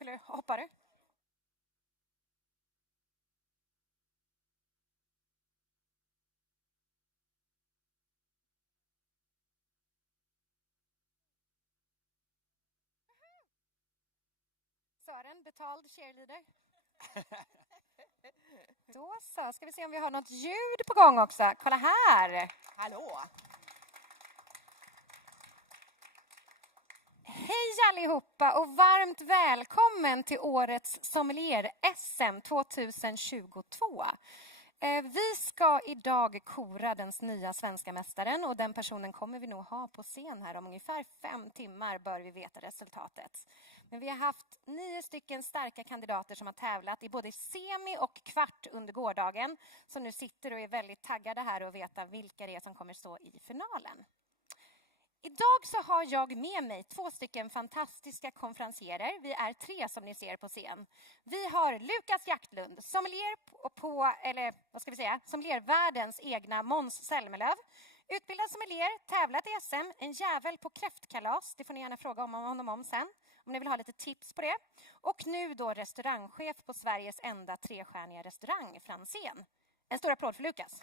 Eller hoppar du? Sören, betald cheerleader. Då så, ska vi se om vi har något ljud på gång också. Kolla här! Hallå! Hej allihopa och varmt välkommen till årets sommelier-SM 2022. Vi ska idag kora den nya svenska mästaren och den personen kommer vi nog ha på scen här om ungefär 5 timmar bör vi veta resultatet. Men vi har haft 9 stycken starka kandidater som har tävlat i både semi och kvart under gårdagen. Som nu sitter och är väldigt taggade här och veta vilka det är som kommer stå i finalen. Idag så har jag med mig 2 stycken fantastiska konferencierer. Vi är 3 som ni ser på scen. Vi har Lukas Jaktlund, sommelier sommeliervärldens egna Måns Zelmerlöw. Utbildad sommelier, tävlat i SM, en jävel på kräftkalas. Det får ni gärna fråga om honom om sen. Om ni vill ha lite tips på det. Och nu då restaurangchef på Sveriges enda 3-stjärniga restaurang, Franzén. En stor applåd för Lukas.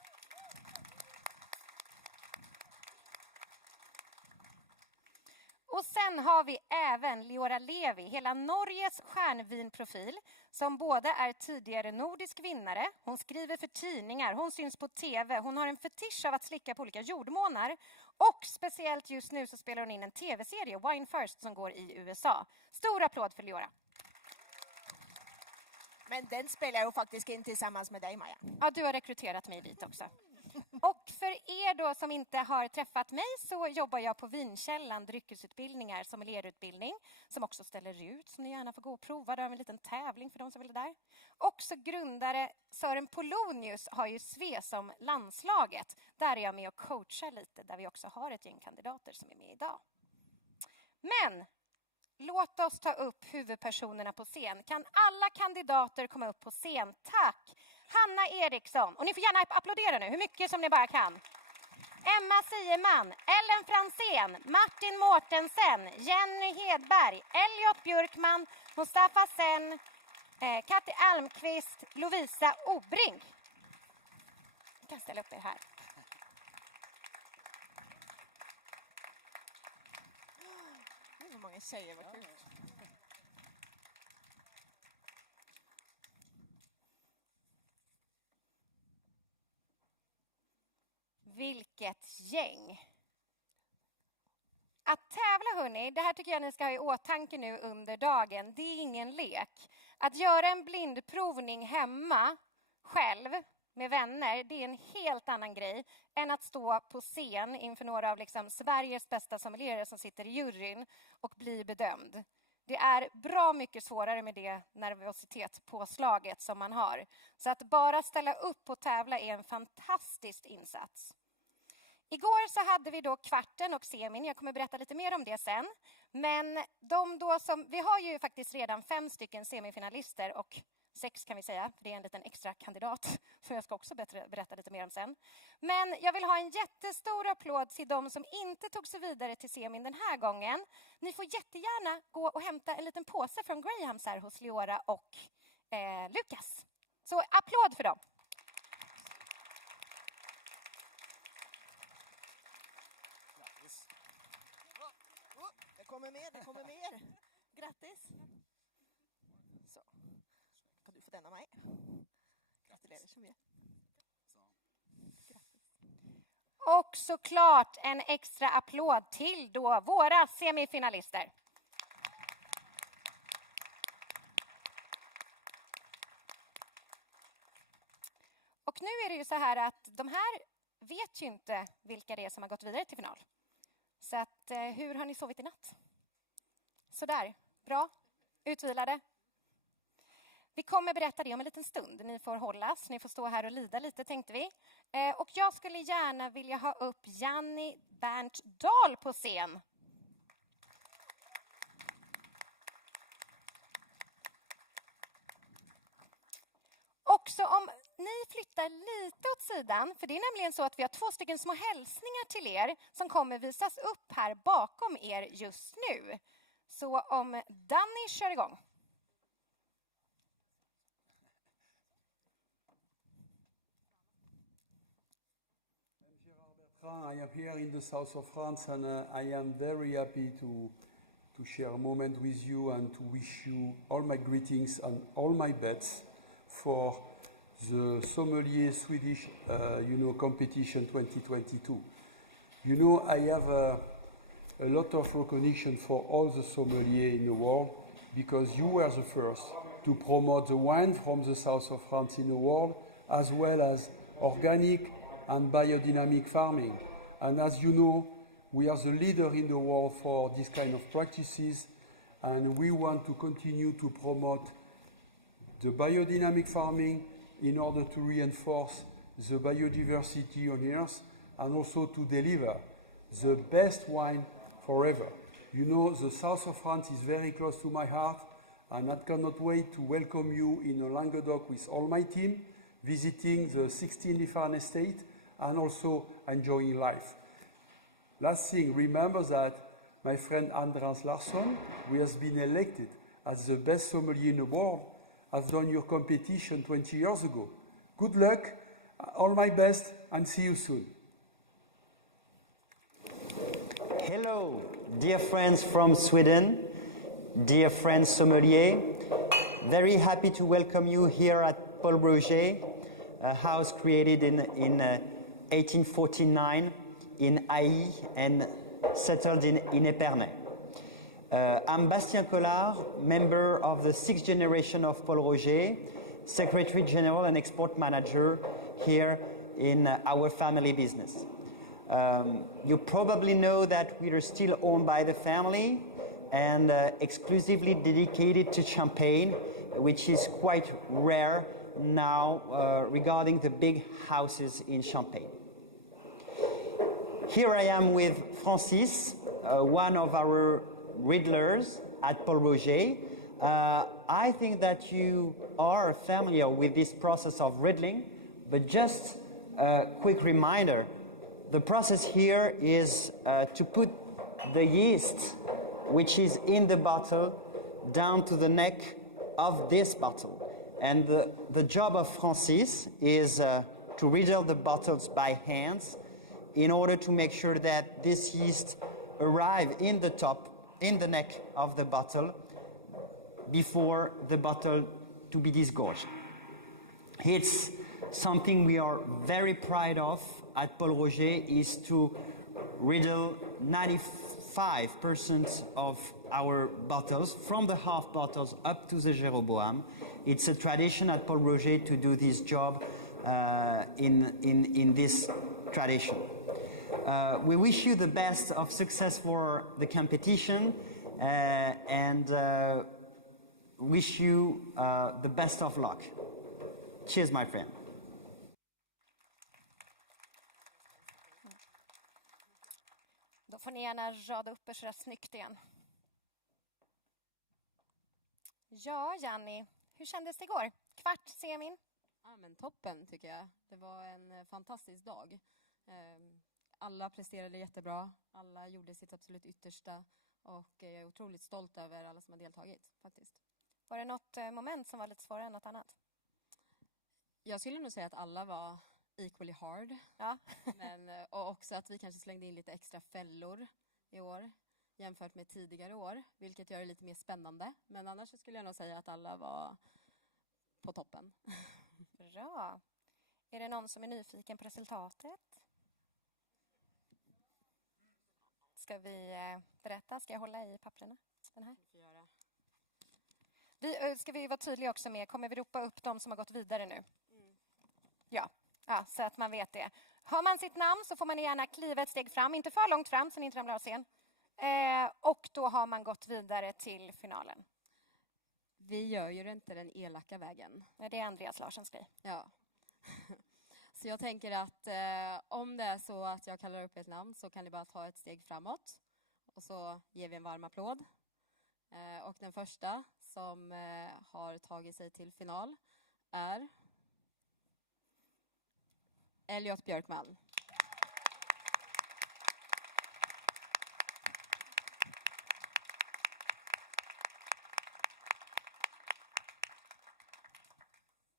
Och sen har vi även Leora Levi, hela Norges stjärnvinprofil, som både är tidigare nordisk vinnare, hon skriver för tidningar, hon syns på tv, hon har en fetisch av att slicka på olika jordmånar och speciellt just nu så spelar hon in en tv-serie, Wine First, som går i USA. Stor applåd för Leora. Men den spelar jag faktiskt in tillsammans med dig, Maja. Ja, du har rekryterat mig dit också. Och för er då som inte har träffat mig så jobbar jag på Vinkällan dryckesutbildningar, sommelierutbildning som också ställer ut som ni gärna får gå och prova. Det är en liten tävling för de som vill där. Också grundare Sören Polonius har ju Sve som landslaget. Där är jag med och coachar lite där vi också har ett gäng kandidater som är med idag. Men låt oss ta upp huvudpersonerna på scen. Kan alla kandidater komma upp på scen? Tack! Hanna Eriksson. Och ni får gärna applådera nu, hur mycket som ni bara kan. Emma Sieman, Ellen Franzén, Martin Mårtensen, Jenny Hedberg, Elliot Björkman, Mustafa Sen, Katti Almqvist, Lovisa Obring. Jag kan ställa upp er här. Hur många tjejer, vad kul. Vilket gäng! Att tävla hörni, det här tycker jag ni ska ha i åtanke nu under dagen. Det är ingen lek. Att göra en blindprovning hemma själv med vänner, det är en helt annan grej än att stå på scen inför några av Sveriges bästa sommelierer som sitter i juryn och bli bedömd. Det är bra mycket svårare med det nervositetspåslaget som man har. Så att bara ställa upp och tävla är en fantastisk insats. Igår så hade vi då kvarten och semin. Jag kommer berätta lite mer om det sen. Men vi har ju faktiskt redan 5 stycken semifinalister och 6 kan vi säga. För det är en liten extra kandidat som jag ska också berätta lite mer om sen. Men jag vill ha en jättestor applåd till de som inte tog sig vidare till semin den här gången. Ni får jättegärna gå och hämta en liten påse från Grahams här hos Leora och Lukas. Så applåd för dem. Det kommer mer. Grattis. Så. Kan du få denna mig? Gratulerar så mycket. Och såklart en extra applåd till då våra semifinalister. Och nu är det ju så här att de här vet ju inte vilka det är som har gått vidare till final. Så att, hur har ni sovit i natt? Sådär, bra, utvilade. Vi kommer berätta det om en liten stund. Ni får hållas, ni får stå här och lida lite tänkte vi. Och jag skulle gärna vilja ha upp Janni Bernt Dahl på scen. Också om ni flyttar lite åt sidan, för det är nämligen så att vi har 2 stycken små hälsningar till er som kommer visas upp här bakom er just nu. Så om Danny kör igång. I am here in the south of France, and I am very happy to share a moment with you and to wish you all my greetings and all my bets for the sommelier Swedish, competition 2022. You know, I have a lot of recognition for all the sommeliers in the world because you were the first to promote the wine from the south of France in the world, as well as organic and biodynamic farming. And as you know, we are the leader in the world for this kind of practices, and we want to continue to promote the biodynamic farming in order to reinforce the biodiversity on Earth and also to deliver the best wine forever. You know, the south of France is very close to my heart, and I cannot wait to welcome you in Languedoc with all my team, visiting the 16 different estates and also enjoying life. Last thing, remember that my friend Andreas Larsson, who has been elected as the best sommelier in the world, has done your competition 20 years ago. Good luck, all my best, and see you soon. Hello, dear friends from Sweden, dear friends sommelier. Very happy to welcome you here at Paul Roger, a house created in 1849 in Haï and settled in Épernay. I'm Bastien Collard, member of the 6th generation of Paul Roger, Secretary General and Export Manager here in our family business. You probably know that we are still owned by the family and exclusively dedicated to champagne, which is quite rare now regarding the big houses in Champagne. Here I am with Francis, one of our riddlers at Paul Roger. I think that you are familiar with this process of riddling, but just a quick reminder, the process here is to put the yeast, which is in the bottle, down to the neck of this bottle. And the job of Francis is to riddle the bottles by hands in order to make sure that this yeast arrive in the top, in the neck of the bottle before the bottle to be disgorged. It's something we are very proud of at Paul Roger, is to riddle 95% of our bottles, from the half bottles up to the Jéroboam. It's a tradition at Paul Roger to do this job in this tradition. We wish you the best of success for the competition and wish you the best of luck. Cheers, my friend. Då får ni gärna rada upp er så snyggt igen. Ja, Janni, hur kändes det igår? Kvart, semin? Ja, men toppen tycker jag. Det var en fantastisk dag. Alla presterade jättebra. Alla gjorde sitt absolut yttersta. Och jag är otroligt stolt över alla som har deltagit faktiskt. Var det något moment som var lite svårare än något annat? Jag skulle nog säga att alla var equally hard. Ja. Och också att vi kanske slängde in lite extra fällor i år jämfört med tidigare år. Vilket gör det lite mer spännande. Men annars så skulle jag nog säga att alla var på toppen. Bra. Är det någon som är nyfiken på resultatet? Ska vi berätta? Ska jag hålla i papperna? Den här? Ska vi vara tydliga också med, kommer vi ropa upp de som har gått vidare nu? Ja, så att man vet det. Hör man sitt namn så får man gärna kliva ett steg fram, inte för långt fram så ni inte ramlar av scen. Och då har man gått vidare till finalen. Vi gör ju inte den elaka vägen. Nej, det är Andreas Larssons grej. Ja. Så jag tänker att om det är så att jag kallar upp ett namn så kan ni bara ta ett steg framåt. Och så ger vi en varm applåd. Och den första som har tagit sig till final är Elliot Björkman.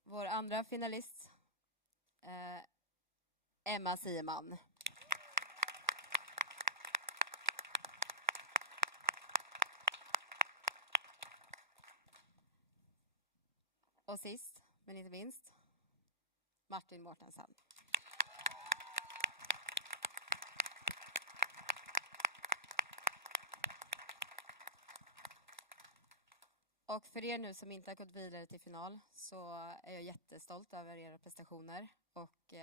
Vår andra finalist Emma Sieman. Och sist, men inte minst, Martin Mårtensson. Och för er nu som inte har gått vidare till final så är jag jättestolt över era prestationer och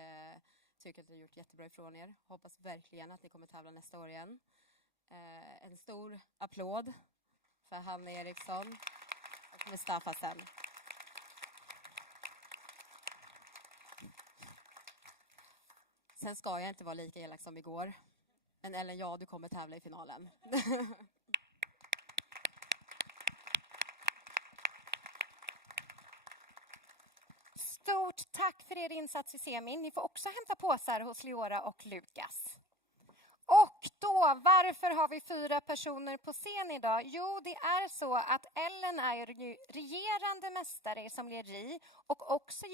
tycker att ni har gjort jättebra ifrån er. Hoppas verkligen att ni kommer tävla nästa år igen. En stor applåd för Hanna Eriksson och Mustafa sen. Sen ska jag inte vara lika elak som igår. Men Ellen, ja, du kommer tävla i finalen. Stort tack för er insats i semin. Ni får också hämta påsar hos Leora och Lukas. Och då, varför har vi 4 personer på scen idag? Jo, det är så att Ellen är ju regerande mästare i sommellerie och också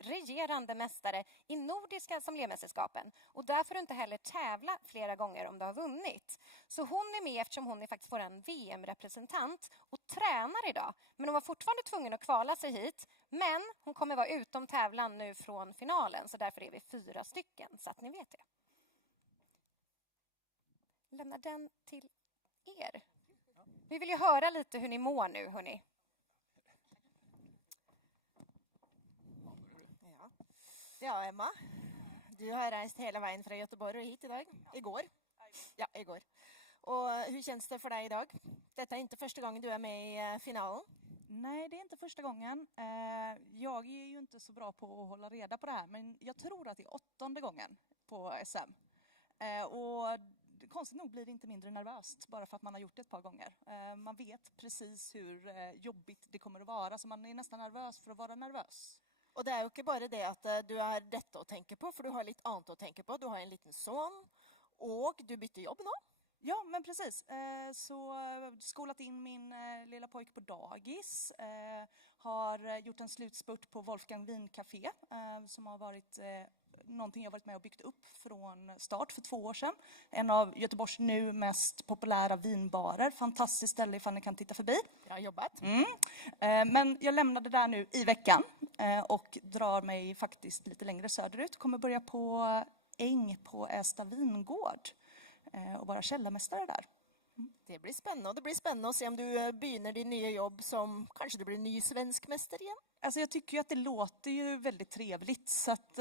regerande mästare i nordiska sommeliermästerskapen. Och där får du inte heller tävla flera gånger om du har vunnit. Så hon är med eftersom hon är faktiskt vår VM-representant och tränar idag. Men hon var fortfarande tvungen att kvala sig hit. Men hon kommer vara utom tävlan nu från finalen. Så därför är vi 4 stycken, så att ni vet det. Lämna den till er. Vi vill ju höra lite hur ni mår nu, hörni. Ja, Emma. Du har reist hela vägen från Göteborg och hit idag. Igår. Ja, igår. Och hur känns det för dig idag? Detta är inte första gången du är med i finalen. Nej, det är inte första gången. Jag är ju inte så bra på att hålla reda på det här, men jag tror att det är 8:e gången på SM. Och konstigt nog blir det inte mindre nervöst bara för att man har gjort det ett par gånger. Man vet precis hur jobbigt det kommer att vara, så man är nästan nervös för att vara nervös. Och det är ju inte bara det att du har detta att tänka på, för du har lite annat att tänka på. Du har en liten son och du byter jobb nu. Ja, men precis. Så skolat in min lilla pojk på dagis. Har gjort en slutspurt på Wolfgang Vincafé som har varit någonting jag varit med och byggt upp från start för 2 år sedan. En av Göteborgs nu mest populära vinbarer. Fantastiskt ställe ifall ni kan titta förbi. Bra jobbat. Men jag lämnade där nu i veckan och drar mig faktiskt lite längre söderut. Kommer börja på Äng på Ästa vingård och vara källarmästare där. Det blir spännande. Och det blir spännande att se om du börjar din nya jobb som kanske du blir ny svensk mästare igen. Alltså jag tycker ju att det låter ju väldigt trevligt, så att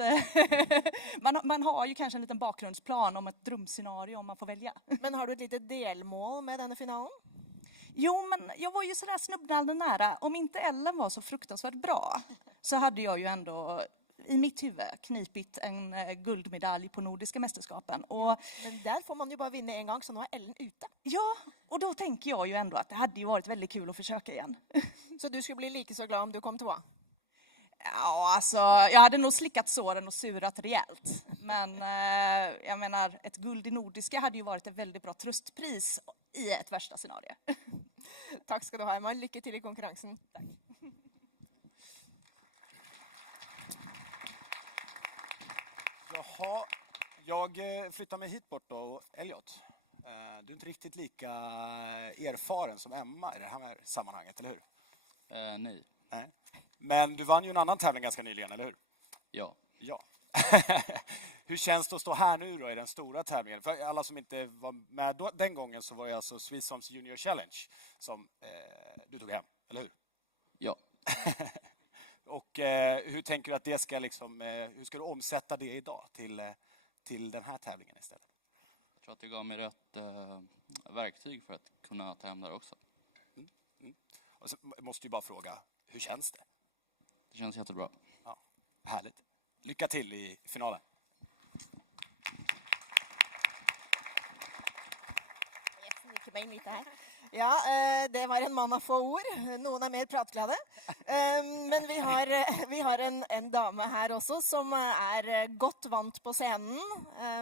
man har ju kanske en liten bakgrundsplan om ett drömscenario om man får välja. Men har du ett litet delmål med denna finalen? Jo, men jag var ju sådär snubblande nära. Om inte Ellen var så fruktansvärt bra så hade jag ju ändå i mitt huvud knipit en guldmedalj på Nordiska mästerskapen. Men där får man ju bara vinna en gång, så nu är Ellen ute. Ja, och då tänker jag ju ändå att det hade ju varit väldigt kul att försöka igen. Så du skulle bli lika så glad om du kom tvåa? Ja, alltså jag hade nog slickat såren och surat rejält. Men jag menar, ett guld i Nordiska hade ju varit ett väldigt bra tröstpris i ett värsta scenario. Tack ska du ha, Emma. Lycka till i konkurrensen. Tack. Jaha, jag flyttar mig hit bort då, Elliot. Du är inte riktigt lika erfaren som Emma i det här sammanhanget, eller hur? Nej. Nej. Men du vann ju en annan tävling ganska nyligen, eller hur? Ja. Ja. Hur känns det att stå här nu då i den stora tävlingen? För alla som inte var med då, den gången så var det alltså Swedesoms Junior Challenge som du tog hem, eller hur? Ja. Och hur tänker du att det ska liksom, hur ska du omsätta det idag till den här tävlingen istället? Jag tror att det gav mig rätt verktyg för att kunna ta hem där också. Och så måste ju bara fråga, hur känns det? Det känns jättebra. Ja, härligt. Lycka till i finalen. Jeg sniker meg inn lite her. Ja, det var en mann av få ord. Noen er mer pratglade. Men vi har en dame her også som er godt vant på scenen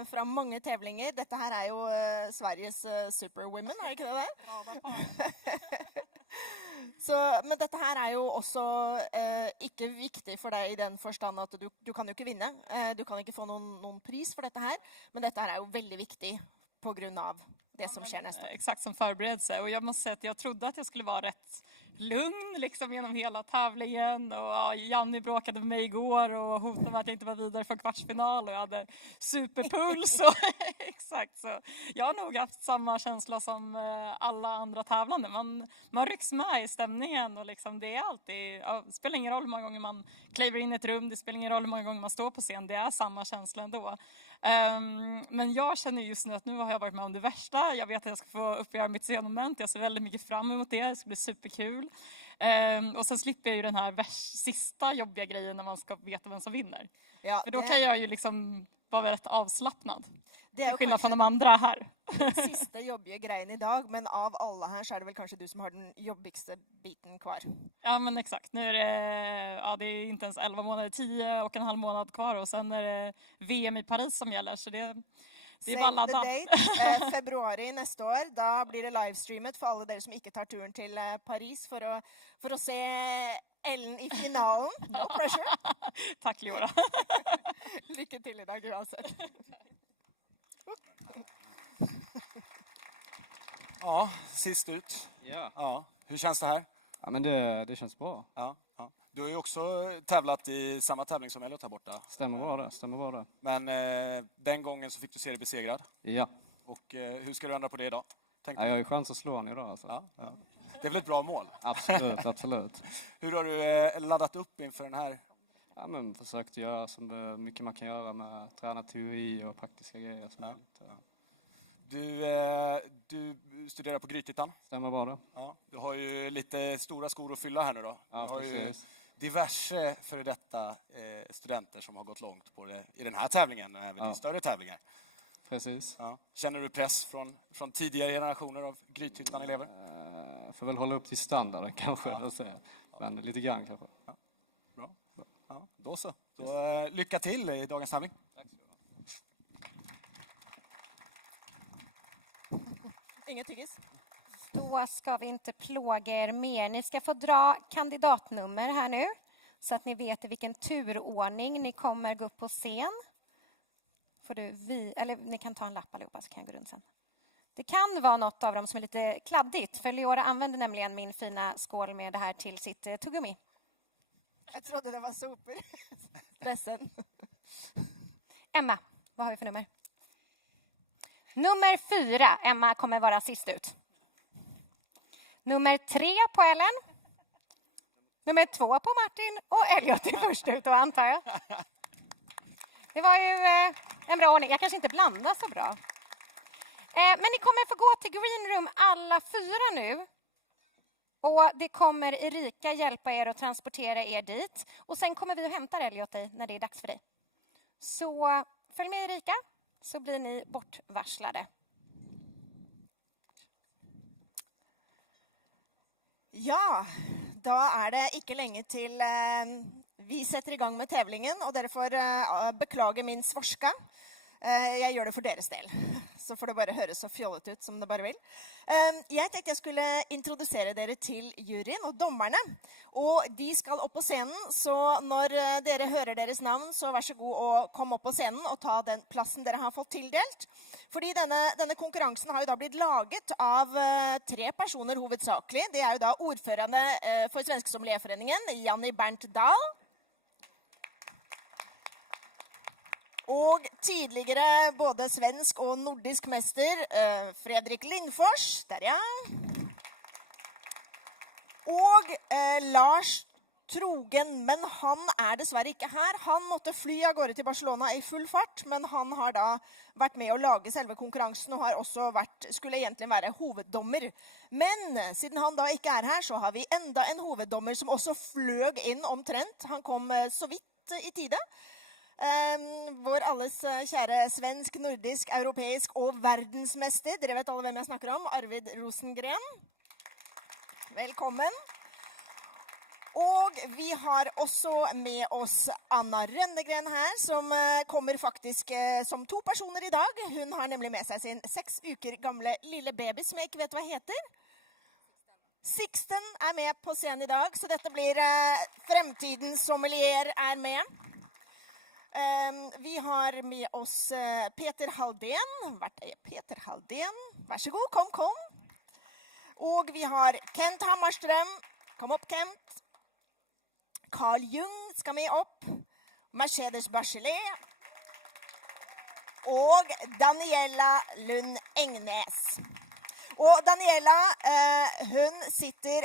fra mange tävlinger. Dette her er jo Sveriges Superwomen, er det ikke det der? Ja, det er men dette her er jo også ikke viktig for deg i den forstand at du kan jo ikke vinne. Du kan ikke få noen pris for dette her, men dette her er jo veldig viktig på grunn av det som sker nästa år. Exakt, som förberedelse. Och jag måste säga att jag trodde att jag skulle vara rätt lugn liksom genom hela tävlingen. Och ja, Janni bråkade med mig igår och hotade med att jag inte var vidare för kvartsfinal och jag hade superpuls. Och exakt, så jag har nog haft samma känsla som alla andra tävlande. Man rycks med i stämningen och liksom det är alltid, det spelar ingen roll hur många gånger man kliver in i ett rum, det spelar ingen roll hur många gånger man står på scen, det är samma känsla ändå. Men jag känner just nu att nu har jag varit med om det värsta. Jag vet att jag ska få uppgöra mitt scenmoment. Jag ser väldigt mycket fram emot det. Det ska bli superkul. Och sen slipper jag ju den här sista jobbiga grejen när man ska veta vem som vinner. Ja, för då kan jag ju liksom vara rätt avslappnad. Det är till skillnad från de andra här. Den sista jobbiga grejen idag, men av alla här så är det väl kanske du som har den jobbigaste biten kvar. Ja, men exakt. Nu är det är inte ens 11 månader, 10,5 månad kvar och sen är det VM i Paris som gäller. Så det är bara ladda. Februari nästa år, då blir det livestreamet för alla er som inte tar turen till Paris för att se Ellen i finalen. No pressure. Tack Leora. Lycka till idag oavsett. Ja, sist ut. Ja. Hur känns det här? Ja, men det känns bra. Ja. Du har ju också tävlat i samma tävling som Elliot här borta. Stämmer bra det. Men den gången så fick du se dig besegrad. Ja. Och hur ska du ändra på det idag? Jag har ju chans att slå honom idag. Alltså. Ja. Det är väl ett bra mål? Absolut. Hur har du laddat upp inför den här? Ja, men försökt göra så mycket man kan göra med träna teori och praktiska grejer. Du studerar på Grythyttan. Stämmer bra det. Ja, du har ju lite stora skor att fylla här nu då. Ja, du har precis. Ju diverse före detta studenter som har gått långt på det i den här tävlingen och även i större tävlingar. Precis. Ja. Känner du press från tidigare generationer av Grythyttan-elever? Får väl hålla upp till standarden kanske. Men lite grann kanske. Ja. Bra. Ja, då så. Då, lycka till i dagens tävling. Tack. Inget tyckis. Då ska vi inte plåga er mer. Ni ska få dra kandidatnummer här nu så att ni vet i vilken turordning ni kommer gå upp på scen. Ni kan ta en lapp allihopa så kan jag gå runt sen. Det kan vara något av dem som är lite kladdigt för Leora använder nämligen min fina skål med det här till sitt tuggummi. Jag trodde det var sopor. Ledsen. Emma, vad har vi för nummer? Nummer 4. Emma kommer vara sist ut. Nummer 3 på Ellen. Nummer 2 på Martin. Och Elliot är först ut då antar jag. Det var ju en bra ordning. Jag kanske inte blandar så bra. Men ni kommer få gå till Green Room alla 4 nu. Och det kommer Erika hjälpa er att transportera er dit. Och sen kommer vi att hämta Elliot dig när det är dags för dig. Så följ med Erika. Så blir ni bortvarslade. Ja, då är det inte länge till vi sätter igång med tävlingen och därför beklagar min svorska. Jag gör det för deras del. Så får det bara höra så fjollet ut som det bara vill. Jag tänkte jag skulle introducera er till juryn och domarna. Och de ska upp på scenen, så när dere hör deras namn så varsågod och kom upp på scenen och ta den platsen dere har fått tilldelt. Fordi denne konkurrensen har ju då blivit laget av 3 personer huvudsakligen. Det är ju då ordförande för Svenska Sommeliereföreningen, Janni Bernt Dahl. Och tidigare både svensk och nordisk mäster Fredrik Lindfors, där ja. Och Lars Trogen, men han är dessvärre inte här. Han måtte fly av gårde till Barcelona i full fart, men han har då varit med och laget själva konkurrensen och har också skulle egentligen vara huvuddommer. Men sedan han då inte är här så har vi ända en huvuddommer som också flög in omtrent. Han kom så vitt i tiden. Vår alles kära svensk, nordisk, europeisk och världsmästare. Dere vet alla vem jag snackar om. Arvid Rosengren. Välkommen. Och vi har också med oss Anna Rönnegren här som kommer faktiskt som 2 personer idag. Hon har nämligen med sig sin 6 veckor gamla lilla baby som jag inte vet vad heter. Sixten är med på scen idag, så detta blir framtidens sommelier är med. Vi har med oss Peter Halldén. Vart är Peter Halldén? Varsågod, kom. Och vi har Kent Hammarström. Kom upp, Kent. Carl Jung ska med upp. Mercedes Bachelet. Och Daniela Lund Engnäs. Och Daniela, hon sitter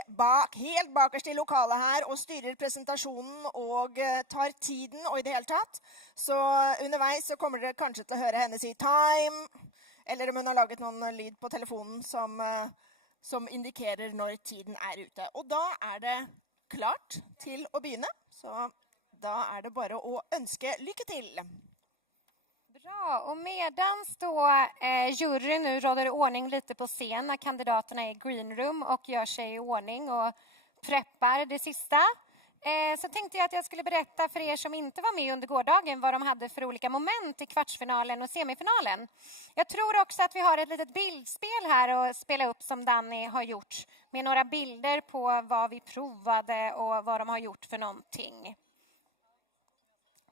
helt bakerst i lokalet här och styrer presentationen och tar tiden och i det hela tatt. Så underveis så kommer det kanske att höra henne säga time, eller om hon har lagat någon lyd på telefonen som indikerar när tiden är ute. Och då är det klart till att börja. Så då är det bara att önska lycka till. Bra, och medans då juryn nu råder ordning lite på scen när kandidaterna är i green room och gör sig i ordning och preppar det sista, så tänkte jag att jag skulle berätta för er som inte var med under gårdagen vad de hade för olika moment i kvartsfinalen och semifinalen. Jag tror också att vi har ett litet bildspel här att spela upp som Danny har gjort med några bilder på vad vi provade och vad de har gjort för någonting.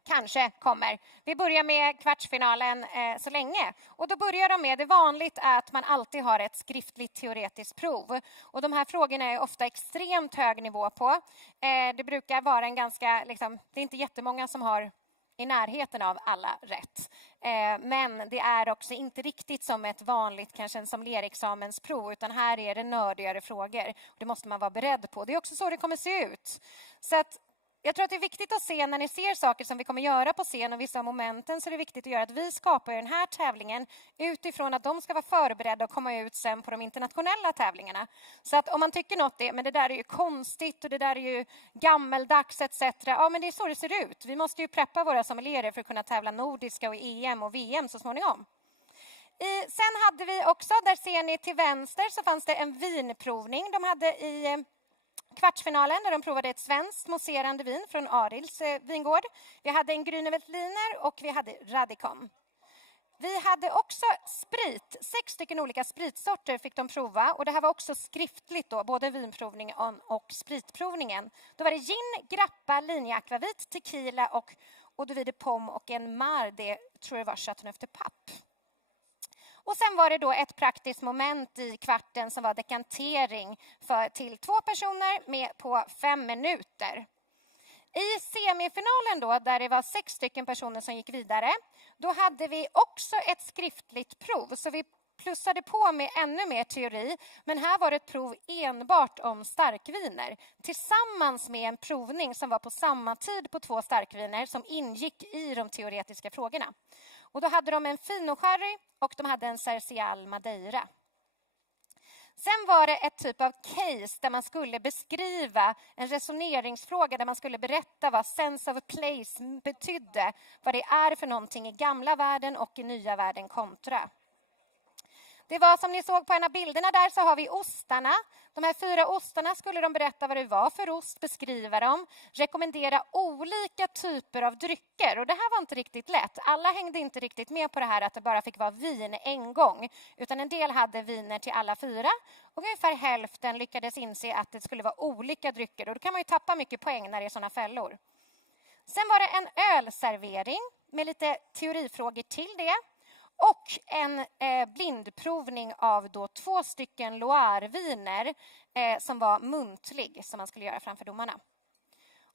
Kanske kommer. Vi börjar med kvartsfinalen så länge. Och då börjar de med det vanligt att man alltid har ett skriftligt teoretiskt prov. Och de här frågorna är ofta extremt hög nivå på. Det brukar vara en ganska, det är inte jättemånga som har i närheten av alla rätt. Men det är också inte riktigt som ett vanligt, kanske en sommelierexamensprov, utan här är det nördigare frågor. Det måste man vara beredd på. Det är också så det kommer se ut. Så att jag tror att det är viktigt att se när ni ser saker som vi kommer göra på scen och vissa momenten, så är det viktigt att göra att vi skapar den här tävlingen utifrån att de ska vara förberedda och komma ut sen på de internationella tävlingarna. Så att om man tycker något men det där är ju konstigt och det där är ju gammeldags etc. Ja, men det är så det ser ut. Vi måste ju preppa våra sommelierer för att kunna tävla nordiska och EM och VM så småningom. Sen hade vi också, där ser ni till vänster, så fanns det en vinprovning. De hade i kvartsfinalen där de provade ett svenskt mousserande vin från Arils vingård. Vi hade en Grüne och vi hade Radicon. Vi hade också sprit. 6 stycken olika spritsorter fick de prova. Och det här var också skriftligt då, både vinprovningen och spritprovningen. Då var det gin, grappa, linjeakvavit, tequila och eau de vie de pomme och en mar. Det tror jag var Chateauneuf de Pape. Och sen var det då ett praktiskt moment i kvarten som var dekantering till 2 personer på 5 minuter. I semifinalen då, där det var 6 stycken personer som gick vidare, då hade vi också ett skriftligt prov. Så vi plussade på med ännu mer teori, men här var det ett prov enbart om starkviner. Tillsammans med en provning som var på samma tid på 2 starkviner som ingick i de teoretiska frågorna. Och då hade de en Fino Sherry och de hade en Cercial Madeira. Sen var det ett typ av case där man skulle beskriva en resoneringsfråga där man skulle berätta vad sense of a place betydde, vad det är för någonting i gamla världen och i nya världen kontra. Det var som ni såg på en av bilderna där, så har vi ostarna. De här 4 ostarna skulle de berätta vad det var för ost, beskriva dem, rekommendera olika typer av drycker. Och det här var inte riktigt lätt. Alla hängde inte riktigt med på det här att det bara fick vara vin en gång. Utan en del hade viner till alla 4. Och ungefär hälften lyckades inse att det skulle vara olika drycker. Och då kan man ju tappa mycket poäng när det är sådana fällor. Sen var det en ölservering med lite teorifrågor till det. Och en blindprovning av då 2 stycken Loireviner som var muntlig, som man skulle göra framför domarna.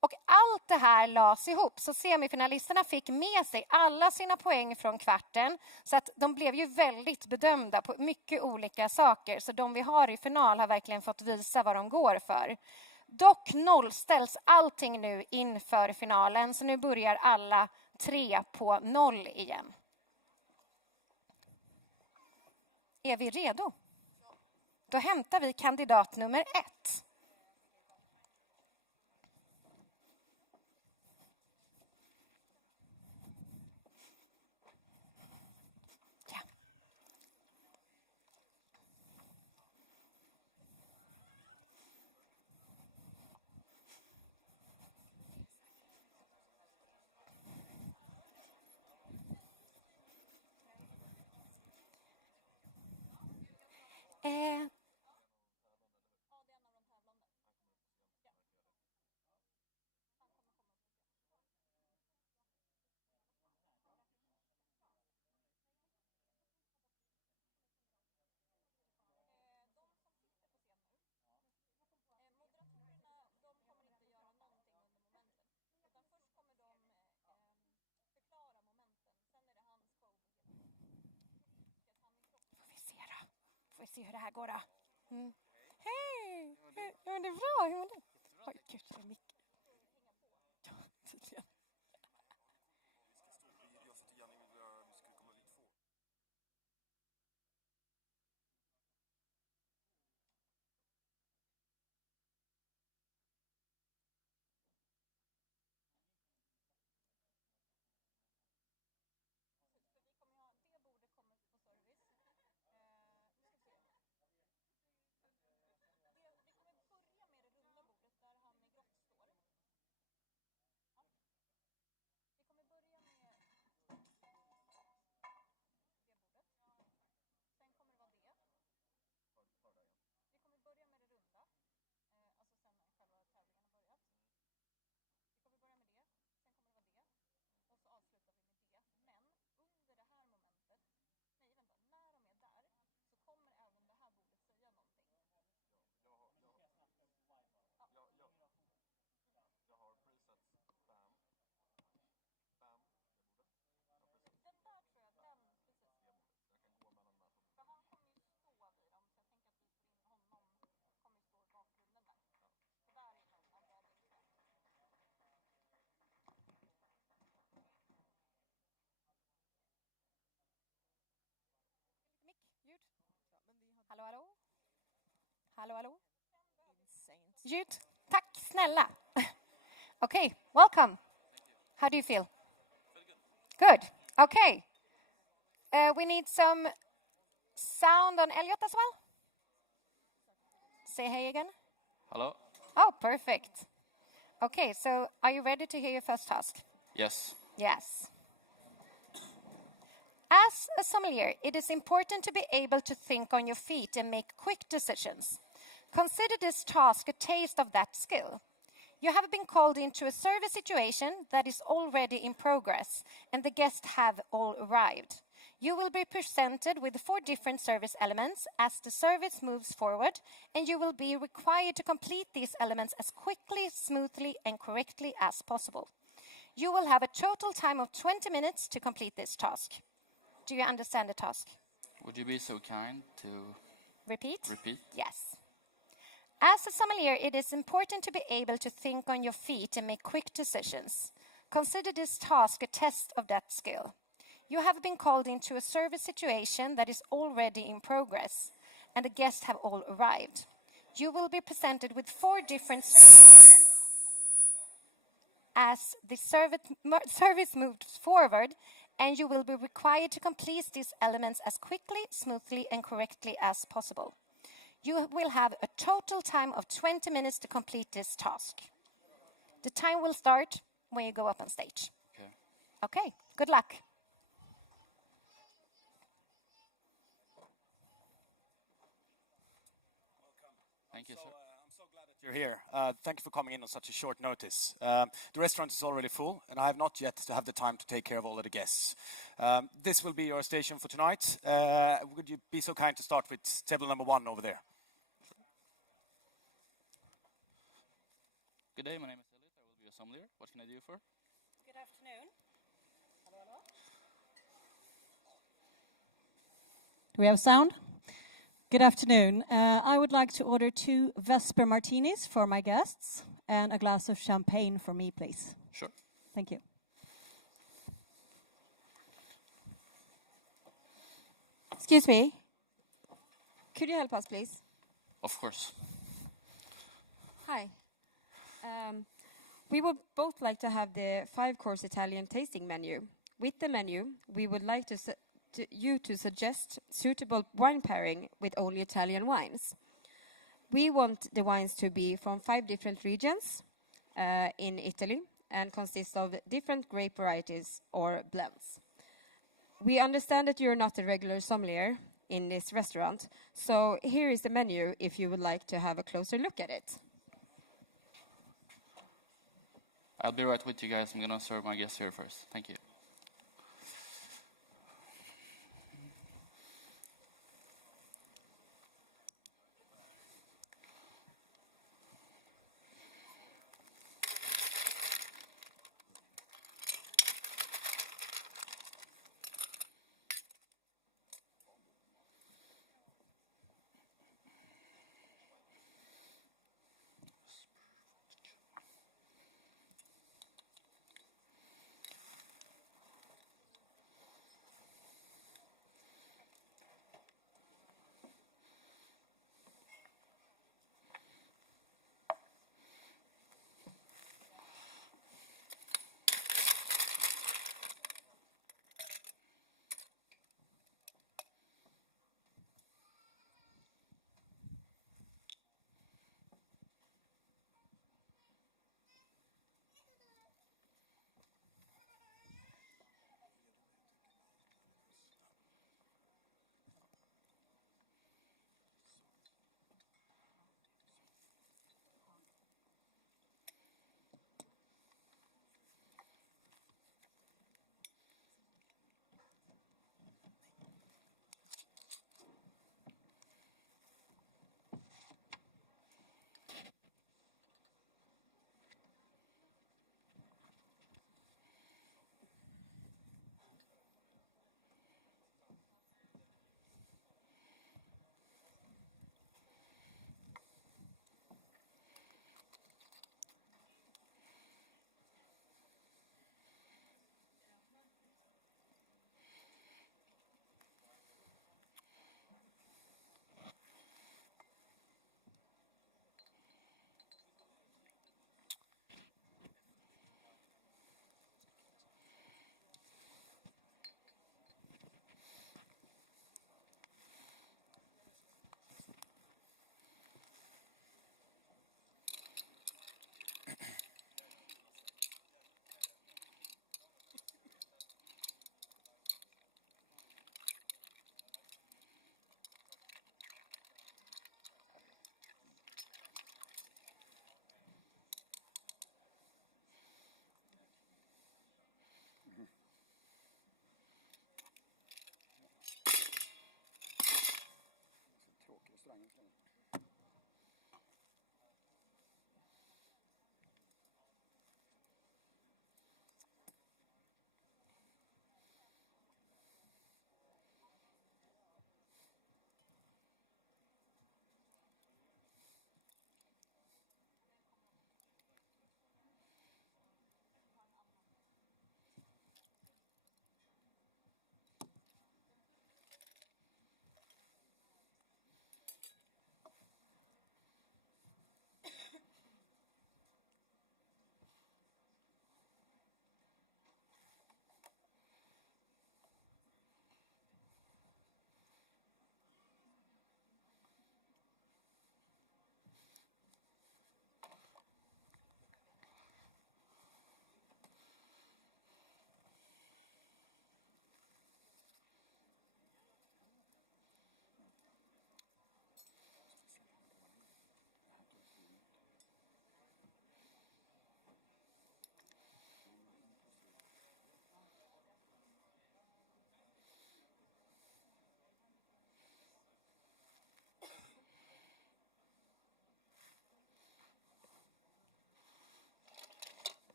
Och allt det här lades ihop, så semifinalisterna fick med sig alla sina poäng från kvarten. Så att de blev ju väldigt bedömda på mycket olika saker. Så de vi har i final har verkligen fått visa vad de går för. Dock nollställs allting nu inför finalen, så nu börjar alla 3 på 0 igen. Är vi redo? Då hämtar vi kandidat nummer 1. Ja. se hur det här går då. Mm. Hej! Ja, det är bra. Hur var det? Oj, gud, det är mycket. Ja, tydligen. Ljud. Hallå, hallå? Hallå, hallå? Ljud. Tack snälla. Okay, welcome. How do you feel? Good. Okay. We need some sound on Elliot as well. Say hey again. Hello? Oh, perfect. Okay, so are you ready to hear your first task? Yes. Yes. As a sommelier, it is important to be able to think on your feet and make quick decisions. Consider this task a taste of that skill. You have been called into a service situation that is already in progress, and the guests have all arrived. You will be presented with 4 different service elements as the service moves forward, and you will be required to complete these elements as quickly, smoothly, and correctly as possible. You will have a total time of 20 minutes to complete this task. Do you understand the task? Would you be so kind to Repeat? repeat? Yes. As a sommelier, it is important to be able to think on your feet and make quick decisions. Consider this task a test of that skill. You have been called into a service situation that is already in progress, and the guests have all arrived. You will be presented with 4 different service elements. As the service moves forward, and you will be required to complete these elements as quickly, smoothly, and correctly as possible. You will have a total time of 20 minutes to complete this task. The time will start when you go up on stage. Okay. Okay, good luck. Thank you, sir. I'm so glad that you're here. Thank you for coming in on such a short notice. The restaurant is already full, and I have not yet to have the time to take care of all of the guests. This will be your station for tonight. Would you be so kind to start with table number 1 over there? Good day, my name is Elliot. I will be a sommelier. What can I do for? Good afternoon. Hello, hello. Do we have sound? Good afternoon. I would like to order 2 Vesper martinis for my guests and a glass of champagne for me, please. Sure. Thank you. Excuse me. Could you help us, please? Of course. Hi. We would both like to have the 5-course Italian tasting menu. With the menu, we would like you to suggest suitable wine pairing with only Italian wines. We want the wines to be from 5 different regions in Italy and consist of different grape varieties or blends. We understand that you're not a regular sommelier in this restaurant, so here is the menu if you would like to have a closer look at it. I'll be right with you guys. I'm going to serve my guests here first. Thank you.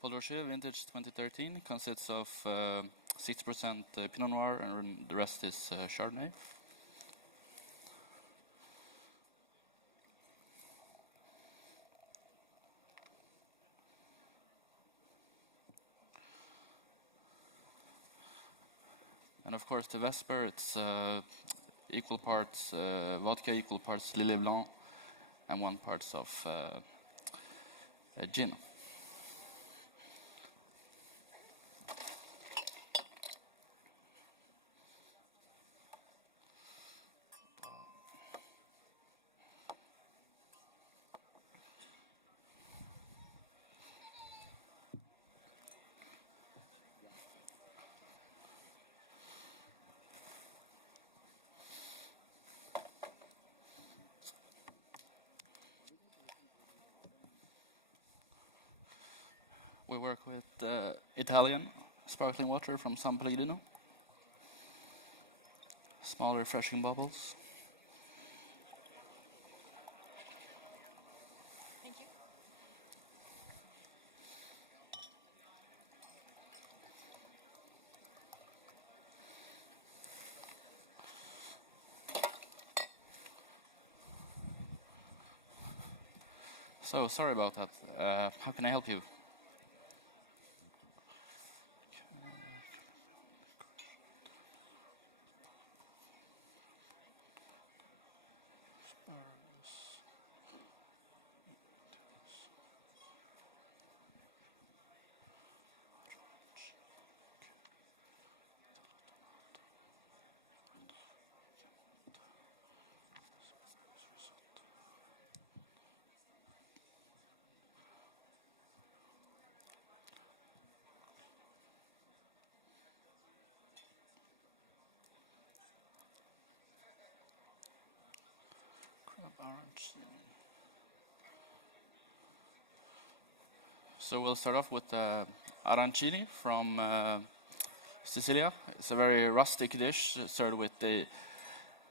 Paul Rocher Vintage 2013 consists of 60% Pinot Noir and the rest is Chardonnay. And of course the Vesper, it's equal parts vodka, equal parts Lillet Blanc, and 1 part of gin. We work with Italian sparkling water from San Pellegrino. Small refreshing bubbles. Thank you. So, sorry about that. How can I help you? Orange. So we'll start off with arancini from Sicilia. It's a very rustic dish served with a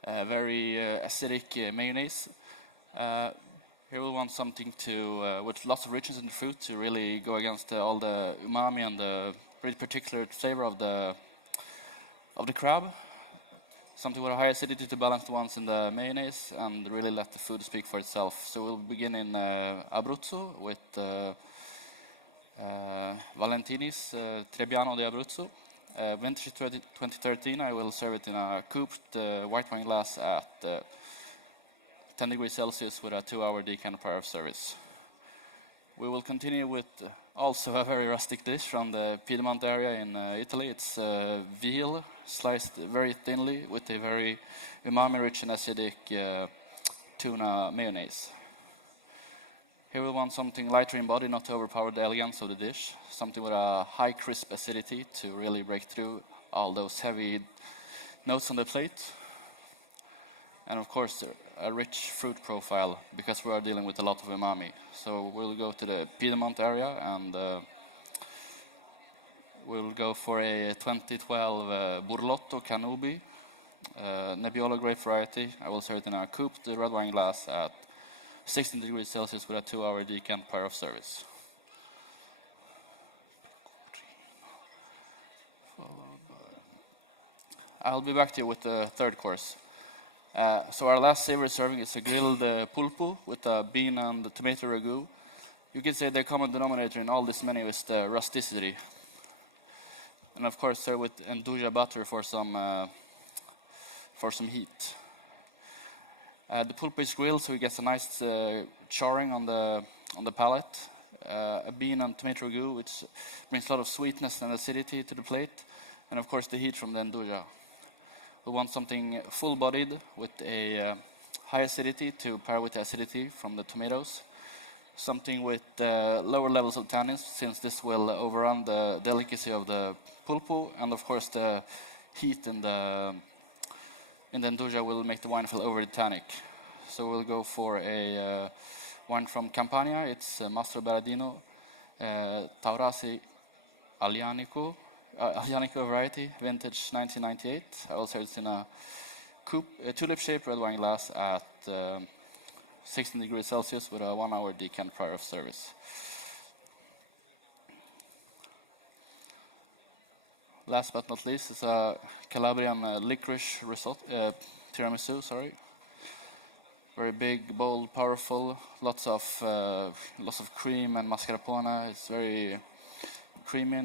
very acidic mayonnaise. Here we'll want something to with lots of richness in the fruit to really go against all the umami and the really particular flavor of the crab. Something with a high acidity to balance the ones in the mayonnaise and really let the food speak for itself. So we'll begin in Abruzzo with Valentini's Trebbiano di Abruzzo. Vintage 2013, I will serve it in a cooped white wine glass at 10 degrees Celsius with a 2-hour decant prior of service. We will continue with also a very rustic dish from the Piedmont area in Italy. It's veal sliced very thinly with a very umami-rich and acidic tuna mayonnaise. Here we want something lighter in body, not to overpower the elegance of the dish. Something with a high crisp acidity to really break through all those heavy notes on the plate. And of course, a rich fruit profile because we are dealing with a lot of umami. So we'll go to the Piedmont area and we'll go for a 2012 Burlotto Canubi, Nebbiolo grape variety. I will serve it in a cooped red wine glass at 16 degrees Celsius with a 2-hour decant prior of service. I'll be back to you with the third course. So our last savory serving is a grilled pulpo with a bean and tomato ragu. You can say the common denominator in all this menu is the rusticity. And of course serve with Nduja butter for some heat. The pulpo is grilled so it gets a nice charring on the palate. A bean and tomato ragu which brings a lot of sweetness and acidity to the plate. And of course the heat from the Nduja. We want something full-bodied with a high acidity to pair with the acidity from the tomatoes. Something with lower levels of tannins, since this will overrun the delicacy of the pulpo, and of course the heat in the Nduja will make the wine feel overly tannic. So we'll go for a wine from Campania. It's Mastro Berardino Taurasi Aglianico variety, vintage 1998. I will serve it in a tulip-shaped red wine glass at 16 degrees Celsius with a 1-hour decant prior of service. last but not least, is a Calabrian licorice risotto, tiramisu. Sorry, very big, bold, powerful. Lots of cream and mascarpone. It's very creamy.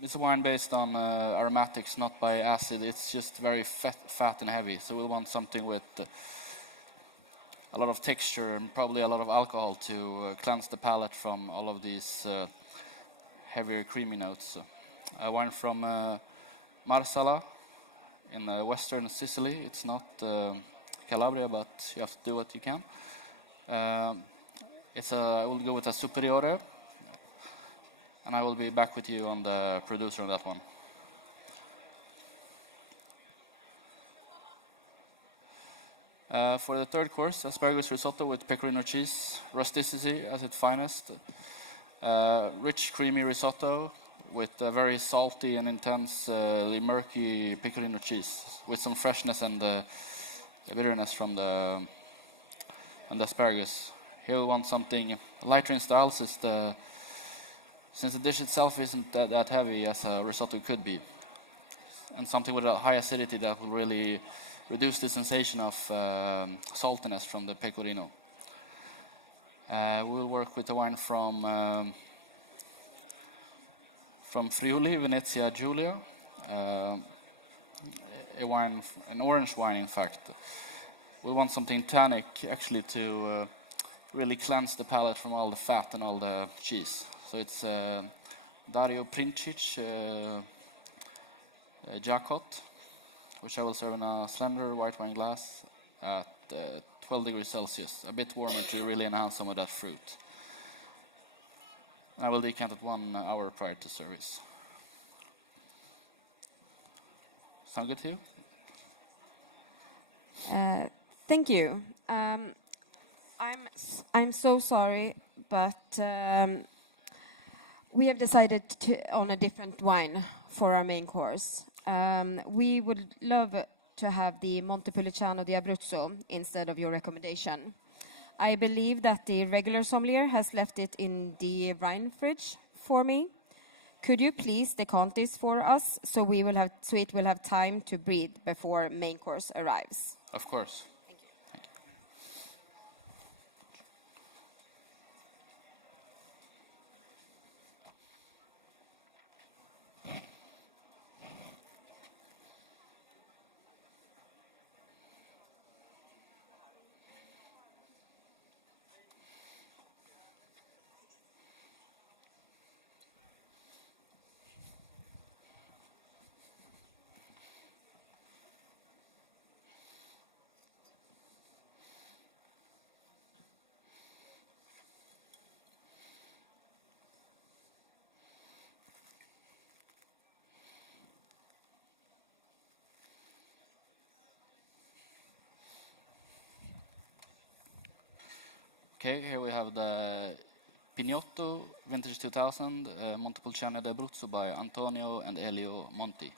It's a wine based on aromatics, not by acid. It's just very fat and heavy. So we'll want something with a lot of texture and probably a lot of alcohol to cleanse the palate from all of these heavier creamy notes. A wine from Marsala in western Sicily. It's not Calabria, but you have to do what you can. I will go with a Superiore, and I will be back with you on the producer on that one. For the third course, asparagus risotto with pecorino cheese, rusticity at its finest. Rich, creamy risotto with a very salty and intensely murky pecorino cheese, with some freshness and bitterness from the asparagus. Here we want something lighter in style, since the dish itself isn't that heavy as a risotto could be, and something with a high acidity that will really reduce the sensation of saltiness from the pecorino. We'll work with a wine from Friuli, Venezia Giulia, an orange wine, in fact. We want something tannic, actually, to really cleanse the palate from all the fat and all the cheese. So it's Dario Princic Jacot, which I will serve in a slender white wine glass at 12 degrees Celsius, a bit warmer to really enhance some of that fruit. I will decant it 1 hour prior to service. Sound good to you? Thank you. I'm so sorry, but we have decided on a different wine for our main course. We would love to have the Montepulciano di Abruzzo instead of your recommendation. I believe that the regular sommelier has left it in the Rhine fridge for me. Could you please decant this for us so it will have time to breathe before main course arrives? Of course. Thank you. Thank you. Okay, here we have the Pinotto Vintage 2000 Montepulciano d'Abruzzo by Antonio and Elio Monti.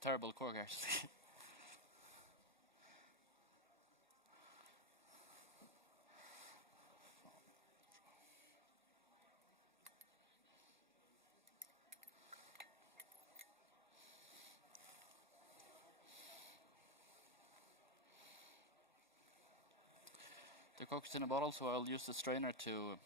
Terrible cork, actually. The cork is in a bottle, so I'll use the strainer to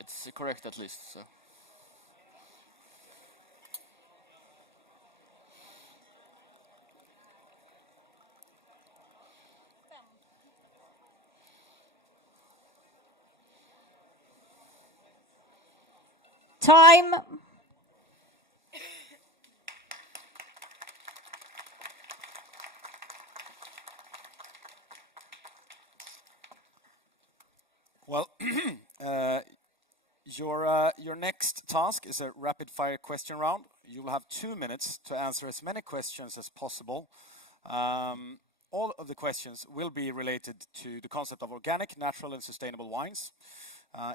it's correct at least, so. Time. Well, your next task is a rapid-fire question round. You will have 2 minutes to answer as many questions as possible. All of the questions will be related to the concept of organic, natural, and sustainable wines.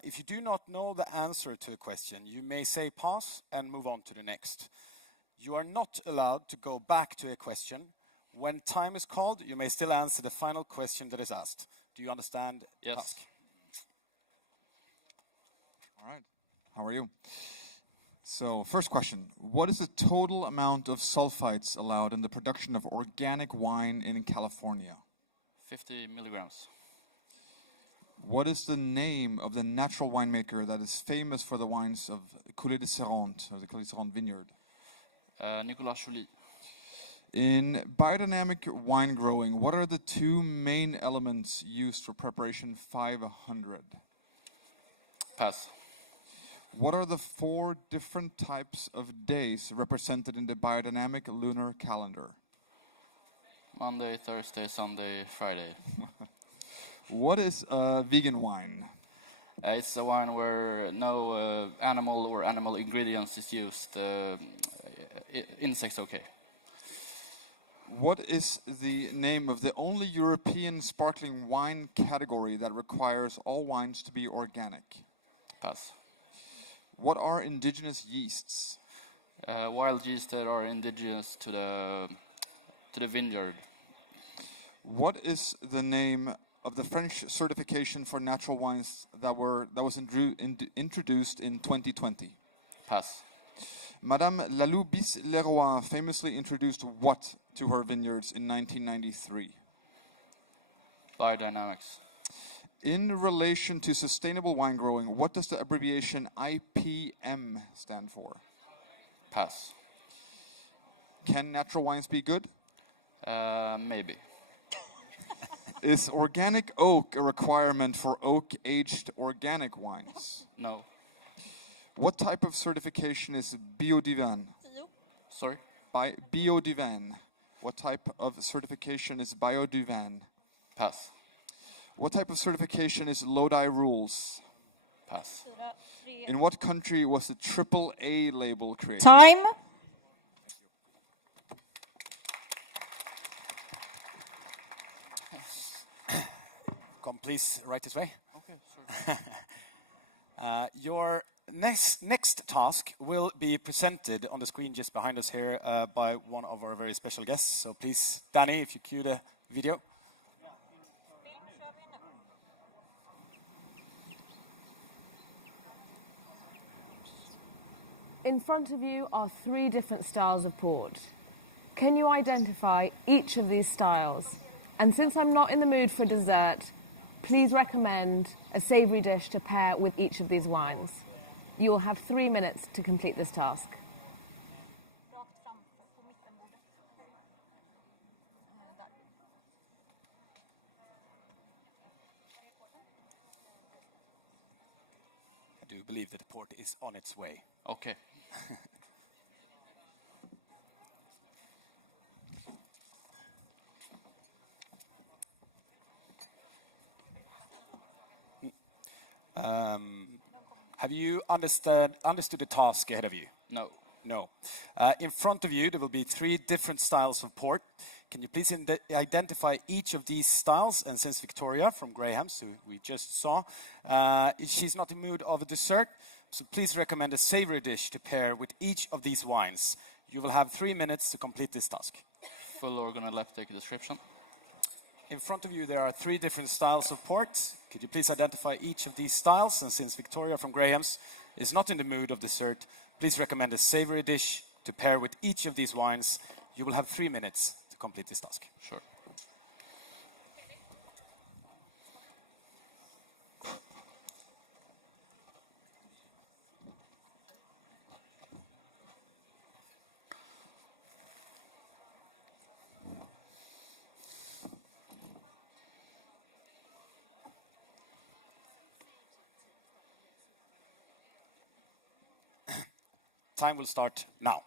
If you do not know the answer to a question, you may say pass and move on to the next. You are not allowed to go back to a question. When time is called, you may still answer the final question that is asked. Do you understand the Yes. task? All right. How are you? So, first question. What is the total amount of sulfites allowed in the production of organic wine in California? 50 milligrams. What is the name of the natural winemaker that is famous for the wines of Coulée de Serrande, or the Coulée de Serrande vineyard? Nicolas Joly. In biodynamic wine growing, what are the two main elements used for preparation 500? Pass. What are the 4 different types of days represented in the biodynamic lunar calendar? Monday, Thursday, Sunday, Friday. What is a vegan wine? It's a wine where no animal or animal ingredients is used. Insects okay. What is the name of the only European sparkling wine category that requires all wines to be organic? Pass. What are indigenous yeasts? Wild yeast that are indigenous to the vineyard. What is the name of the French certification for natural wines that was introduced in 2020? Pass. Madame Lalou Bis-Leroy famously introduced what to her vineyards in 1993? Biodynamics. In relation to sustainable wine growing, what does the abbreviation IPM stand for? Pass. Can natural wines be good? Maybe. Is organic oak a requirement for oak-aged organic wines? No. What type of certification is biodivan? Sorry? By biodivan. What type of certification is biodivan? Pass. What type of certification is Lodi Rules? Pass. In what country was the AAA label created? Time. Come please right this way. Okay, sorry. Your next task will be presented on the screen just behind us here by one of our very special guests. So please, Danny, if you cue the video. In front of you are 3 different styles of port. Can you identify each of these styles? And since I'm not in the mood for dessert, please recommend a savoury dish to pair with each of these wines. You will have 3 minutes to complete this task. do believe that the port is on its way. Okay. Have you understood the task ahead of you? No. No. In front of you, there will be 3 different styles of port. Can you please identify each of these styles? And since Victoria from Graham's, who we just saw, she's not in the mood of a dessert, so please recommend a savory dish to pair with each of these wines. You will have 3 minutes to complete this task. Full organoleptic description. In front of you, there are 3 different styles of port. Could you please identify each of these styles? And since Victoria from Graham's is not in the mood of dessert, please recommend a savory dish to pair with each of these wines. You will have 3 minutes to complete this task. Sure. Time will start now.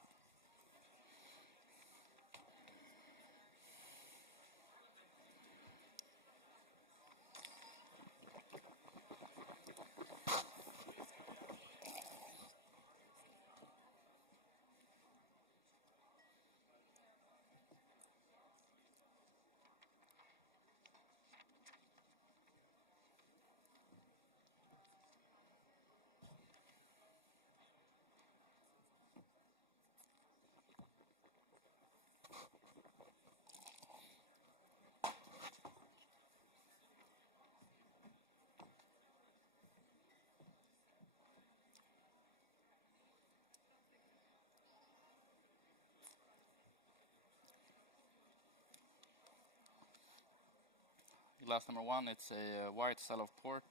Glass number 1, it's a white style of port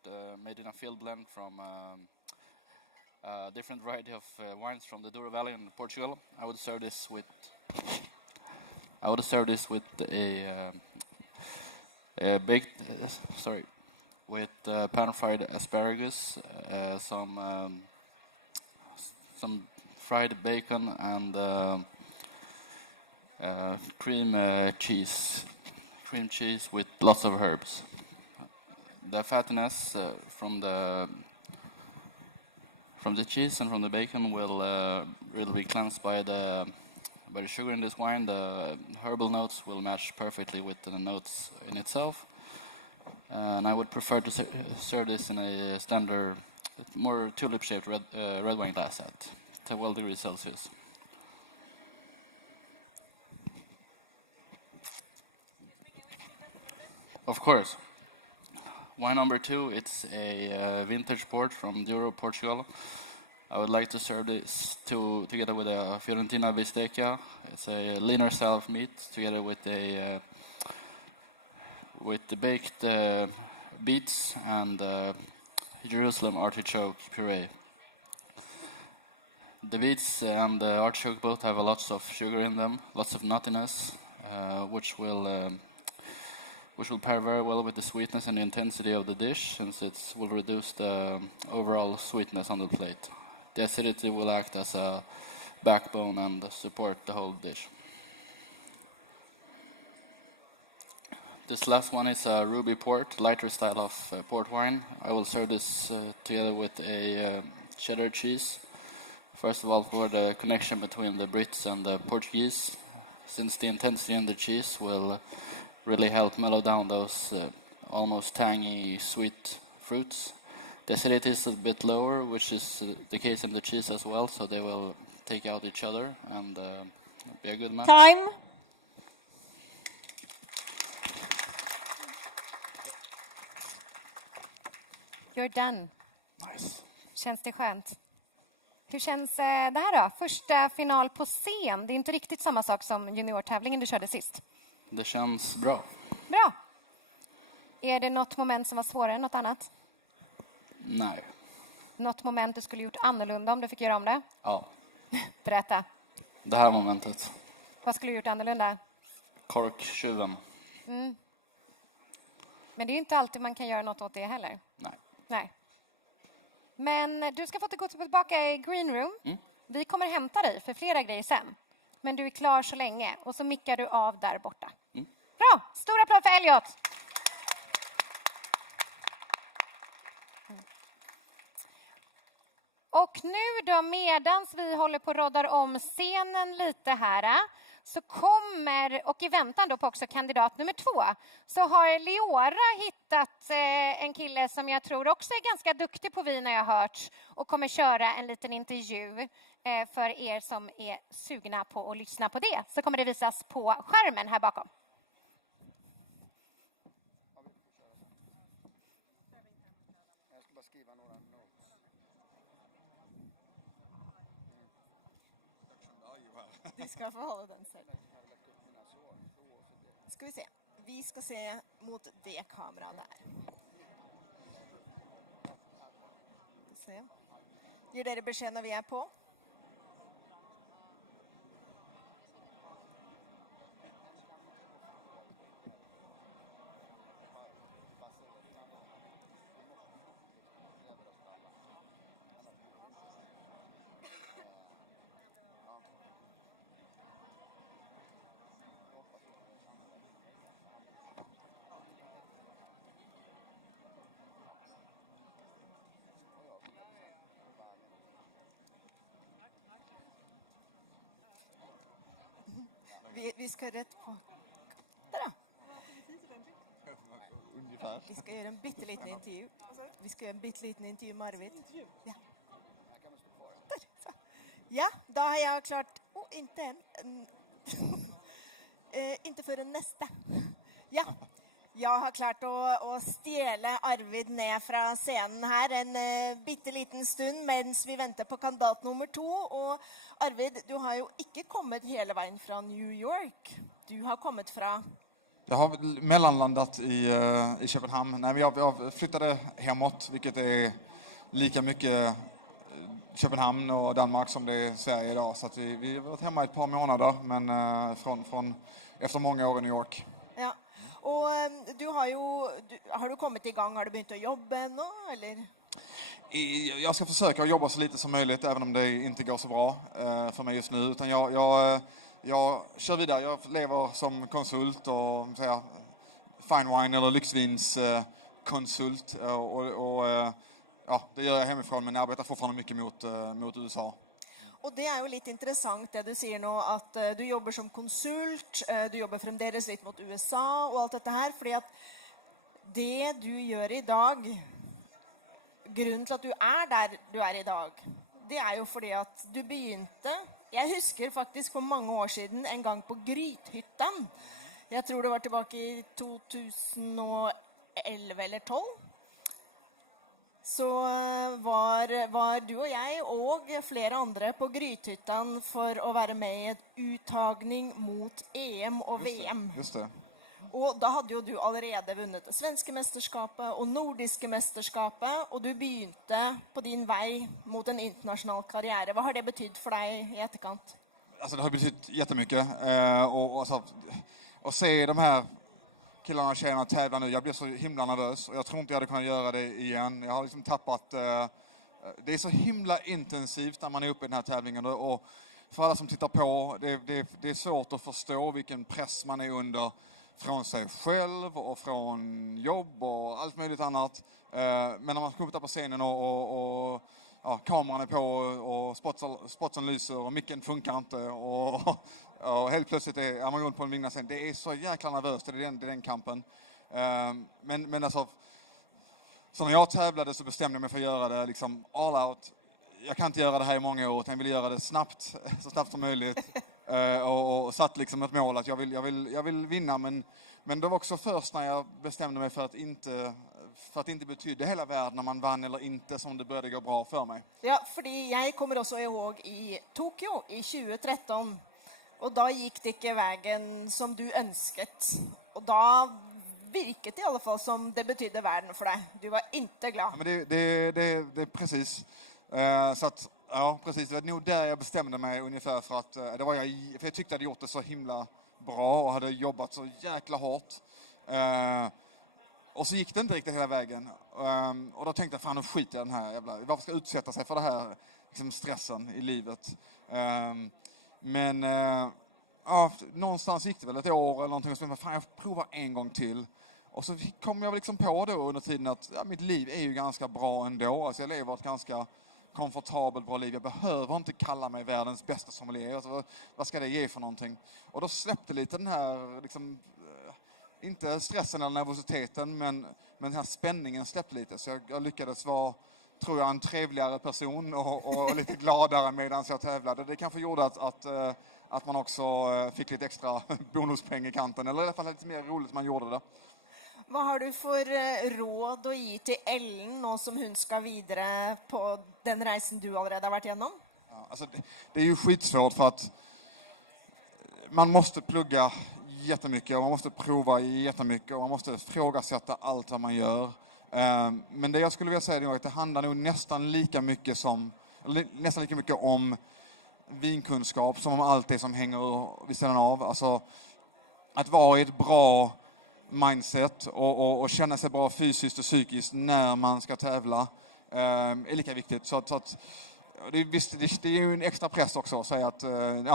made in a field blend from a different variety of wines from the Douro Valley in Portugal. I would serve this with a baked, with pan-fried asparagus, some fried bacon, and cream cheese with lots of herbs. The fattiness from the cheese and from the bacon will really be cleansed by the sugar in this wine. The herbal notes will match perfectly with the notes in itself. And I would prefer to serve this in a standard, more tulip-shaped red wine glass at 12 degrees Celsius. Of course. Wine number 2, it's a vintage port from Douro, Portugal. I would like to serve this together with a Fiorentina bistecca. It's a leaner style of meat together with the baked beets and Jerusalem artichoke puree. The beets and the artichoke both have lots of sugar in them, lots of nuttiness, which will pair very well with the sweetness and the intensity of the dish, since it will reduce the overall sweetness on the plate. The acidity will act as a backbone and support the whole dish. This last one is a ruby port, lighter style of port wine. I will serve this together with a cheddar cheese. First of all, for the connection between the Brits and the Portuguese, since the intensity in the cheese will really help mellow down those almost tangy, sweet fruits. The acidity is a bit lower, which is the case in the cheese as well, so they will take out each other and be a good match. Time. You're done. Nice. Känns det skönt? Hur känns det här då? Första final på scen. Det är inte riktigt samma sak som juniortävlingen du körde sist. Det känns bra. Bra. Är det något moment som var svårare än något annat? Nej. Något moment du skulle gjort annorlunda om du fick göra om det? Ja. Berätta. Det här momentet. Vad skulle du gjort annorlunda? Korktjuven. Mm. Men det är ju inte alltid man kan göra något åt det heller. Nej. Nej. Men du ska få gå tillbaka i green room. Vi kommer hämta dig för flera grejer sen. Men du är klar så länge. Och så mickar du av där borta. Bra! Stor applåd för Elliot! Och nu då, medans vi håller på att råda om scenen lite här, så kommer, och i väntan då på också kandidat nummer 2, så har Leora hittat en kille som jag tror också är ganska duktig på vin, har jag hört, och kommer köra en liten intervju för er som är sugna på att lyssna på det. Så kommer det visas på skärmen här bakom. Jag ska bara skriva några notes. Du ska få hålla den selv. Ska vi se. Vi ska se mot det kamera där. Se. Ger dere besked när vi är på? Vi ska rätt på. Där då. Ungefär. Vi ska göra en bitteliten intervju. Vi ska göra en bitteliten intervju med Arvid. Ja. Där, så. Ja, då har jag klart. Inte än. Inte förrän nästa. Ja. Jag har klart att stjäla Arvid ner från scenen här en bitteliten stund mens vi väntar på kandidat nummer 2. Och Arvid, du har ju inte kommit hela vägen från New York. Du har kommit från... Jag har mellanlandat i Köpenhamn. Nej, men jag flyttade hemåt, vilket är lika mycket Köpenhamn och Danmark som det är Sverige idag. Så att vi har varit hemma ett par månader, men efter många år i New York. Ja. Och du har du kommit igång, har du börjat jobba ännu, eller? Jag ska försöka jobba så lite som möjligt, även om det inte går så bra för mig just nu. Utan jag kör vidare. Jag lever som konsult och fine wine eller lyxvinskonsult. Ja, det gör jag hemifrån, men jag arbetar fortfarande mycket mot USA. Och det är ju lite intressant det du säger nu, att du jobbar som konsult, du jobbar framdeles lite mot USA och allt det här, för att det du gör idag, grunden till att du är där du är idag, det är ju för att du begynte, jag husker faktiskt för många år sedan, en gång på Grythyttan. Jag tror det var tillbaka i 2011 eller 12. Så var du och jag och flera andra på Grythyttan för att vara med i ett uttagning mot EM och VM. Just det. Och då hade ju du allerede vunnit Svenska Mästerskapen och Nordiska Mästerskapen, och du begynte på din väg mot en internationell karriär. Vad har det betytt för dig i efterkant? Alltså det har betytt jättemycket. Och se de här killarna och tjejerna tävla nu. Jag blir så himla nervös och jag tror inte jag hade kunnat göra det igen. Jag har liksom tappat... det är så himla intensivt när man är uppe i den här tävlingen. Och för alla som tittar på, det är svårt att förstå vilken press man är under från sig själv och från jobb och allt möjligt annat. Men när man kommer upp där på scenen och kameran är på och spotsen lyser och micken funkar inte och helt plötsligt är man runt på en vinnarschan. Det är så jäkla nervöst, det är den kampen. Men alltså, så när jag tävlade så bestämde jag mig för att göra det liksom all out. Jag kan inte göra det här i många år, utan jag vill göra det snabbt, så snabbt som möjligt. Och satt liksom ett mål att jag vill vinna, men det var också först när jag bestämde mig för att inte betydde hela världen när man vann eller inte som det började gå bra för mig. Ja, för jag kommer också ihåg i Tokyo i 2013, och då gick det inte vägen som du önskat. Och då virkade det i alla fall som det betydde världen för dig. Du var inte glad. Ja, men det är precis. Så att, ja, precis. Det var nog där jag bestämde mig ungefär, för att för jag tyckte jag hade gjort det så himla bra och hade jobbat så jäkla hårt. Och så gick det inte riktigt hela vägen. Och då tänkte jag, fan nu skiter jag den här jävla... Varför ska jag utsätta sig för det här liksom stressen i livet? Men ja, någonstans gick det väl ett år eller någonting. Och så fan, jag provar en gång till. Och så kom jag liksom på då under tiden att mitt liv är ju ganska bra ändå. Alltså jag lever ett ganska komfortabelt bra liv. Jag behöver inte kalla mig världens bästa sommelier. Alltså, vad ska det ge för någonting? Och då släppte lite den här liksom... Inte stressen eller nervositeten, men den här spänningen släppte lite. Så jag lyckades vara, tror jag, en trevligare person och lite gladare medan jag tävlade. Det kanske gjorde att man också fick lite extra bonuspeng i kanten. Eller i alla fall lite mer roligt man gjorde det. Vad har du för råd att ge till Ellen nå som hon ska vidare på den reisen du redan har varit igenom? Ja, alltså det är ju skitsvårt för att man måste plugga jättemycket och man måste prova jättemycket och man måste ifrågasätta allt vad man gör. Men det jag skulle vilja säga är att det handlar nog nästan lika mycket om vinkunskap som om allt det som hänger vid sidan av. Alltså att vara i ett bra mindset och känna sig bra fysiskt och psykiskt när man ska tävla är lika viktigt. Så att det är ju en extra press också att säga att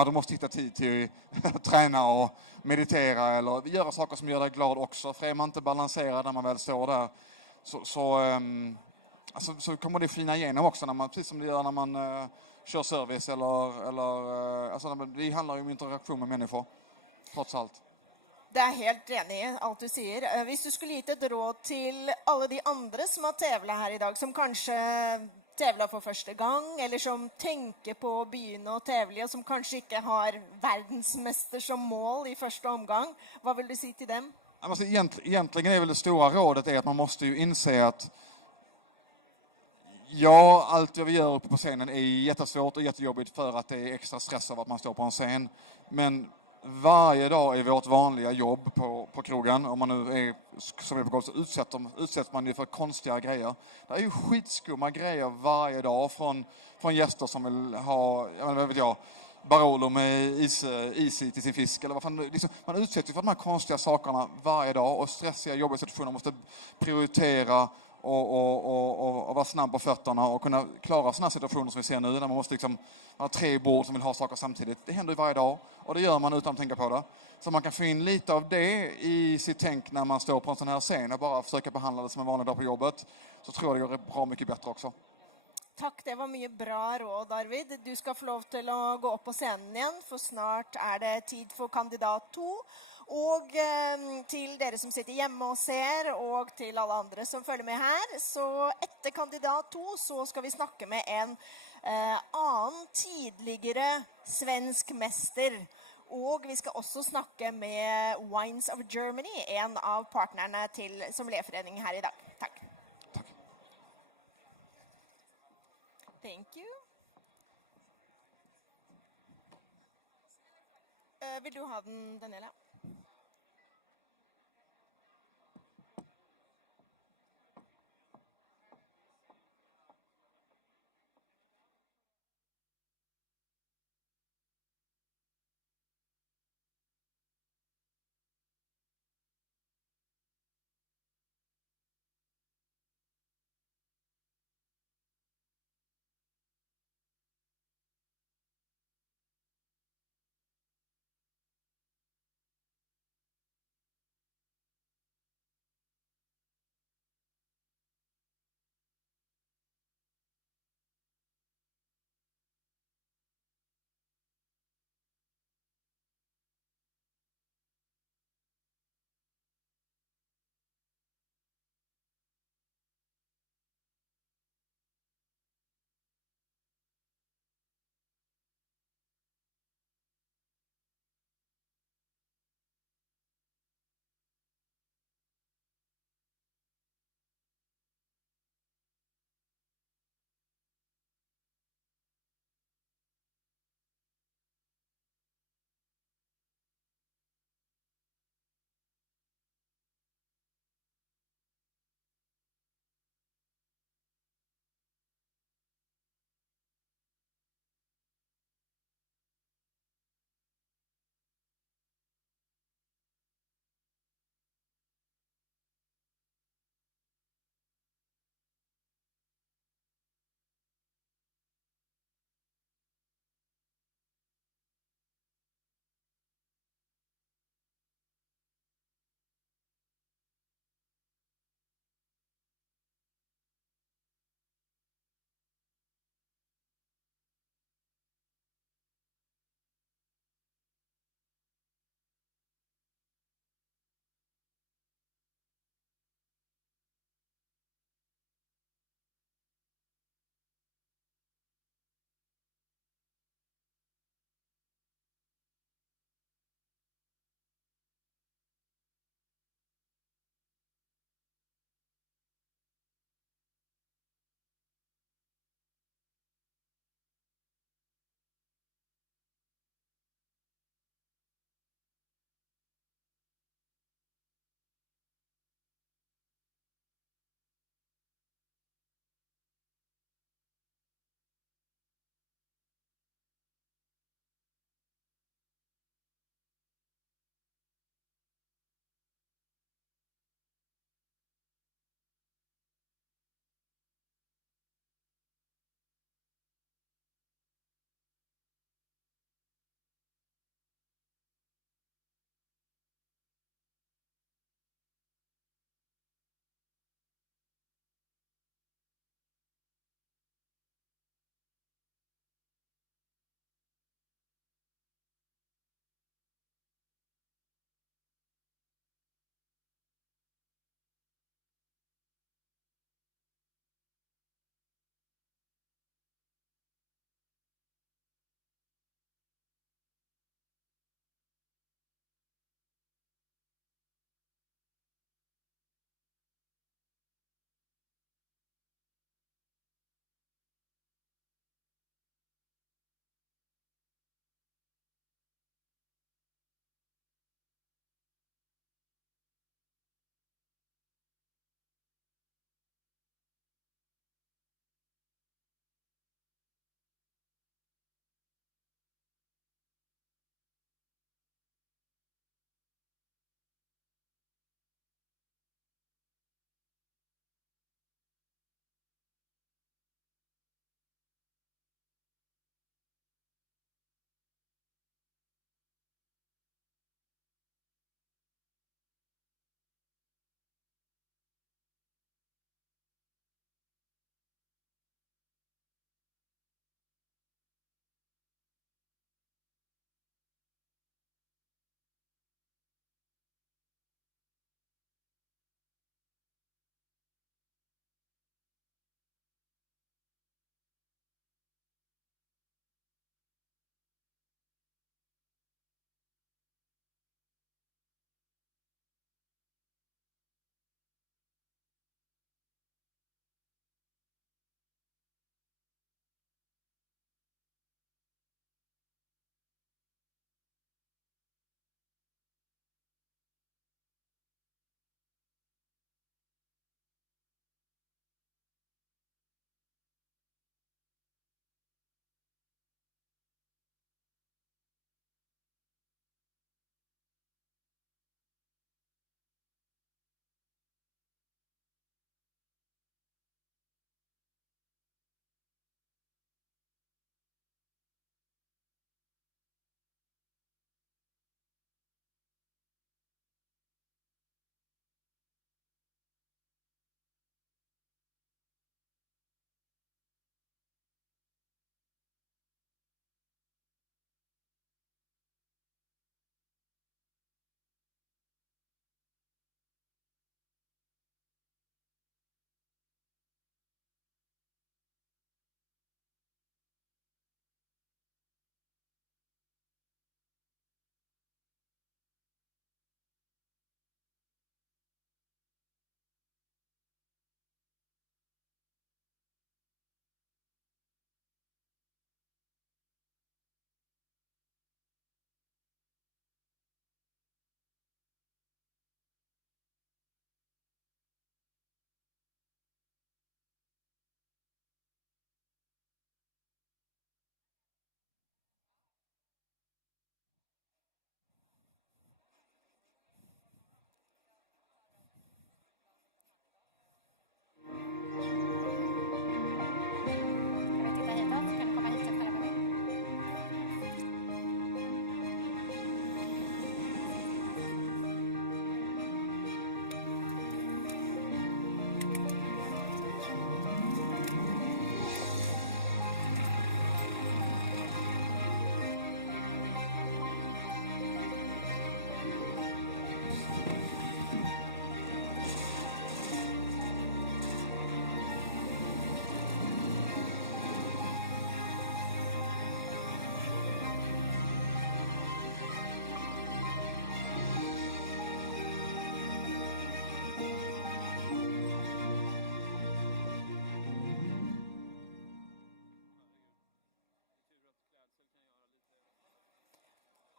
du måste hitta tid till att träna och meditera eller göra saker som gör dig glad också. För är man inte balanserad när man väl står där så kommer det skina igenom också när man, precis som det gör när man kör service alltså det handlar ju om interaktion med människor trots allt. Det är helt enig i allt du säger. Hvis du skulle ge ett råd till alla de andra som har tävlat här idag, som kanske tävlar för första gången eller som tänker på att börja och tävla och som kanske inte har världsmästare som mål i första omgång, vad vill du säga till dem? Alltså, egentligen är väl det stora rådet är att man måste ju inse att allt vi gör uppe på scenen är jättesvårt och jättejobbigt för att det är extra stress av att man står på en scen. Men varje dag i vårt vanliga jobb på krogen, om man nu är som är på golv, så utsätts man ju för konstiga grejer. Det är ju skitskumma grejer varje dag från gäster som vill ha, vad vet jag, Barolo med is till sin fisk. Eller vad fan, liksom, man utsätts ju för de här konstiga sakerna varje dag och stressiga, jobbiga situationer. Måste prioritera och vara snabb på fötterna och kunna klara sådana situationer som vi ser nu när man måste liksom ha 3 bord som vill ha saker samtidigt. Det händer ju varje dag och det gör man utan att tänka på det. Så man kan få in lite av det i sitt tänk när man står på en sån här scen och bara försöka behandla det som en vanlig dag på jobbet, så tror jag det går bra mycket bättre också. Tack, det var mycket bra råd, Arvid. Du ska få lov till att gå upp på scenen igen, för snart är det tid för kandidat 2. Och till dere som sitter hemma och ser, och till alla andra som följer med här, så efter kandidat 2 så ska vi snacka med en annan tidigare svensk mäster. Och vi ska också snacka med Wines of Germany, en av partnerna till sommelierföreningen här idag. Tack. Thank you. Vill du ha den, Daniela?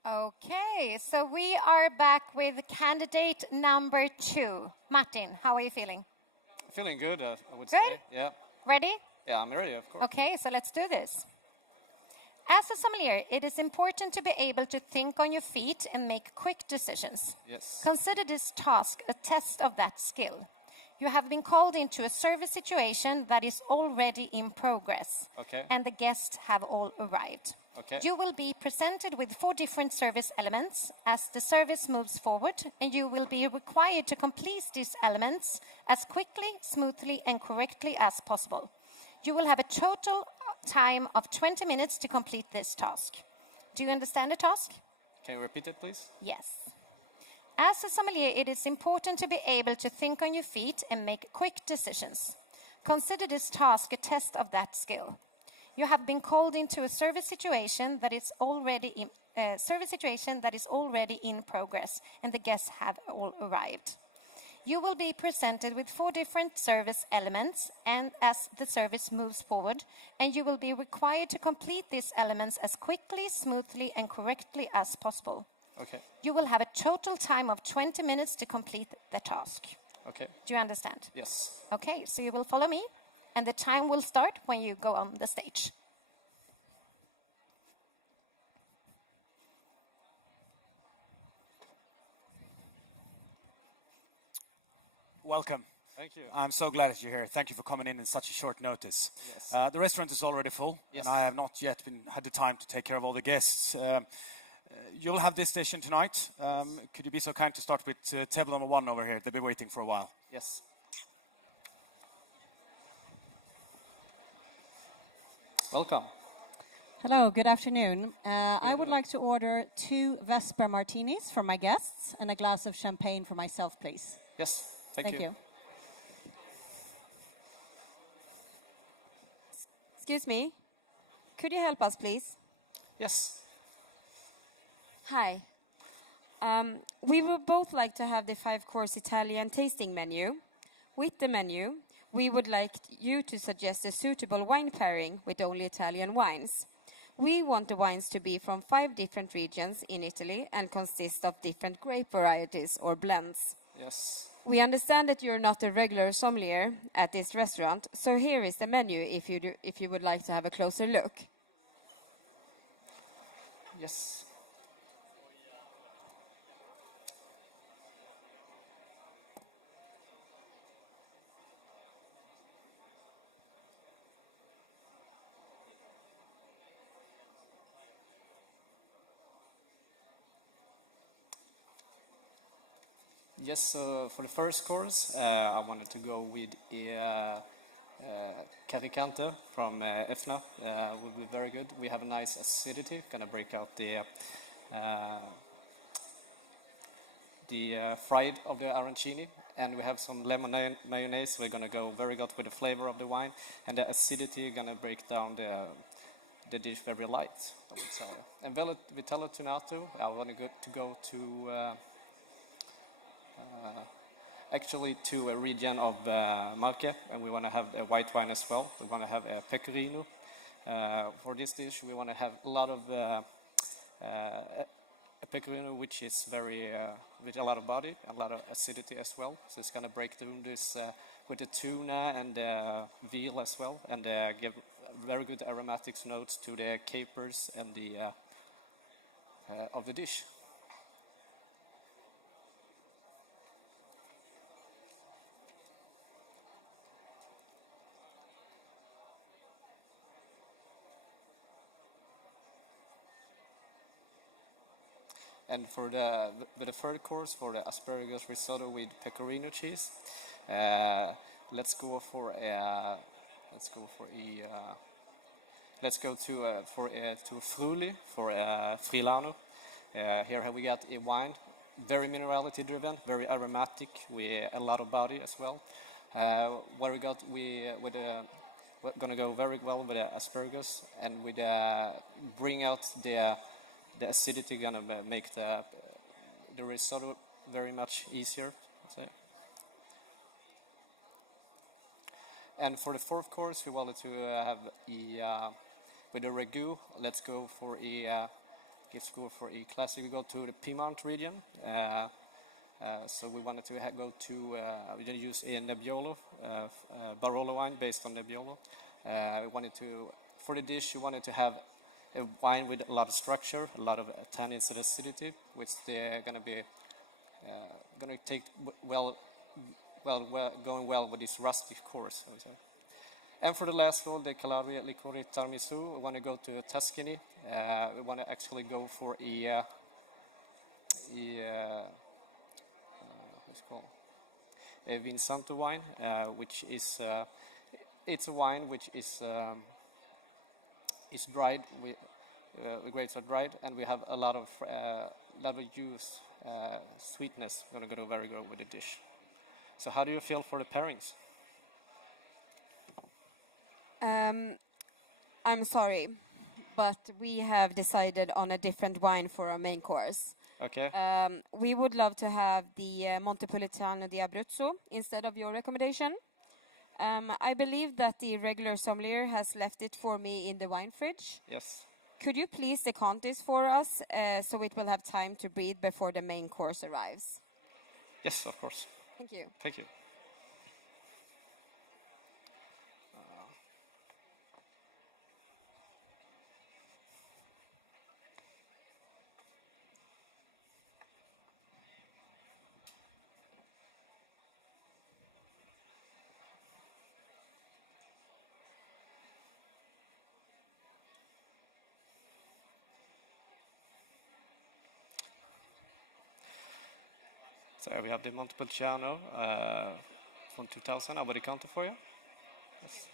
Okay, so we are back with candidate number 2. Martin, how are you feeling? Feeling good, I would Good? say. Yeah. Ready? Yeah, I'm ready, of course. Okay, so let's do this. As a sommelier, it is important to be able to think on your feet and make quick decisions. Yes. Consider this task a test of that skill. You have been called into a service situation that is already in progress, Okay. and the guests have all arrived. Okay. You will be presented with 4 different service elements as the service moves forward, and you will be required to complete these elements as quickly, smoothly, and correctly as possible. You will have a total time of 20 minutes to complete this task. Do you understand the task? Can you repeat it, please? Yes. As a sommelier, it is important to be able to think on your feet and make quick decisions. Consider this task a test of that skill. You have been called into a service situation that is already in progress, and the guests have all arrived. You will be presented with 4 different service elements, and as the service moves forward, and you will be required to complete these elements as quickly, smoothly, and correctly as possible. Okay. You will have a total time of 20 minutes to complete the task. Okay. Do you understand? Yes. Okay, so you will follow me, and the time will start when you go on the stage. Welcome. Thank you. I'm so glad that you're here. Thank you for coming in such a short notice. Yes. The restaurant is already full, Yes. and I have not yet had the time to take care of all the guests. You'll have this station tonight. Could you be so kind to start with table number 1 over here? They've been waiting for a while. Yes. Welcome. Hello, good afternoon. I would like to order 2 Vesper martinis for my guests and a glass of champagne for myself, please. Yes. Thank you. Excuse me. Could you help us, please? Yes. Hi. We would both like to have the 5-course Italian tasting menu. With the menu, we would like you to suggest a suitable wine pairing with only Italian wines. We want the wines to be from 5 different regions in Italy and consist of different grape varieties or blends. Yes. We understand that you're not a regular sommelier at this restaurant, so here is the menu if you would like to have a closer look. Yes. Yes, for the first course, I wanted to go with a Caricante from Efna. Will be very good. We have a nice acidity, gonna break out the fried of the arancini, and we have some lemon mayonnaise. We're gonna go very good with the flavor of the wine, and the acidity gonna break down the dish very light, I would say. And Vitello Tunato, I want to go to actually to a region of Marche, and we want to have a white wine as well. We want to have a pecorino. For this dish, we want to have a lot of a pecorino which is very with a lot of body, a lot of acidity as well. So it's going to break down this with the tuna and the veal as well, and give very good aromatics notes to the capers and the of the dish. And for the third course, for the asparagus risotto with pecorino cheese, let's go to Fruli for Frilano. Here we got a wine, very minerality driven, very aromatic, with a lot of body as well. What we got, we're gonna go very well with the asparagus, and with bring out the acidity, gonna make the risotto very much easier. And for the fourth course, we wanted to have with the ragu. Let's go for a give score for a classic. We go to the Piedmont region. So we wanted to go to, we're going to use a Nebbiolo, Barolo wine based on Nebbiolo. We wanted to, for the dish, we wanted to have a wine with a lot of structure, a lot of tannins and acidity, which they're going to be going to take going well with this rustic course, I would say. And for the last one, the Calabria Liquori Tiramisu, we want to go to Tuscany. We want to actually go for what's it called? A Vinsanto wine, which is it's a wine which is dried. The grapes are dried, and we have a lot of juice, sweetness. Going to go very good with the dish. So, how do you feel for the pairings? I'm sorry, but we have decided on a different wine for our main course. Okay. We would love to have the Montepulciano di Abruzzo instead of your recommendation. I believe that the regular sommelier has left it for me in the wine fridge. Yes. Could you please decant this for us so it will have time to breathe before the main course arrives? Yes, of course. Thank you. Thank you. So we have the Montepulciano from 2000. I will decant it for you. Yes.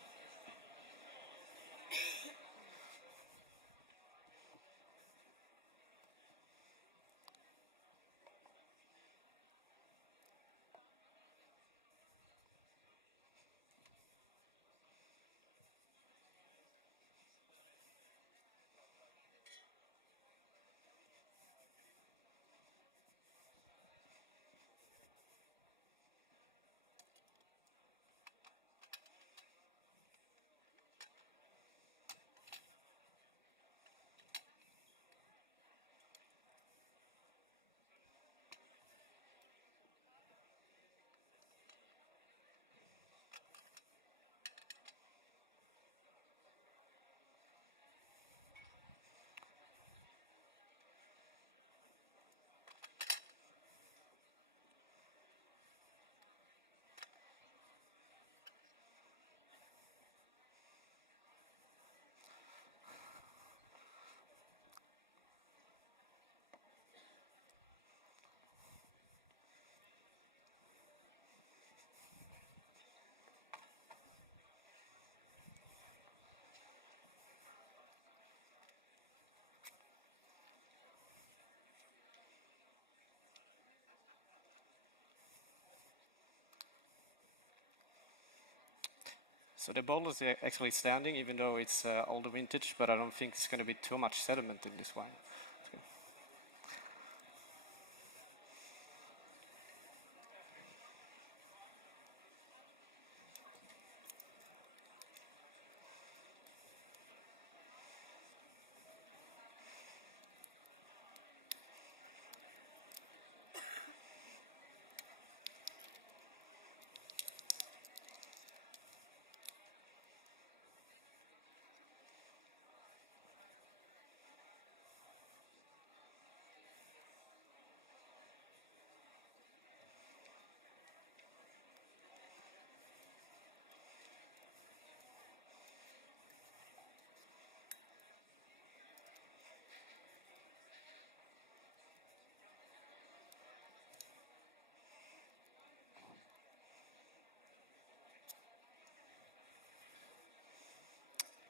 So the bowl is actually standing, even though it's older vintage, but I don't think it's going to be too much sediment in this wine.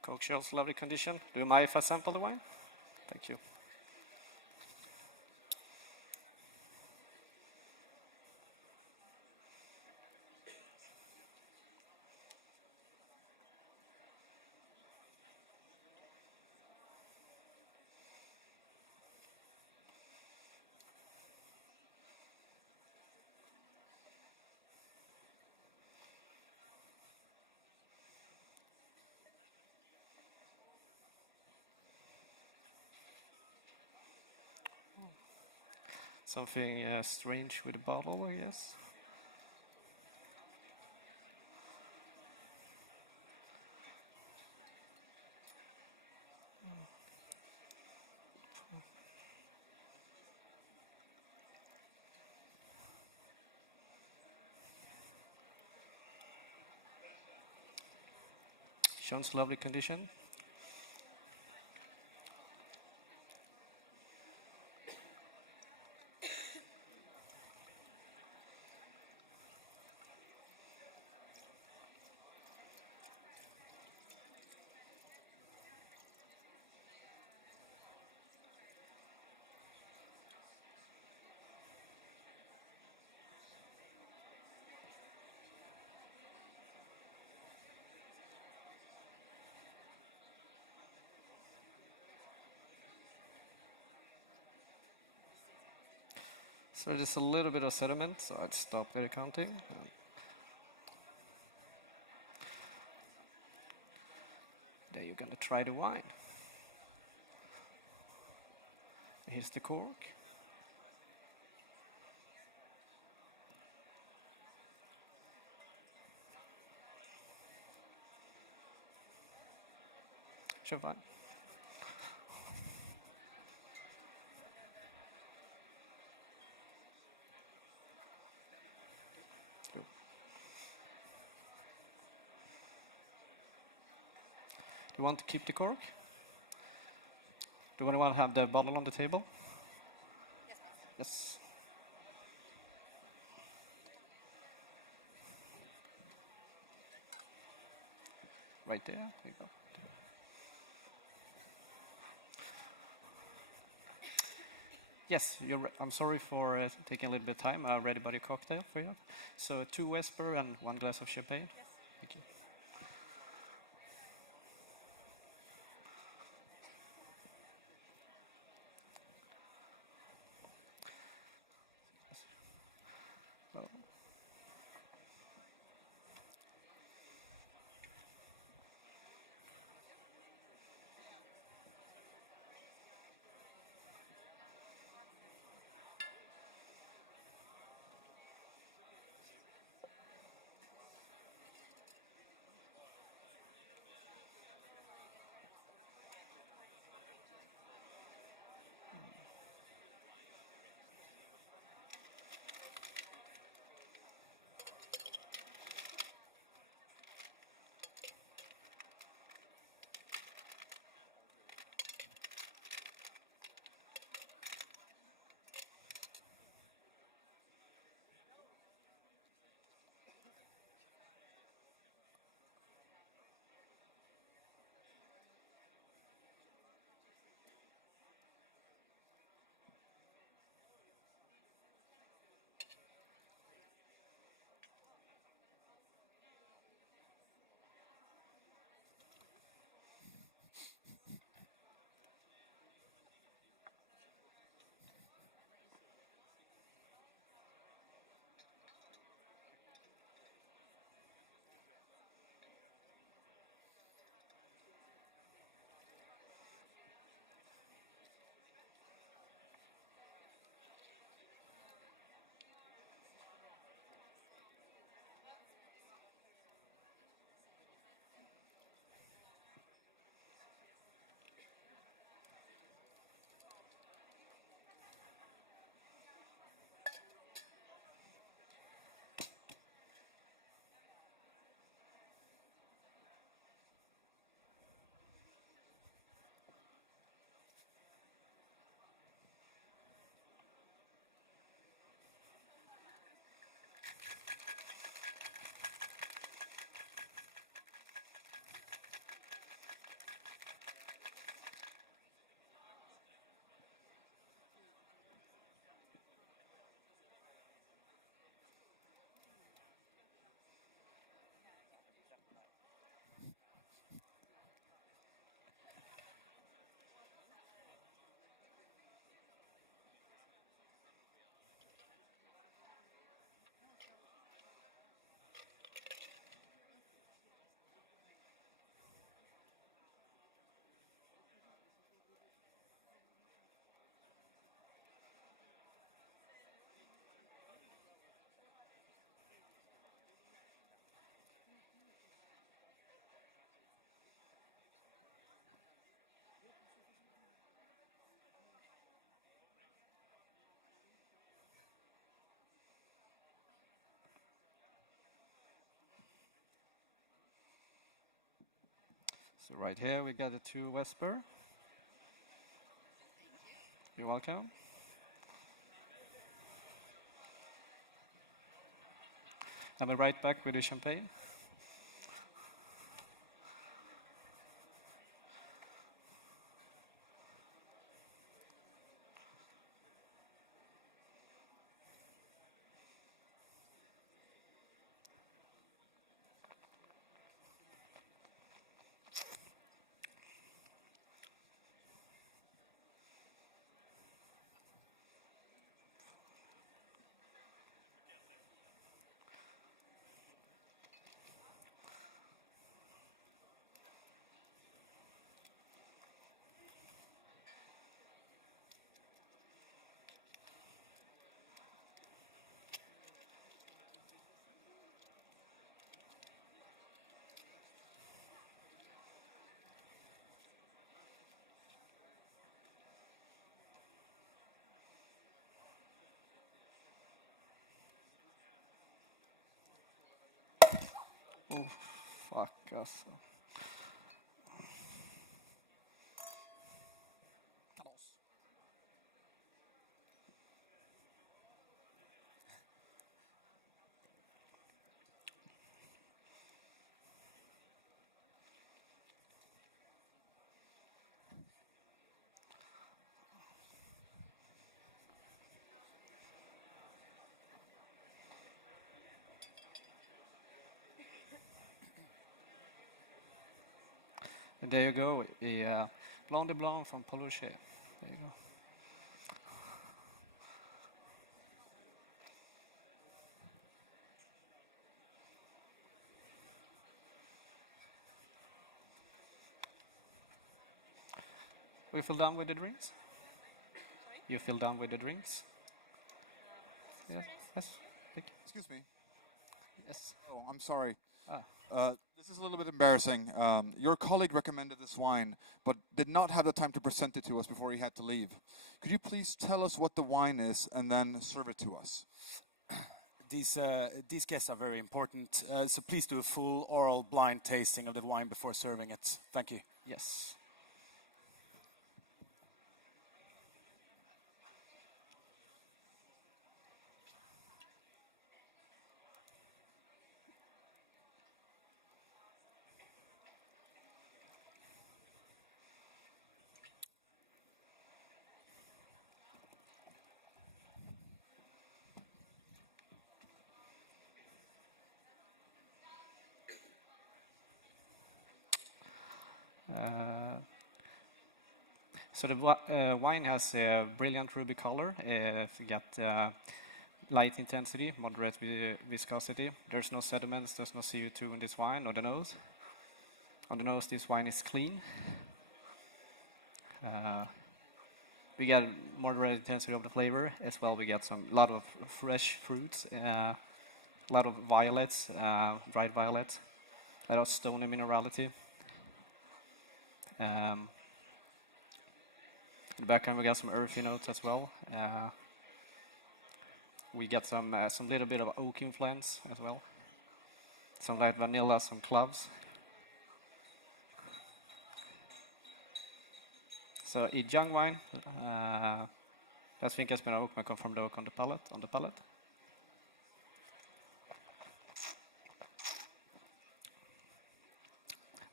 Coke shells, lovely condition. Do you mind if I sample the wine? Thank you. something strange with the bottle, I guess. Shows lovely condition. So there's a little bit of sediment, so I'll stop the counting. Then you're going to try the wine. Here's the cork. Champagne. Do you want to keep the cork? Do anyone have the bottle on the table? Yes. Right there. There you go. Yes, I'm sorry for taking a little bit of time. I read about your cocktail for you. So 2 Vesper and 1 glass of champagne. Yes. Thank you. Well. So right here we got the 2 Vesper. You're welcome. I'll be right back with the champagne. Oh, fuck alltså. And there you go, a Blanc de Blanc from Paul Rocher. There you go. We feel done with the drinks? You feel done with the drinks? Yeah. Yes. Excuse me. Yes. Oh, I'm sorry. Ah. This is a little bit embarrassing. Your colleague recommended this wine, but did not have the time to present it to us before he had to leave. Could you please tell us what the wine is and then serve it to us? These guests are very important, so please do a full oral blind tasting of the wine before serving it. Thank you. Yes. So the wine has a brilliant ruby color. You got light intensity, moderate viscosity. There's no sediments, there's no CO2 in this wine, or the nose. On the nose, this wine is clean. We get moderate intensity of the flavor as well. We get lot of fresh fruits, a lot of violets, dried violets, a lot of stony minerality. In the background, we got some earthy notes as well. We get some little bit of oak influence as well. Some light vanilla, some cloves. So a young wine. Jag svinkas med oak, men come from the oak on the palate. On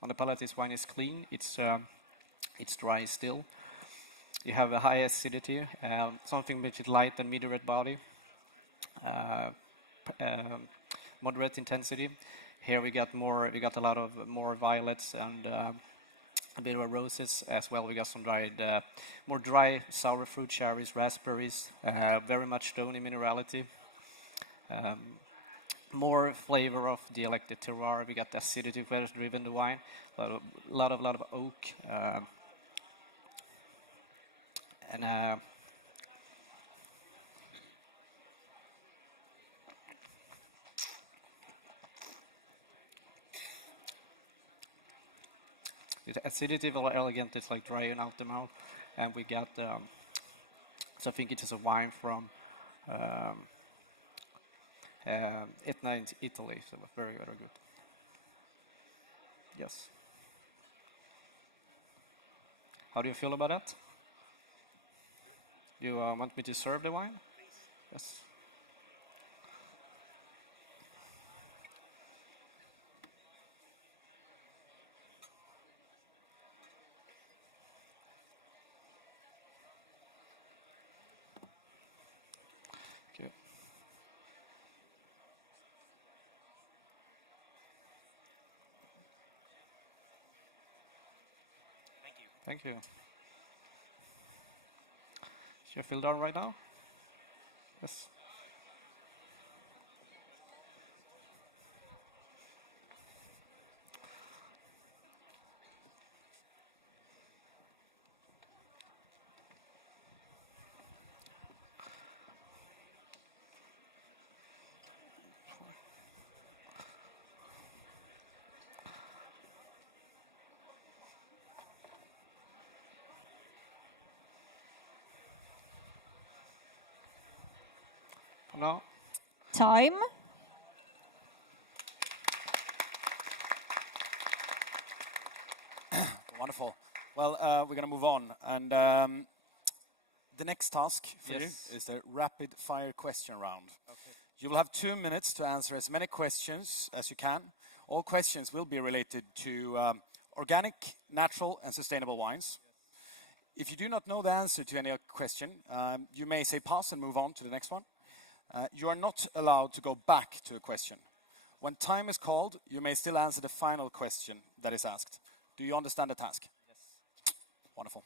the palate, this wine is clean. It's dry still. You have a high acidity, something which is light and moderate body, moderate intensity. Here we got a lot of more violets and a bit of roses as well. We got some more dry sour fruit, cherries, raspberries, very much stony minerality. More flavor of the terroir. We got the acidity where it's driven the wine. A lot of oak. And the acidity very elegant. It's like drying out the mouth, and we got. So I think it is a wine from Etna in Italy. So very good. Yes. How do you feel about that? You want me to serve the wine? Yes. Okay. Thank you. Is your fill down right now? Yes. No. Time. Wonderful. Well, we're going to move on. And the next task for you is the rapid fire question round. Okay. You will have 2 minutes to answer as many questions as you can. All questions will be related to organic, natural, and sustainable wines. If you do not know the answer to any question, you may say pass and move on to the next one. You are not allowed to go back to a question. When time is called, you may still answer the final question that is asked. Do you understand the task? Yes. Wonderful.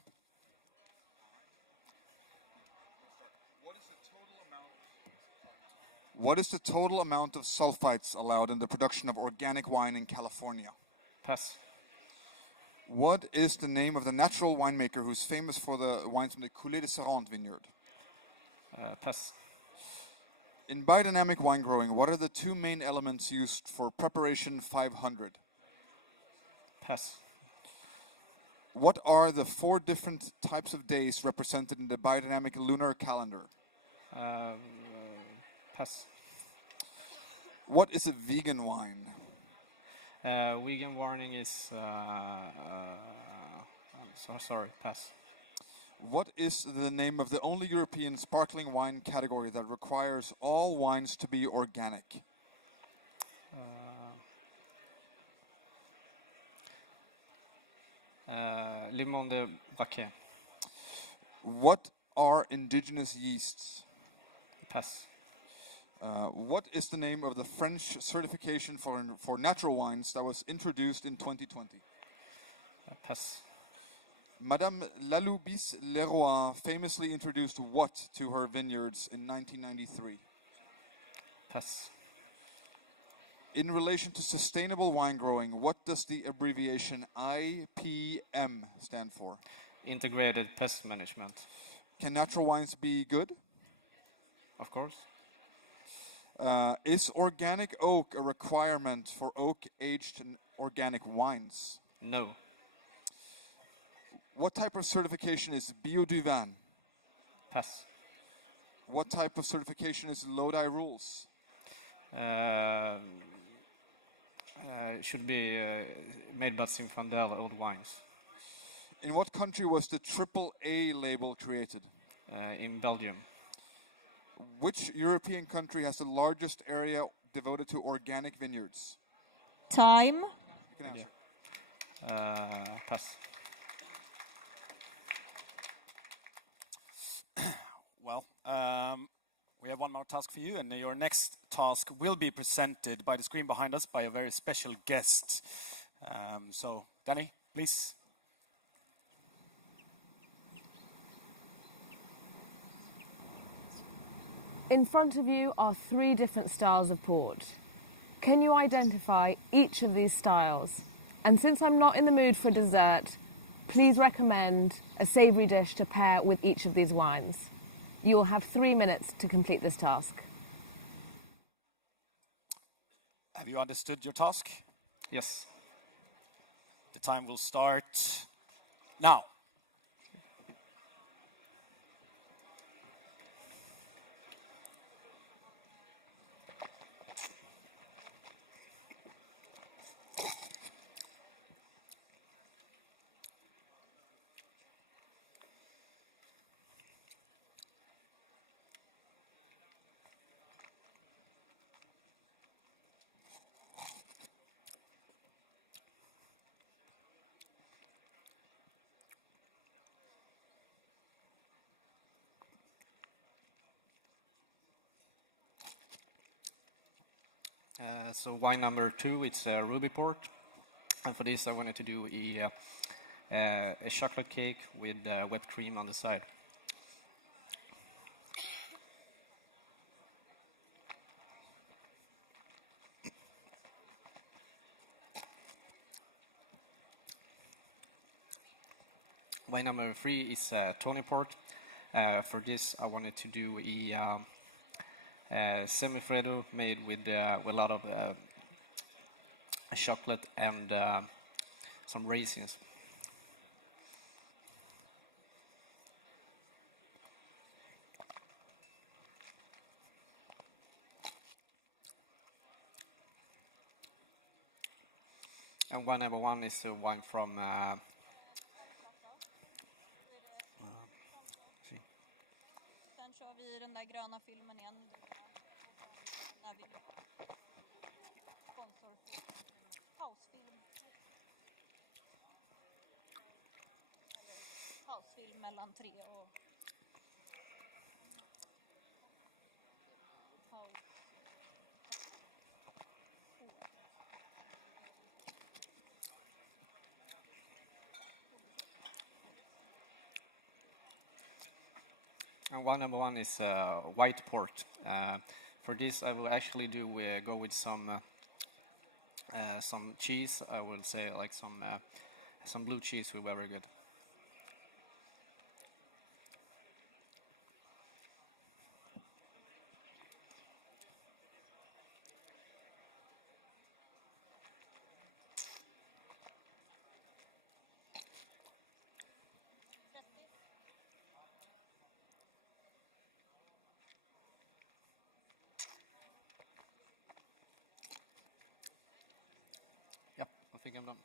What is the total amount of sulfites allowed in the production of organic wine in California? Pass. What is the name of the natural winemaker who's famous for the wines from the Coulée de Serrande vineyard? Pass. In biodynamic wine growing, what are the two main elements used for preparation 500? Pass. What are the 4 different types of days represented in the biodynamic lunar calendar? Pass. What is a vegan wine? Vegan warning is... I'm sorry, pass. What is the name of the only European sparkling wine category that requires all wines to be organic? Limon de Braquet. What are indigenous yeasts? Pass. What is the name of the French certification for natural wines that was introduced in 2020? Pass. Madame Laloubis Leroy famously introduced what to her vineyards in 1993? Pass. In relation to sustainable wine growing, what does the abbreviation IPM stand for? Integrated pest management. Can natural wines be good? Of course. Is organic oak a requirement for oak-aged organic wines? No. What type of certification is Bio du Vin? Pass. What type of certification is Lodi Rules? Should be made by Zinfandel old wines. In what country was the AAA label created? In Belgium. Which European country has the largest area devoted to organic vineyards? Time. You can answer. Pass. Well, we have one more task for you, and your next task will be presented by the screen behind us by a very special guest. So, Danny, please. In front of you are 3 different styles of port. Can you identify each of these styles? And since I'm not in the mood for dessert, please recommend a savoury dish to pair with each of these wines. You will have 3 minutes to complete this task. Have you understood your task? Yes. The time will start now. So wine number 2, it's ruby port. And for this I wanted to do a chocolate cake with whipped cream on the side. Wine number 3 is Tony port. For this I wanted to do a semifreddo made with a lot of chocolate and some raisins. And wine number 1 is a wine from Sen kör vi den där gröna filmen igen. När vi sponsorfilm. Pausfilm. Eller pausfilm mellan 3 och paus. And wine number 1 is white port. For this, I will actually go with some cheese. I will say like some blue cheese will be very good. I think I'm done.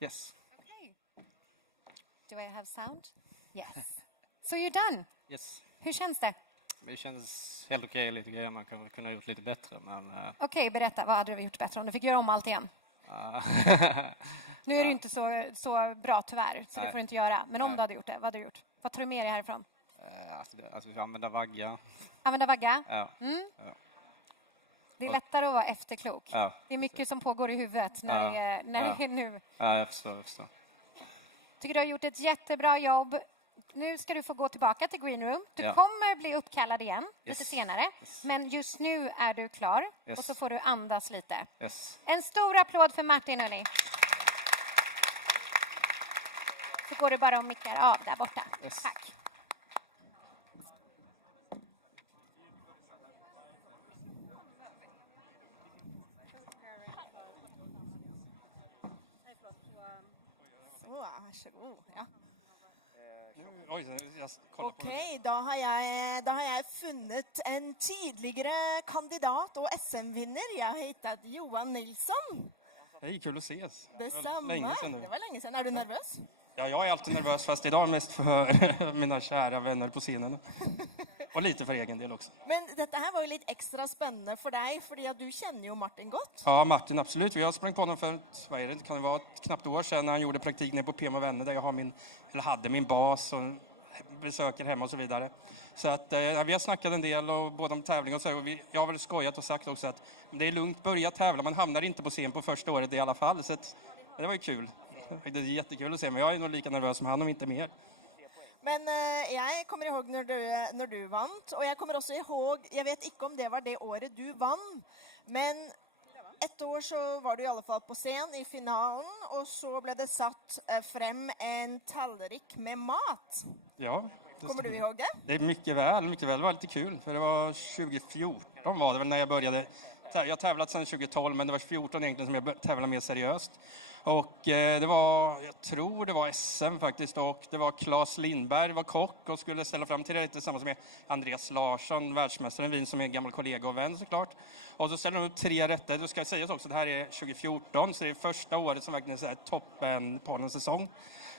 Yes. Okay. Do I have sound? Yes. So you're done? Yes. Hur känns det? Det känns helt okej, lite grejer man kan kunna ha gjort lite bättre, men Okej, berätta. Vad hade du gjort bättre om du fick göra om allt igen? Nu är det ju inte så bra tyvärr, så det får du inte göra. Men om du hade gjort det, vad hade du gjort? Vad tar du med dig härifrån? alltså använda vagga. Använda vagga? Ja. Mm. Ja. Det är lättare att vara efterklok. Ja. Det är mycket som pågår i huvudet när det är nu. Ja, jag förstår. Tycker du har gjort ett jättebra jobb. Nu ska du få gå tillbaka till Green Room. Du Ja. kommer bli uppkallad igen Yes. lite senare. Men just nu är du klar. Yes. Och så får du andas lite. Yes. En stor applåd för Martin, hörni. Så går du bara och mickar av där borta. Yes. Tack. Så, varsågod. Ja. Okej, da har jeg funnet en tidligere kandidat og SM-vinner. Jeg har hittat Johan Nilsson. Hej, kul att ses. Detsamma. Länge sedan nu. Det var länge sedan. Är du nervös? Ja, jag är alltid nervös, fast idag mest för mina kära vänner på scenen. Och lite för egen del också. Men dette her var jo litt ekstra spennende for deg, fordi at du kjenner jo Martin godt. Ja, Martin, absolut. Vi har sprang på honom för, vad är det, kan det vara ett knappt år sedan när han gjorde praktik nere på PM Vänner där jag hade min bas och besöker hemma och så vidare. Så att vi har snackat en del och både om tävling och så. Och jag har väl skojat och sagt också att det är lugnt, börja tävla. Man hamnar inte på scen på första året i alla fall. Så att, det var ju kul. Det är jättekul att se, men jag är nog lika nervös som han, om inte mer. Men jeg kommer ihåg når du vant, og jeg kommer også ihåg, jeg vet ikke om det var det året du vann, men ett år så var du i alla fall på scen i finalen, og så ble det satt frem en tallrik med mat. Ja. Kommer du ihåg det? Det är mycket väl. Det var lite kul, för det var 2014 var det väl när jag började. Jag har tävlat sedan 2012, men det var 2014 egentligen som jag tävlade mer seriöst. Och det var, jag tror det var SM faktiskt, och det var Claes Lindberg var kock och skulle ställa fram till det tillsammans med Andreas Larsson, världsmästaren i Wien, som är en gammal kollega och vän såklart. Och så ställde de upp 3 rätter. Då ska jag säga också, det här är 2014, så det är första året som verkligen är toppen pollensäsong.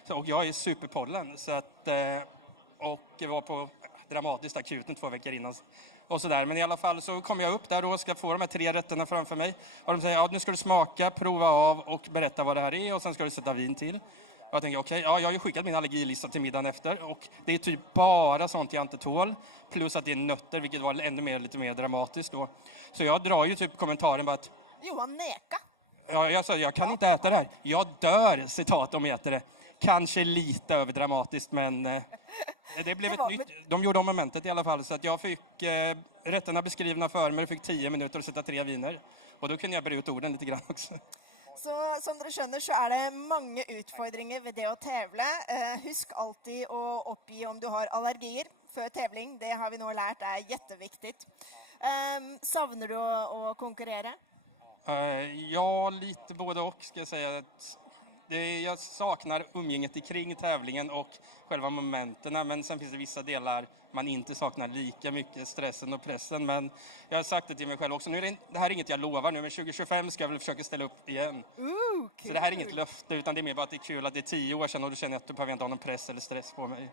Och jag är superpollen, så att, och jag var på dramatiskt akuten 2 veckor innan. Och sådär. Men i alla fall så kommer jag upp där och ska få de här 3 rätterna framför mig. Och de säger, ja, nu ska du smaka, prova av och berätta vad det här är. Och sen ska du sätta vin till. Jag tänker okej, ja, jag har ju skickat min allergilista till middagen efter och det är typ bara sånt jag inte tål. Plus att det är nötter, vilket var lite mer dramatiskt då. Så jag drar ju typ kommentaren bara att Johan neka. ja, jag sa jag kan inte äta det här. Jag dör, citat, om jag äter det. Kanske lite överdramatiskt, men det blev ett nytt. De gjorde om momentet i alla fall, så att jag fick rätterna beskrivna för mig. Jag fick 10 minuter att sätta 3 viner. Och då kunde jag bre ut orden lite grann också. Så som dere skjønner så är det många utfordringer ved det å tävla. Husk alltid å oppgi om du har allergier för tävling. Det har vi nog lärt är jätteviktigt. Savner du å konkurrera? Ja, lite både och ska jag säga. Jag saknar umgänget kring tävlingen och själva momenten, men sen finns det vissa delar man inte saknar lika mycket, stressen och pressen. Men jag har sagt det till mig själv också, nu är det här är inget jag lovar nu, men 2025 ska jag väl försöka ställa upp igen. Så det här är inget löfte, utan det är mer bara att det är kul att det är 10 år sedan och då känner jag att du behöver inte ha någon press eller stress på mig.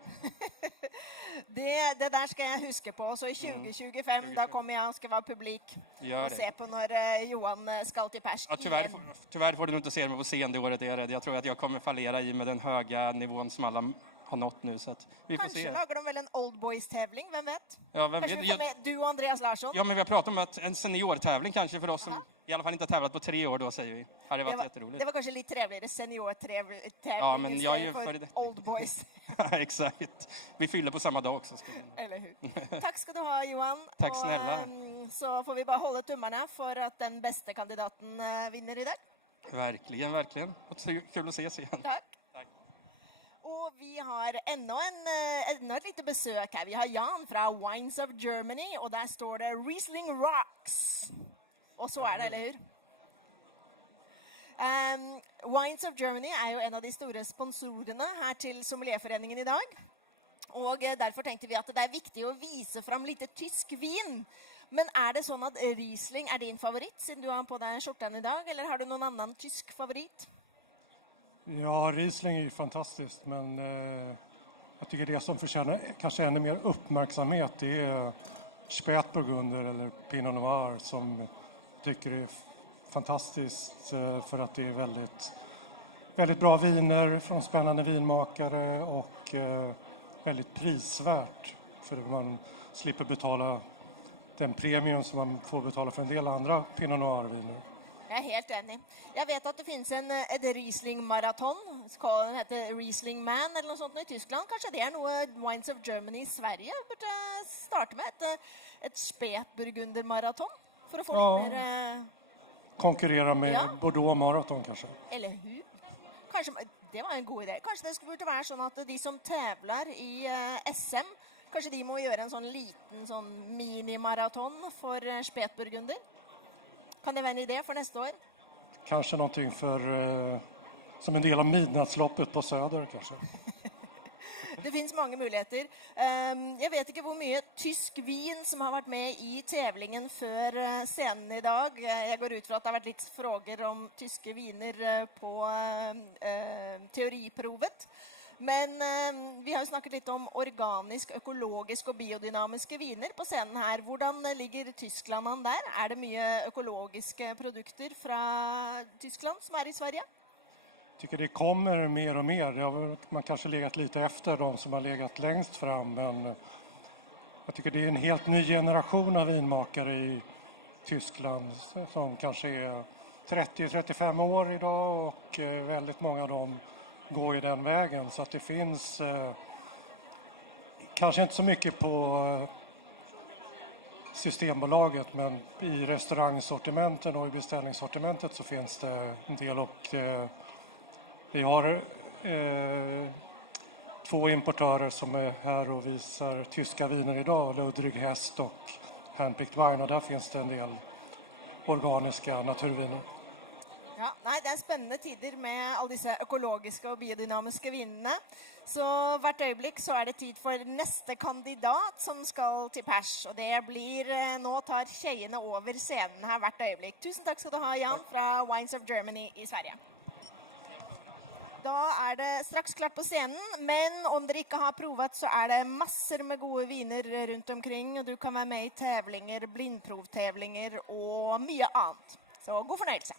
Det där ska jag huska på, så i 2025 då kommer jag ska vara publik och se på när Johan ska till pers. Ja, tyvärr får du inte se mig på scen det året, är rädd. Jag tror att jag kommer fallera i med den höga nivån som alla har nått nu, så att vi får Kanske se. lagar de väl en Old Boys-tävling, vem vet? Ja, vem Kanske vet? vi får med du och Andreas Larsson. Ja, men vi har pratat om en seniortävling kanske för oss som i alla fall inte har tävlat på 3 år då, säger vi. Det varit jätteroligt. Det var kanske lite trevligare seniortävling ja, men jag är ju för Old Boys. Exakt. Vi fyller på samma dag också. Eller hur? Tack ska du ha, Johan. Tack snälla. Så får vi bara hålla tummarna för att den bästa kandidaten vinner idag. Verkligen, verkligen. Och kul att ses igen. Tack. Och vi har ännu ett litet besök här. Vi har Jan från Wines of Germany och där står det Riesling Rocks. Och så är det, eller hur? Wines of Germany är ju en av de stora sponsorerna här till Sommelierforeningen idag. Och därför tänkte vi att det är viktigt att visa fram lite tysk vin. Men är det så att Riesling är din favorit, sedan du har på dig skjortan idag, eller har du någon annan tysk favorit? Ja, Riesling är ju fantastiskt, men jag tycker det som förtjänar kanske ännu mer uppmärksamhet det är Spätburgunder eller Pinot Noir som jag tycker är fantastiskt för att det är väldigt, väldigt bra viner från spännande vinmakare och väldigt prisvärt för att man slipper betala den premium som man får betala för en del andra Pinot Noir-viner. Jag är helt enig. Jag vet att det finns ett Riesling-maraton. Den heter Riesling Man eller något sånt i Tyskland. Kanske det är nog Wines of Germany i Sverige. Borde starta med ett Spätburgunder-maraton. För att få lite mer... Konkurrera med Bordeaux-maraton kanske. Eller hur? Kanske, det var en god idé. Kanske det skulle vara så att de som tävlar i SM, kanske de må göra en sån liten sån mini-maraton för Spätburgunder. Kan det vara en idé för nästa år? Kanske någonting för som en del av midnattsloppet på Söder kanske. Det finns många möjligheter. Jag vet inte hur mycket tysk vin som har varit med i tävlingen för scenen idag. Jag går ut för att det har varit lite frågor om tyska viner på teoriprovet. Men vi har ju snackat lite om organisk, ekologisk och biodynamiska viner på scenen här. Hvordan ligger Tyskland an där? Är det mycket ekologiska produkter från Tyskland som är i Sverige? Jag tycker det kommer mer och mer. Det har man kanske legat lite efter de som har legat längst fram. Men jag tycker det är en helt ny generation av vinmakare i Tyskland som kanske är 30-35 år idag och väldigt många av dem går ju den vägen. Så att det finns kanske inte så mycket på Systembolaget, men i restaurangsortimenten och i beställningssortimentet så finns det en del. Och vi har 2 importörer som är här och visar tyska viner idag, Ludwig Häst och Handpicked Wine, och där finns det en del organiska naturviner. Ja, nej, det är spännande tider med alla dessa ekologiska och biodynamiska vinerna. Så vart ögonblick så är det tid för nästa kandidat som ska till pers. Och det blir, nu tar tjejerna över scenen här vart ögonblick. Tusen tack ska du ha, Jan, från Wines of Germany i Sverige. Då är det strax klart på scenen, men om ni inte har provat så är det massor med goda viner runt omkring och du kan vara med i tävlingar, blindprovtävlingar och mycket annat. Så god förnöjelse.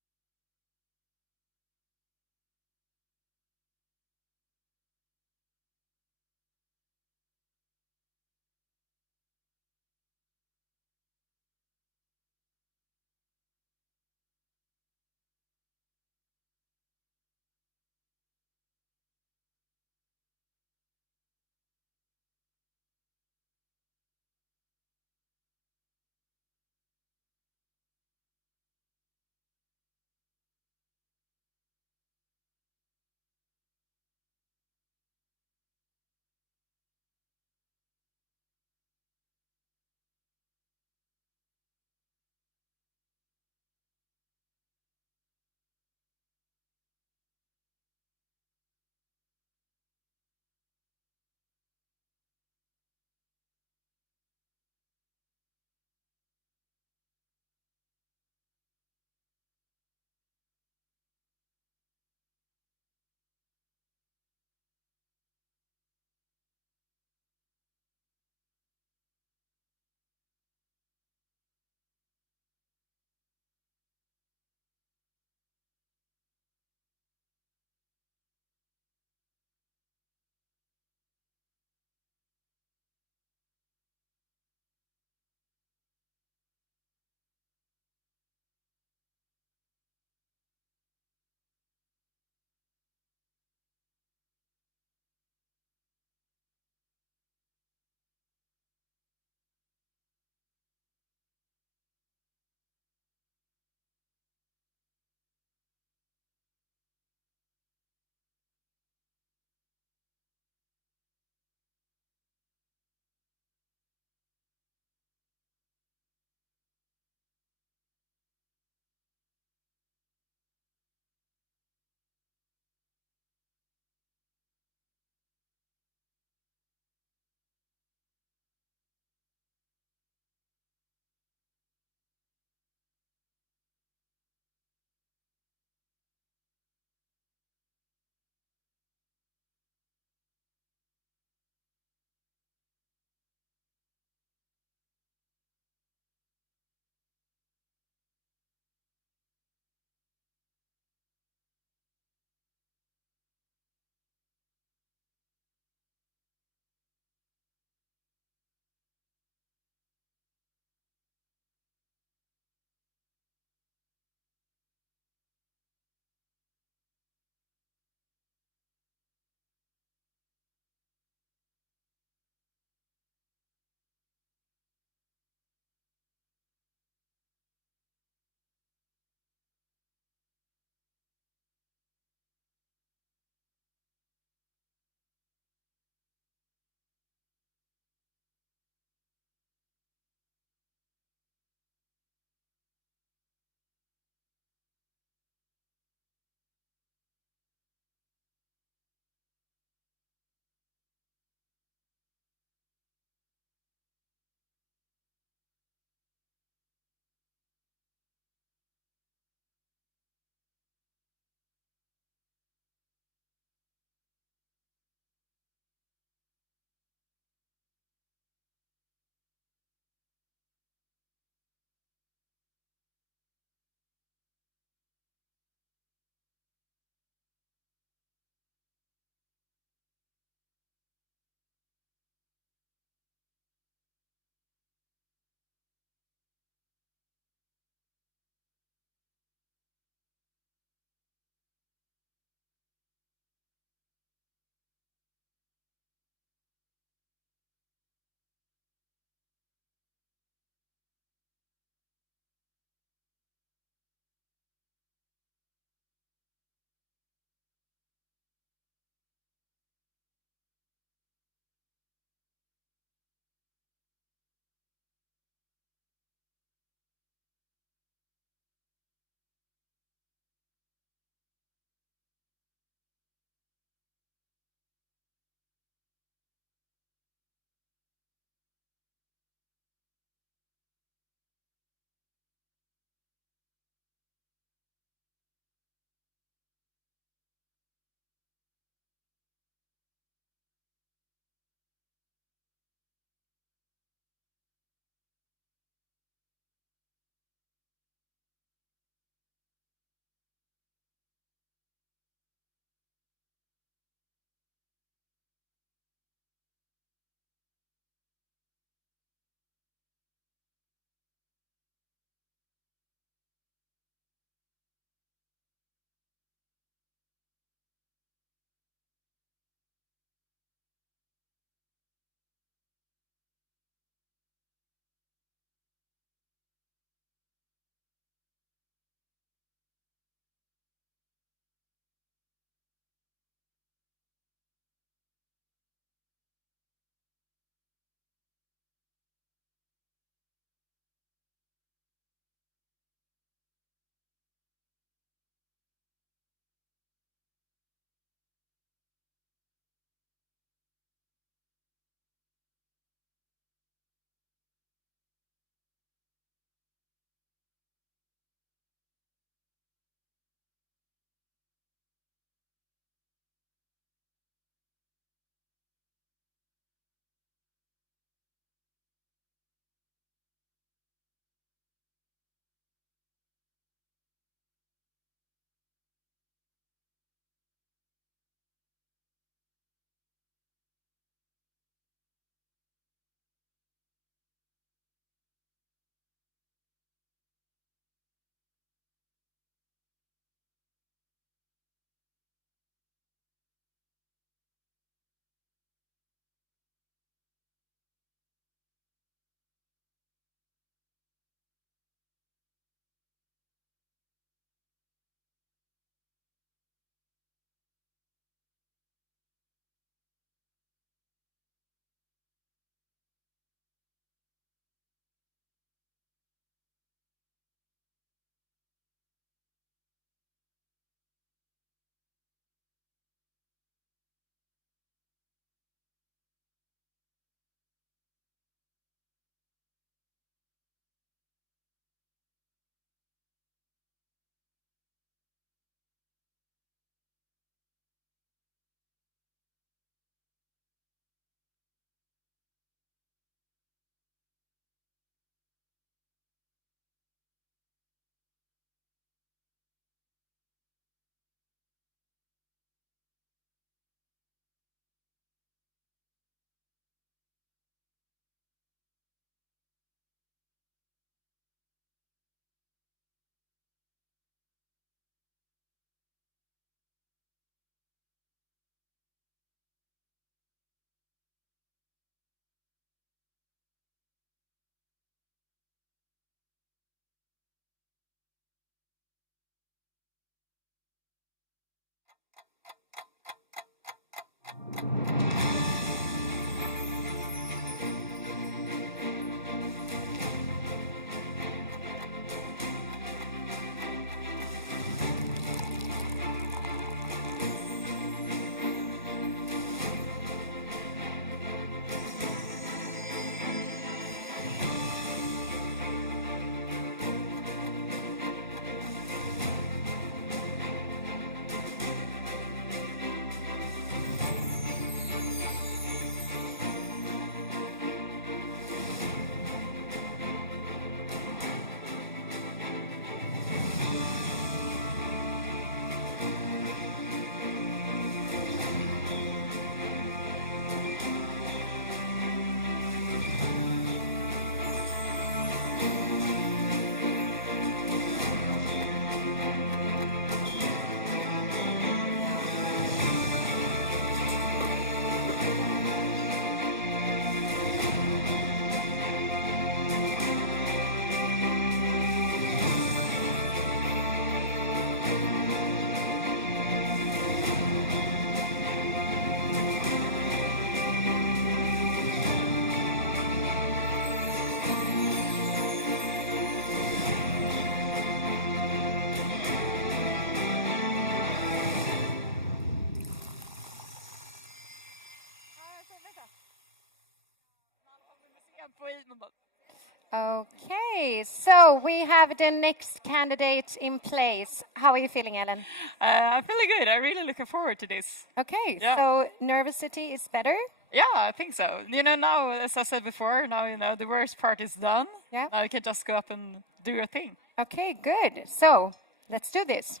Okay, so we have the next candidate in place. How are you feeling, Ellen? I'm feeling good. I'm really looking forward to this. Okay, Yeah. so nervosity is better? Yeah, I think so. Now, as I said before, now, the worst part is done. Yeah. Now you can just go up and do your thing. Okay, good. So, let's do this.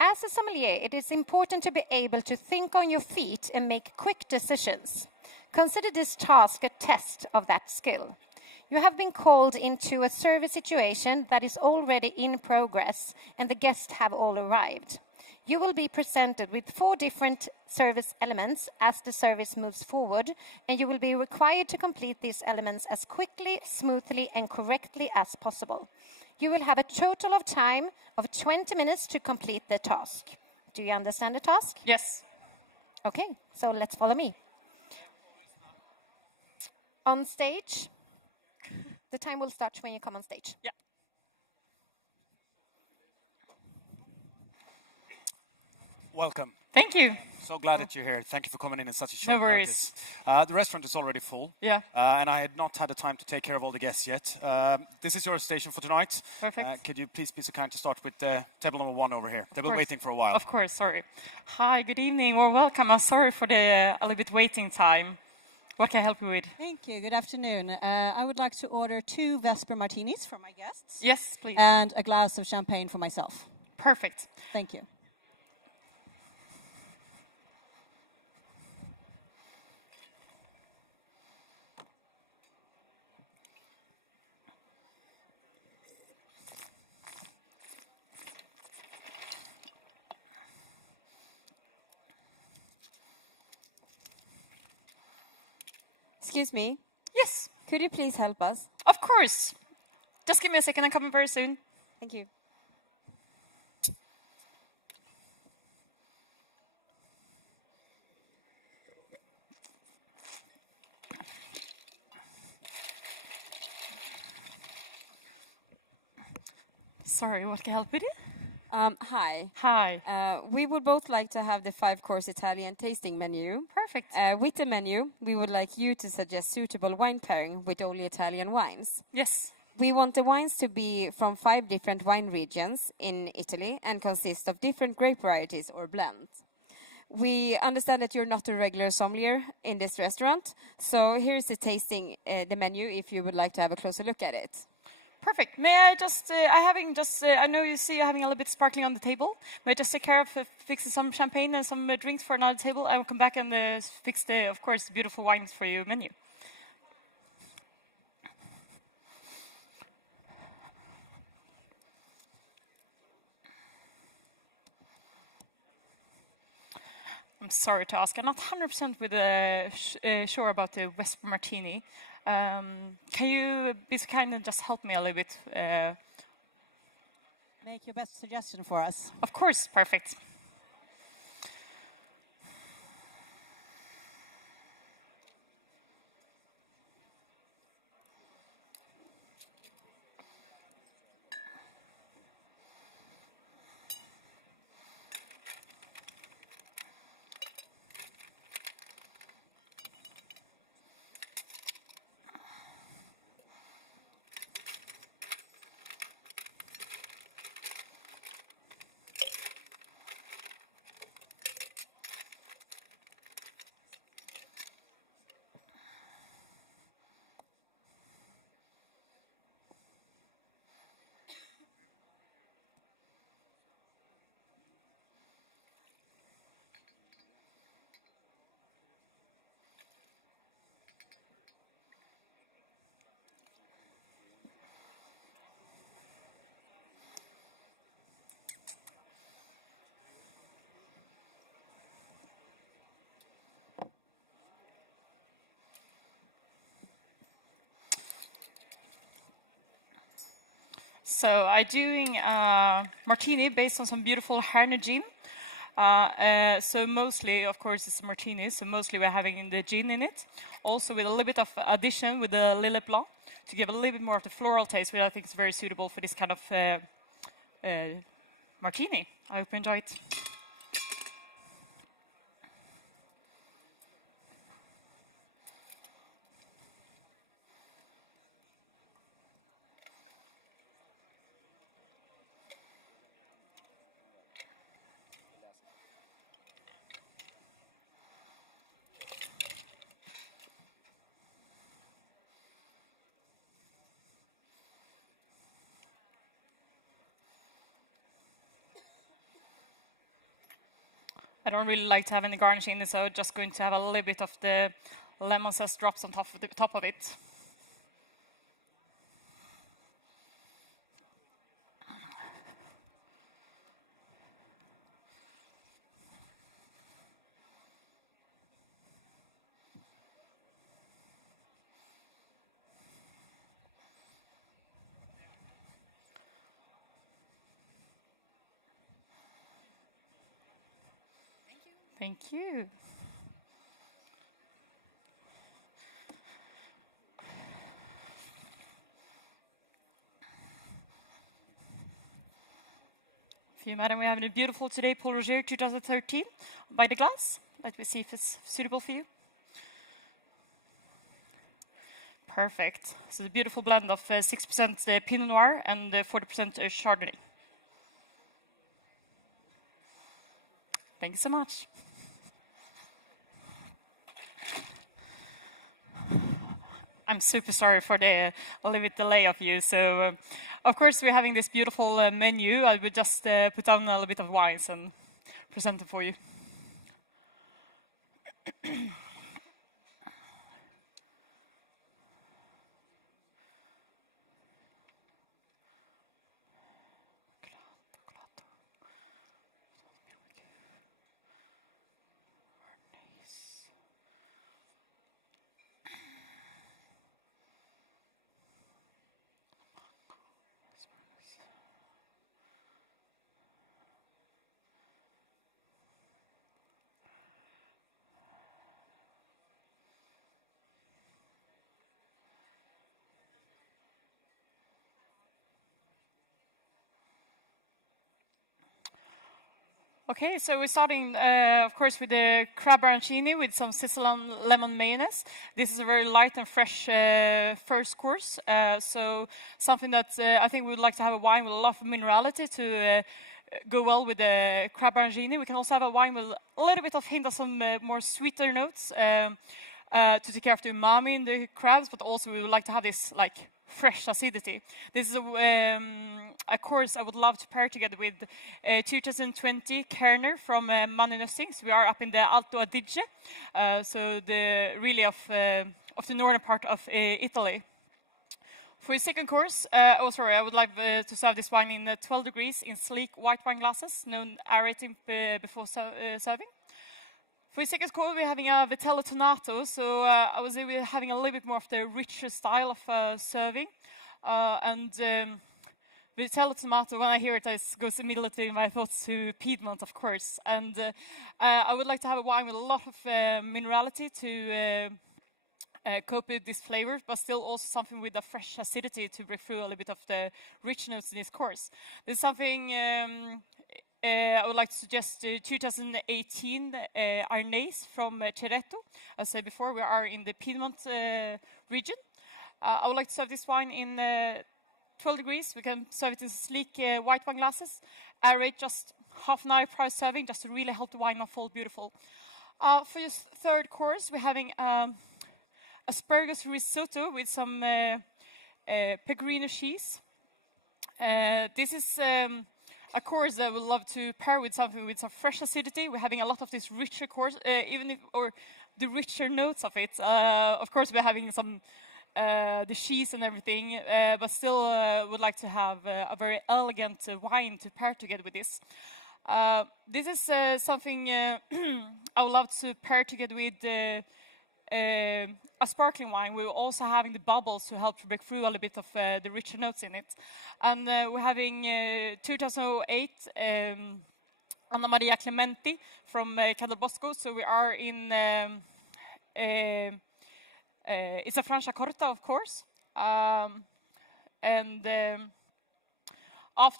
As a sommelier, it is important to be able to think on your feet and make quick decisions. Consider this task a test of that skill. You have been called into a service situation that is already in progress and the guests have all arrived. You will be presented with 4 different service elements as the service moves forward, and you will be required to complete these elements as quickly, smoothly, and correctly as possible. You will have a total of time of 20 minutes to complete the task. Do you understand the task? Yes. Okay, so let's follow me. On stage, the time will start when you come on stage. Yeah. Welcome. Thank you. So glad that you're here. Thank you for coming in such a short No worries. notice. The restaurant is already full. Yeah. And I had not had the time to take care of all the guests yet. This is your station for tonight. Perfect. Could you please be so kind to start with table number 1 over here? They've been course. waiting for a while. Of course, sorry. Hi, good evening or welcome. I'm sorry for the a little bit waiting time. What can I help you with? Thank you. Good afternoon. I would like to order 2 Vesper martinis for my guests. Yes, please. And a glass of champagne for myself. Perfect. Thank you. Excuse me. Yes. Could you please help us? Of course. Just give me a second. I'm coming very soon. Thank you. Sorry, what can I help with you? Hi. Hi. We would both like to have the 5-course Italian tasting menu. Perfect. With the menu, we would like you to suggest suitable wine pairing with only Italian wines. Yes. We want the wines to be from 5 different wine regions in Italy and consist of different grape varieties or blends. We understand that you're not a regular sommelier in this restaurant, so here's the tasting, the menu, if you would like to have a closer look at it. Perfect. May I just, I know you see you're having a little bit sparkling on the table. May I just take care of fixing some champagne and some drinks for another table? I will come back and fix the, of course, beautiful wines for your menu. I'm sorry to ask. I'm not 100% sure about the Vesper Martini. Can you be so kind and just help me a little bit? Make your best suggestion for us. Of course, perfect. So I'm doing martini based on some beautiful Herner gin. So mostly, of course, it's martini. So mostly we're having the gin in it. Also with a little bit of addition with the Lillet Blanc to give a little bit more of the floral taste, which I think is very suitable for this kind of martini. I hope you enjoy it. don't really like to have any garnish in it, so just going to have a little bit of the lemon zest drops on top of it. Thank you. For you, madam, we have a beautiful today Paul Roger 2013 by the glass. Let me see if it's suitable for you. Perfect. So the beautiful blend of 6% Pinot Noir and 40% Chardonnay. Thank you so much. I'm super sorry for the a little bit delay of you. So, of course, we're having this beautiful menu. I would just put down a little bit of wines and present them for you. Okay, so we're starting, of course, with the crab arancini with some Sicilian lemon mayonnaise. This is a very light and fresh first course, so something that I think we would like to have a wine with a lot of minerality to go well with the crab arancini. We can also have a wine with a little bit of hint of some more sweeter notes to take care of the umami in the crabs, but also we would like to have this like fresh acidity. This is a course I would love to pair together with 2020 Kerner from Mani Nussing. So we are up in the Alto Adige, so the really of the northern part of Italy. For your second course, I would like to serve this wine in 12 degrees in sleek white wine glasses, known aerating before serving. For the second course, we're having a Vitello Tonato, so I was having a little bit more of the richer style of serving. Vitello Tomato, when I hear it, it goes immediately in my thoughts to Piedmont, of course. And I would like to have a wine with a lot of minerality to cope with this flavor, but still also something with a fresh acidity to break through a little bit of the rich notes in this course. This is something I would like to suggest 2018 Arnais from Cerreto. As I said before, we are in the Piedmont region. I would like to serve this wine in 12 degrees. We can serve it in sleek white wine glasses. Aerate just half an hour prior serving, just to really help the wine not fall beautiful. For your third course, we're having asparagus risotto with some pecorino cheese. This is a course that I would love to pair with something with some fresh acidity. We're having a lot of this richer course, or the richer notes of it. Of course, we're having some the cheese and everything, but still would like to have a very elegant wine to pair together with this. This is something I would love to pair together with a sparkling wine. We're also having the bubbles to help to break through a little bit of the richer notes in it. And we're having 2008 Anna Maria Clementi from Cadel Bosco. So we are in it's a Franciacorta, of course. After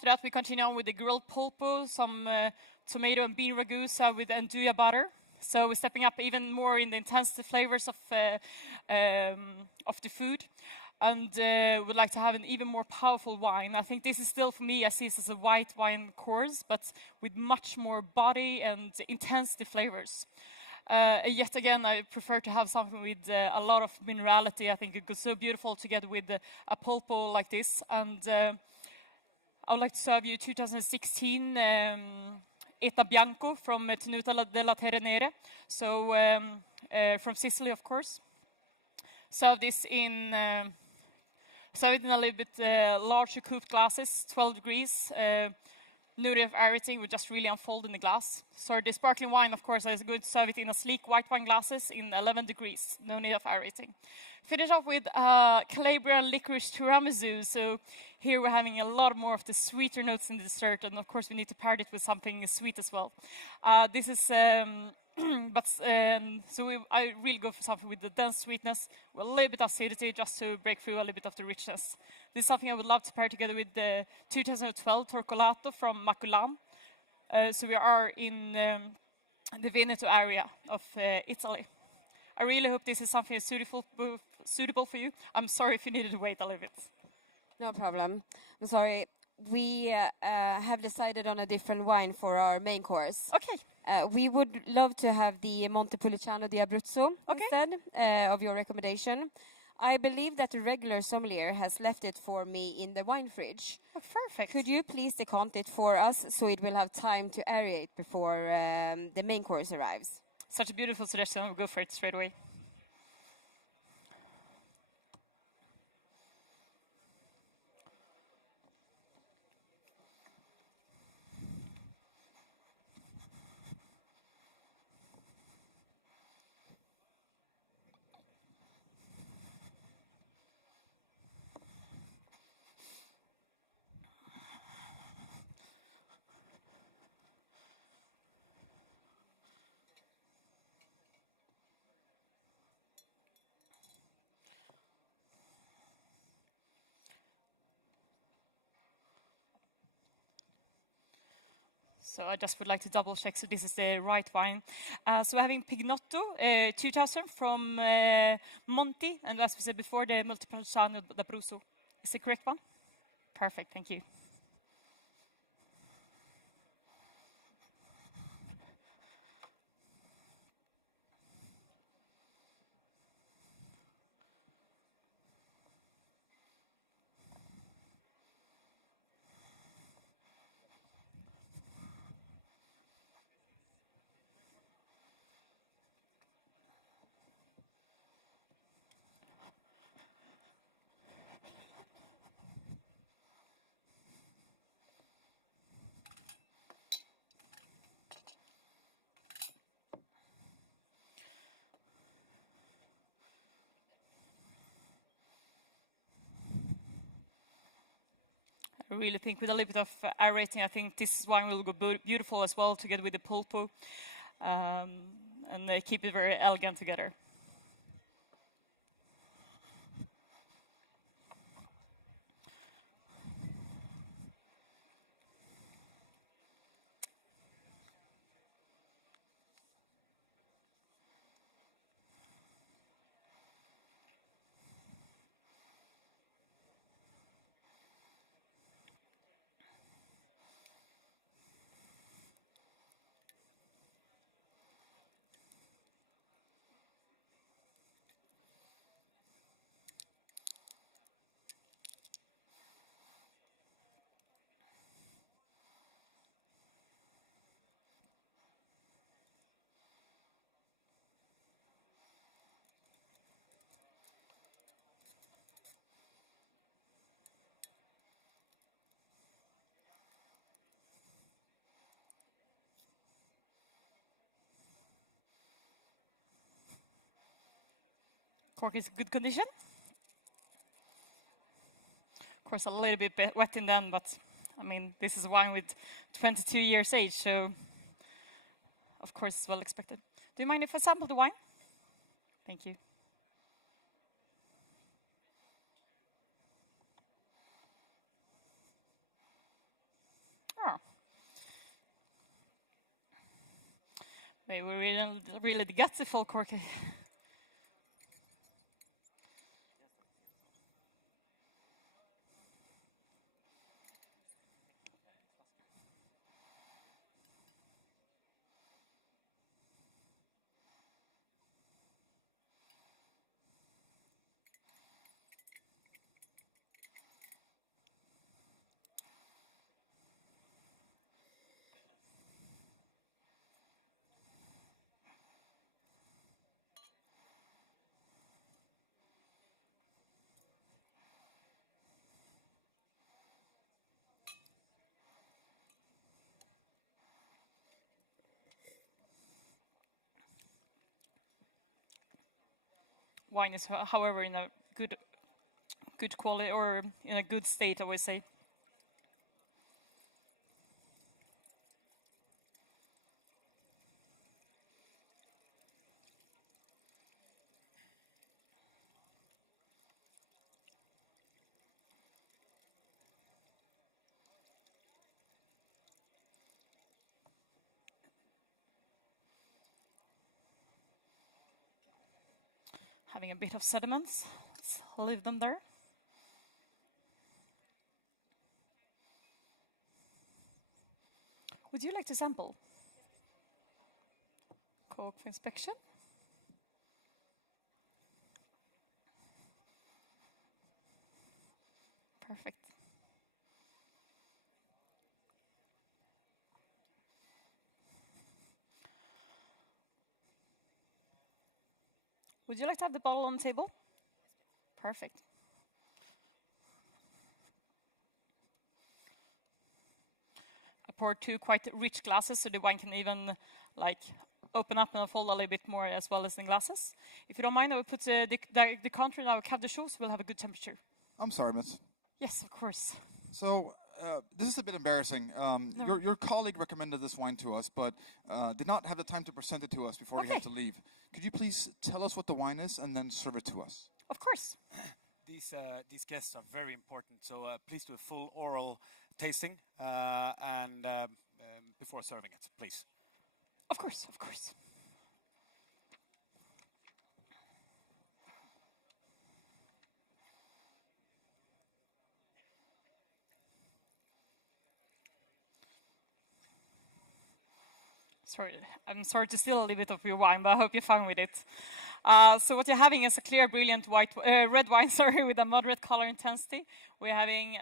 that, we continue on with the grilled pulpo, some tomato and bean ragusa with andouille butter. So we're stepping up even more in the intense flavors of the food, and would like to have an even more powerful wine. I think this is still, for me, I see this as a white wine course, but with much more body and intensity flavors. Yet again, I prefer to have something with a lot of minerality. I think it goes so beautiful together with a pulpo like this. And I would like to serve you 2016 Eta Bianco from Tenuta della Terrenere, so from Sicily, of course. Serve this in serve it in a little bit larger couped glasses, 12 degrees. Nuri of everything would just really unfold in the glass. So the sparkling wine, of course, is good to serve it in a sleek white wine glasses in 11 degrees. No need of everything. Finish off with Calabrian licorice tiramisu. So here we're having a lot more of the sweeter notes in the dessert, and of course we need to pair it with something sweet as well. This is, I really go for something with the dense sweetness, with a little bit of acidity, just to break through a little bit of the richness. This is something I would love to pair together with the 2012 Torcolato from Maculan. So we are in the Veneto area of Italy. I really hope this is something suitable for you. I'm sorry if you needed to wait a little bit. No problem. I'm sorry. We have decided on a different wine for our main course. Okay. We would love to have the Montepulciano di Abruzzo instead of your recommendation. I believe that the regular sommelier has left it for me in the wine fridge. Oh, perfect. Could you please decant it for us so it will have time to aerate before the main course arrives? Such a beautiful suggestion. I'll go for it straight away. So I just would like to double check so this is the right wine. So we're having Pignotto 2000 from Monti, and as we said before, the Montepulciano d'Abruzzo. Is the correct one? Perfect, thank you. I really think with a little bit of aerating, I think this wine will go beautiful as well together with the pulpo, and they keep it very elegant together. Cork is in good condition. Of course, a little bit wet in the end, but I mean, this is a wine with 22 years age, so of course it's well expected. Do you mind if I sample the wine? Thank you. Oh. Maybe we're really the gutsy full cork. wine is, however, in a good quality or in a good state, I would say. Having a bit of sediments, let's leave them there. Would you like to sample? Cork for inspection. Perfect. Would you like to have the bottle on the table? Perfect. I poured 2 quite rich glasses so the wine can even like open up and unfold a little bit more as well as in glasses. If you don't mind, I will put the counter in our cave de chaud so we'll have a good temperature. I'm sorry, miss. Yes, of course. So, this is a bit embarrassing. No. Your colleague recommended this wine to us, but did not have the time to present it to us before he had to leave. Could you please tell us what the wine is and then serve it to us? Of course. These guests are very important, so please do a full oral tasting and before serving it, please. Of course, of course. I'm sorry to steal a little bit of your wine, but I hope you're fine with it. So what you're having is a clear, brilliant red wine, with a moderate color intensity. We're having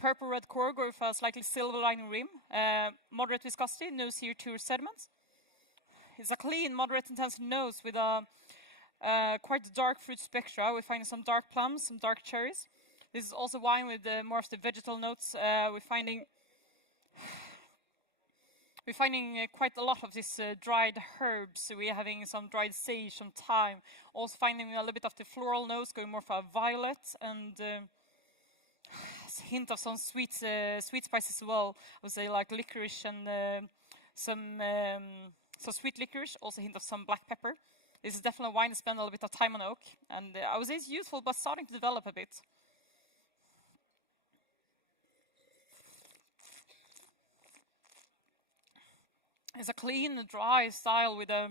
purple red cork with a slightly silver lining rim, moderate viscosity, no CO2 sediments. It's a clean, moderate intensity nose with a quite dark fruit spectra. We're finding some dark plums, some dark cherries. This is also wine with more of the vegetal notes. We're finding quite a lot of this dried herbs. So we're having some dried sage, some thyme. Also finding a little bit of the floral notes, going more for a violet, and a hint of some sweet spices as well. I would say like licorice and some sweet licorice. Also a hint of some black pepper. This is definitely a wine to spend a little bit of time on oak, and I would say it's useful, but starting to develop a bit. It's a clean, dry style with a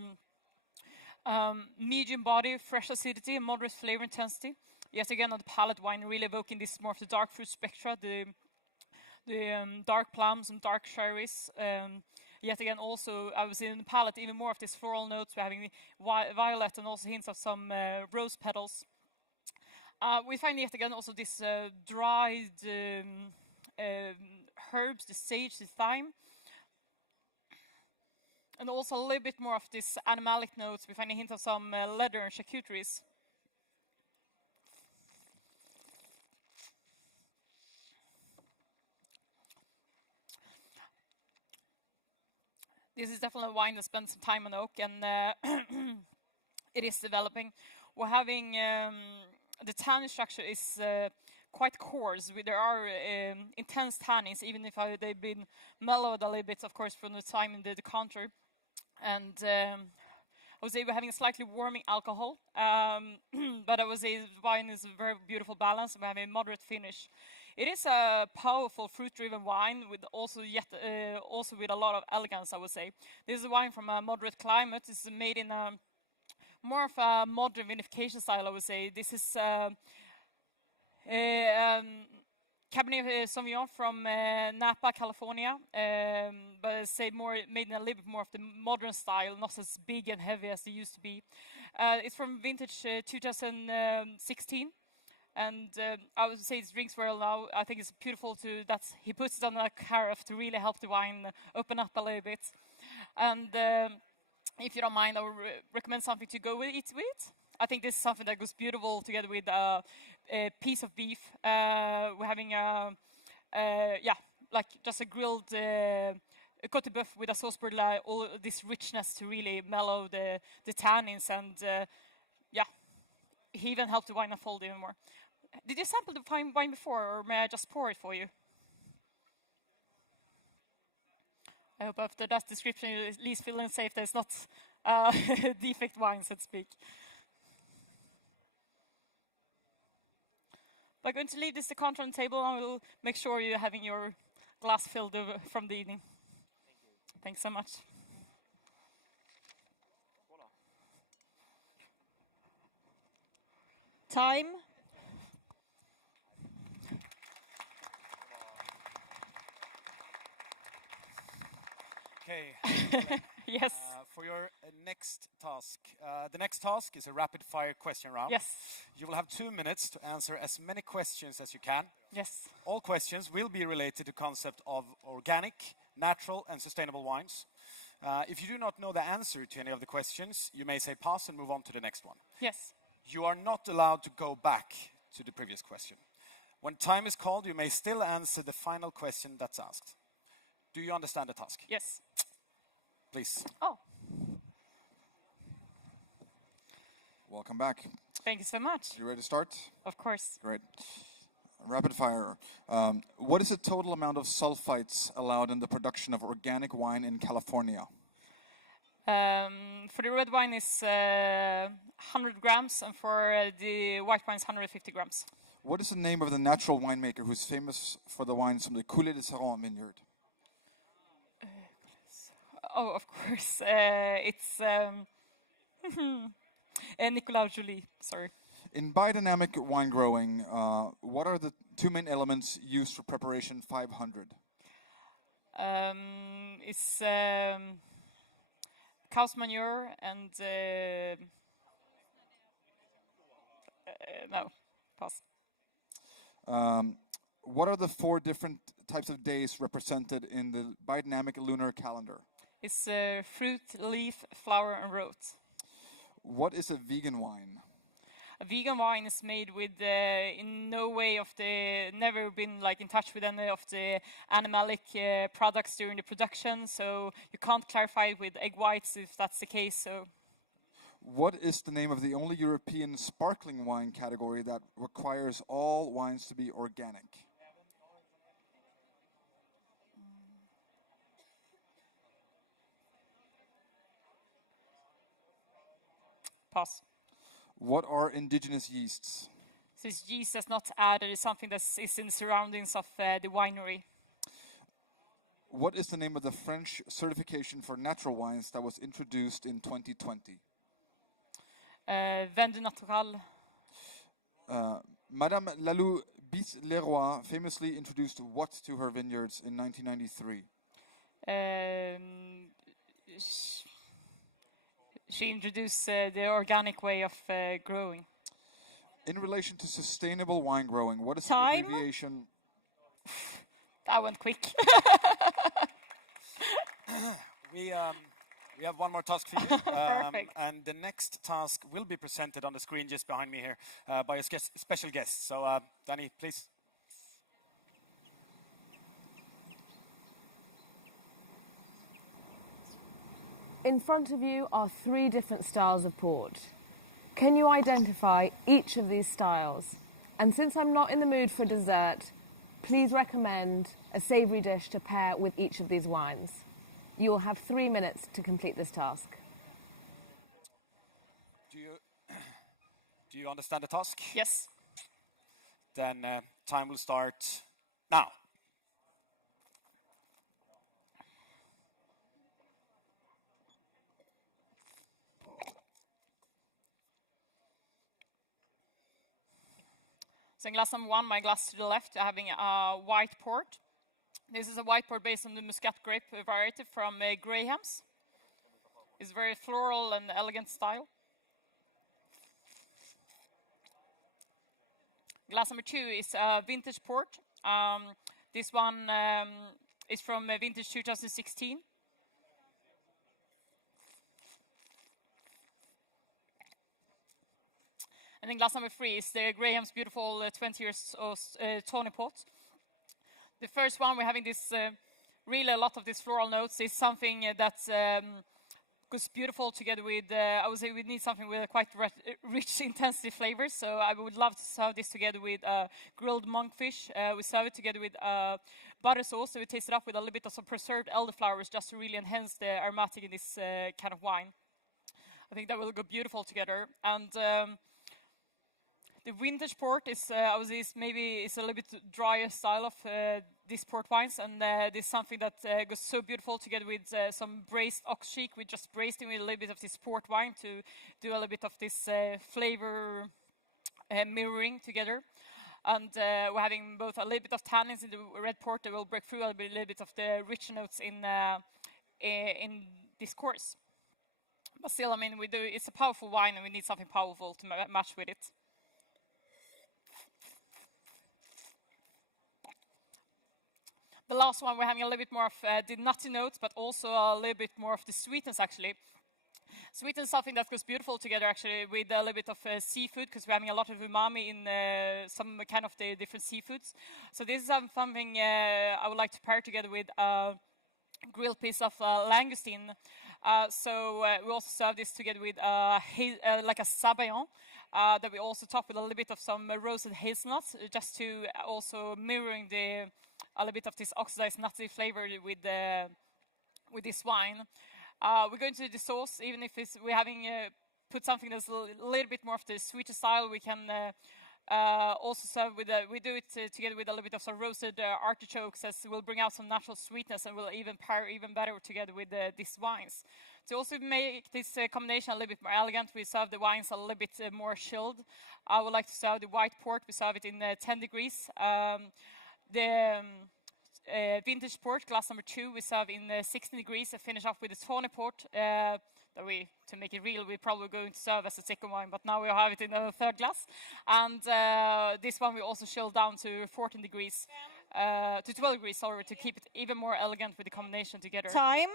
medium body, fresh acidity, and moderate flavor intensity. Yet again, on the palate, wine really evoking this more of the dark fruit spectra, the dark plums and dark cherries. Yet again, also, I would say in the palate, even more of this floral notes. We're having violet and also hints of some rose petals. We find yet again also this dried herbs, the sage, the thyme. And also a little bit more of this animalic notes. We find a hint of some leather and charcuteries. This is definitely a wine that spends some time on oak, and it is developing. We're having the tannin structure is quite coarse. There are intense tannins, even if they've been mellowed a little bit, of course, from the time in the decanter. And I would say we're having a slightly warming alcohol, but I would say wine is a very beautiful balance. We have a moderate finish. It is a powerful fruit-driven wine with also with a lot of elegance, I would say. This is a wine from a moderate climate. It's made in a more of a modern vinification style, I would say. This is Cabernet Sauvignon from Napa, California, but say more made in a little bit more of the modern style, not as big and heavy as they used to be. It's from vintage 2016, and I would say it drinks well now. I think it's beautiful he puts it on a carafe to really help the wine open up a little bit. And if you don't mind, I would recommend something to go with it with. I think this is something that goes beautiful together with a piece of beef. We're having just a grilled côte de bœuf with a sauce pour all this richness to really mellow the tannins, and he even helped the wine unfold even more. Did you sample the fine wine before, or may I just pour it for you? I hope after that description you at least feeling safe that it's not defect wine, so to speak. I'm going to leave this decanter on the table, and we'll make sure you're having your glass filled from the evening. Thanks so much. Time. Okay. Yes. For your next task, the next task is a rapid-fire question round. Yes. You will have 2 minutes to answer as many questions as you can. Yes. All questions will be related to the concept of organic, natural, and sustainable wines. If you do not know the answer to any of the questions, you may say pass and move on to the next one. Yes. You are not allowed to go back to the previous question. When time is called, you may still answer the final question that's asked. Do you understand the task? Yes. Please. Oh. Welcome back. Thank you so much. You ready to start? Of course. Great. Rapid fire. What is the total amount of sulfites allowed in the production of organic wine in California? For the red wine is 100 grams, and for the white wine is 150 grams. What is the name of the natural winemaker who's famous for the wines from the Coulée de Saran vineyard? Oh, of course. It's Nicolas Joly. Sorry. In biodynamic wine growing, what are the 2 main elements used for preparation 500? It's cow's manure and no, pass. What are the 4 different types of days represented in the biodynamic lunar calendar? It's fruit, leaf, flower, and root. What is a vegan wine? A vegan wine is made with in no way of the never been like in touch with any of the animalic products during the production, so you can't clarify it with egg whites if that's the case. So, what is the name of the only European sparkling wine category that requires all wines to be organic? Pass. What are indigenous yeasts? This yeast is not added, it's something that is in the surroundings of the winery. What is the name of the French certification for natural wines that was introduced in 2020? Vin du Natural. Madame Lalou Bis-Leroy famously introduced what to her vineyards in 1993? She introduced the organic way of growing. In relation to sustainable wine growing, what is the Time? abbreviation? That went quick. We have one more task for you. Perfect. And the next task will be presented on the screen just behind me here by a special guest. So, Danny, please. In front of you are 3 different styles of port. Can you identify each of these styles? And since I'm not in the mood for dessert, please recommend a savoury dish to pair with each of these wines. You will have 3 minutes to complete this task. Do you understand the task? Yes. Then time will start now. So in glass number 1, my glass to the left, having a white port. This is a white port based on the Muscat grape variety from Graham's. It's very floral and elegant style. Glass number 2 is a vintage port. This one is from vintage 2016. And then glass number 3 is the Graham's beautiful 20 years old Tawny pot. The first one, we're having this really a lot of these floral notes. Is something that's goes beautiful together with, I would say we need something with quite rich intensity flavors. So I would love to serve this together with grilled monkfish. We serve it together with butter sauce. So we taste it up with a little bit of some preserved elderflowers just to really enhance the aromatic in this kind of wine. I think that will go beautiful together. And the vintage port is, I would say, maybe it's a little bit drier style of these port wines, and this is something that goes so beautiful together with some braised ox cheek. We just braised it with a little bit of this port wine to do a little bit of this flavor mirroring together. And we're having both a little bit of tannins in the red port that will break through a little bit of the rich notes in this course. But still, I mean, it's a powerful wine, and we need something powerful to match with it. The last one, we're having a little bit more of the nutty notes, but also a little bit more of the sweetness, actually. Sweetness is something that goes beautiful together, actually, with a little bit of seafood, because we're having a lot of umami in some kind of the different seafoods. So this is something I would like to pair together with a grilled piece of langoustine. So we also serve this together with like a sabayon. That we also top with a little bit of some roasted hazelnuts, just to also mirroring a little bit of this oxidized nutty flavor with this wine. We're going to do the sauce, even if we're having put something that's a little bit more of the sweeter style. We can also serve with we do it together with a little bit of some roasted artichokes, as will bring out some natural sweetness and will even pair even better together with these wines. To also make this combination a little bit more elegant, we serve the wines a little bit more chilled. I would like to serve the white port. We serve it in 10 degrees. The vintage port, glass number 2, we serve in 16 degrees and finish off with the tawny port that to make it real, we're probably going to serve as a second wine, but now we have it in a third glass. And this one we also chill down to 14 degrees, to 12 degrees, sorry, to keep it even more elegant with the combination together. Time.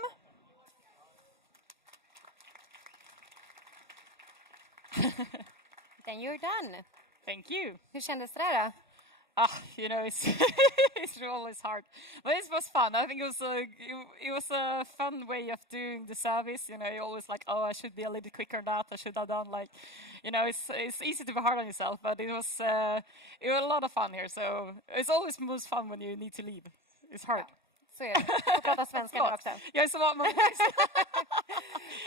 Then you're done. Thank you. Hur kändes det där då? You know, it's it's always hard, but it was fun. I think it was a fun way of doing the service. You know, you're always like, oh, I should be a little bit quicker than that. I should have done like, you know, it's easy to be hard on yourself, but it was a lot of fun here. So it's always most fun when you need to leave. It's hard. Så är det. Du får prata svenska nu också. Jag är så van.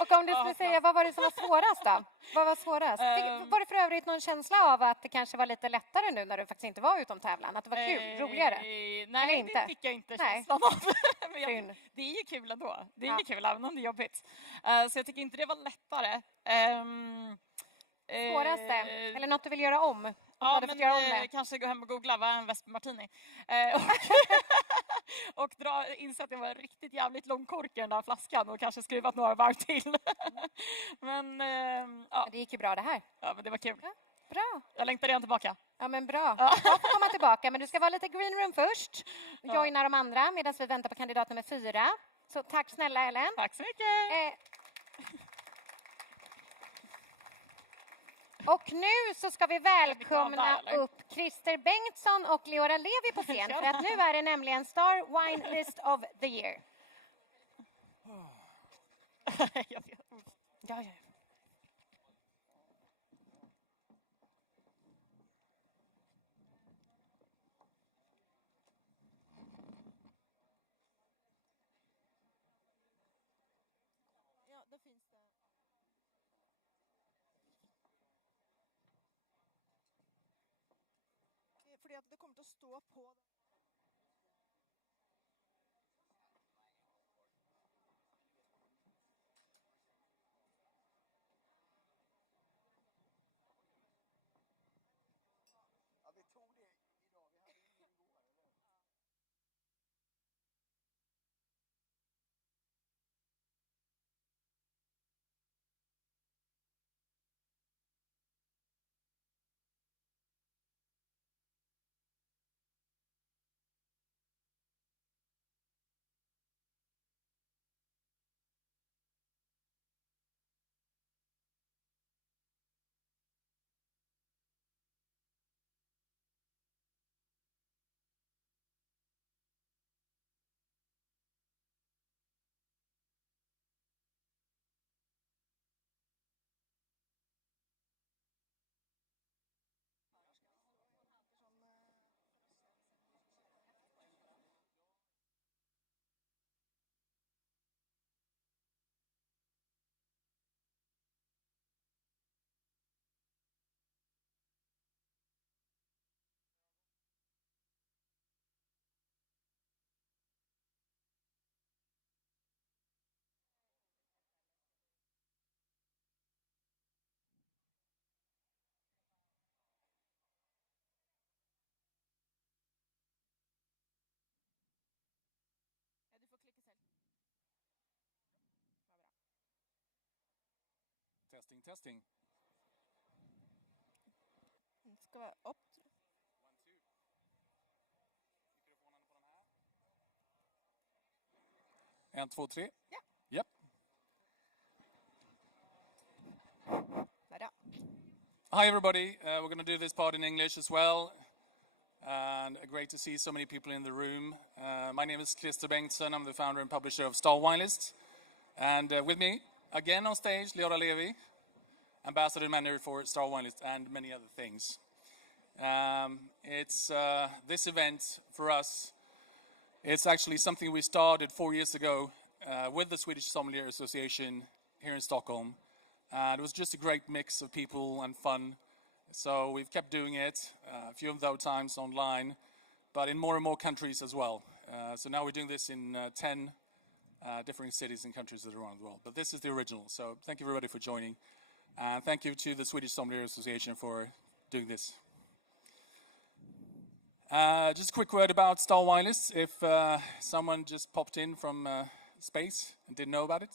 Och om du skulle säga, vad var det som var svårast då? Vad var svårast? Var det för övrigt någon känsla av att det kanske var lite lättare nu när du faktiskt inte var utom tävlan? Att det var kul, roligare? Nej, det fick jag inte känslan av. Men det är ju kul ändå. Det är ju kul även om det är jobbigt. Så jag tycker inte det var lättare. Svåraste? Eller något du vill göra om? Ja, men kanske gå hem och googla vad en vesper martini. Och inse att det var riktigt jävligt lång kork i den där flaskan och kanske skruvat några varv till. Men ja. Det gick ju bra det här. Ja, men det var kul. Ja, bra. Jag längtar redan tillbaka. Ja, men bra. Jag får komma tillbaka, men du ska vara lite green room först. Joina de andra medan vi väntar på kandidat nummer 4. Så tack snälla Ellen. Tack så mycket. Och nu så ska vi välkomna upp Christer Bengtsson och Leora Levi på scen. För att nu är det nämligen Star Wine List of the Year. Ja. Ja, det finns det. Fordi at det kommer til å stå på Testing. Det ska vara upp. 1, 2. Mikrofonen på den här. 1, 2, 3. Ja. Yep. Där. Hi everybody, we're going to do this part in English as well. And great to see so many people in the room. My name is Christer Bengtsson, I'm the founder and publisher of Star Wine List. And with me, again on stage, Leora Levi, ambassador manager for Star Wine List and many other things. It's this event for us, it's actually something we started 4 years ago with the Swedish Sommelier Association here in Stockholm. And it was just a great mix of people and fun. So we've kept doing it, a few of those times online, but in more and more countries as well. So now we're doing this in 10 different cities and countries around the world. But this is the original, so thank you everybody for joining. And thank you to the Swedish Sommelier Association for doing this. Just a quick word about Star Wine List. If someone just popped in from space and didn't know about it.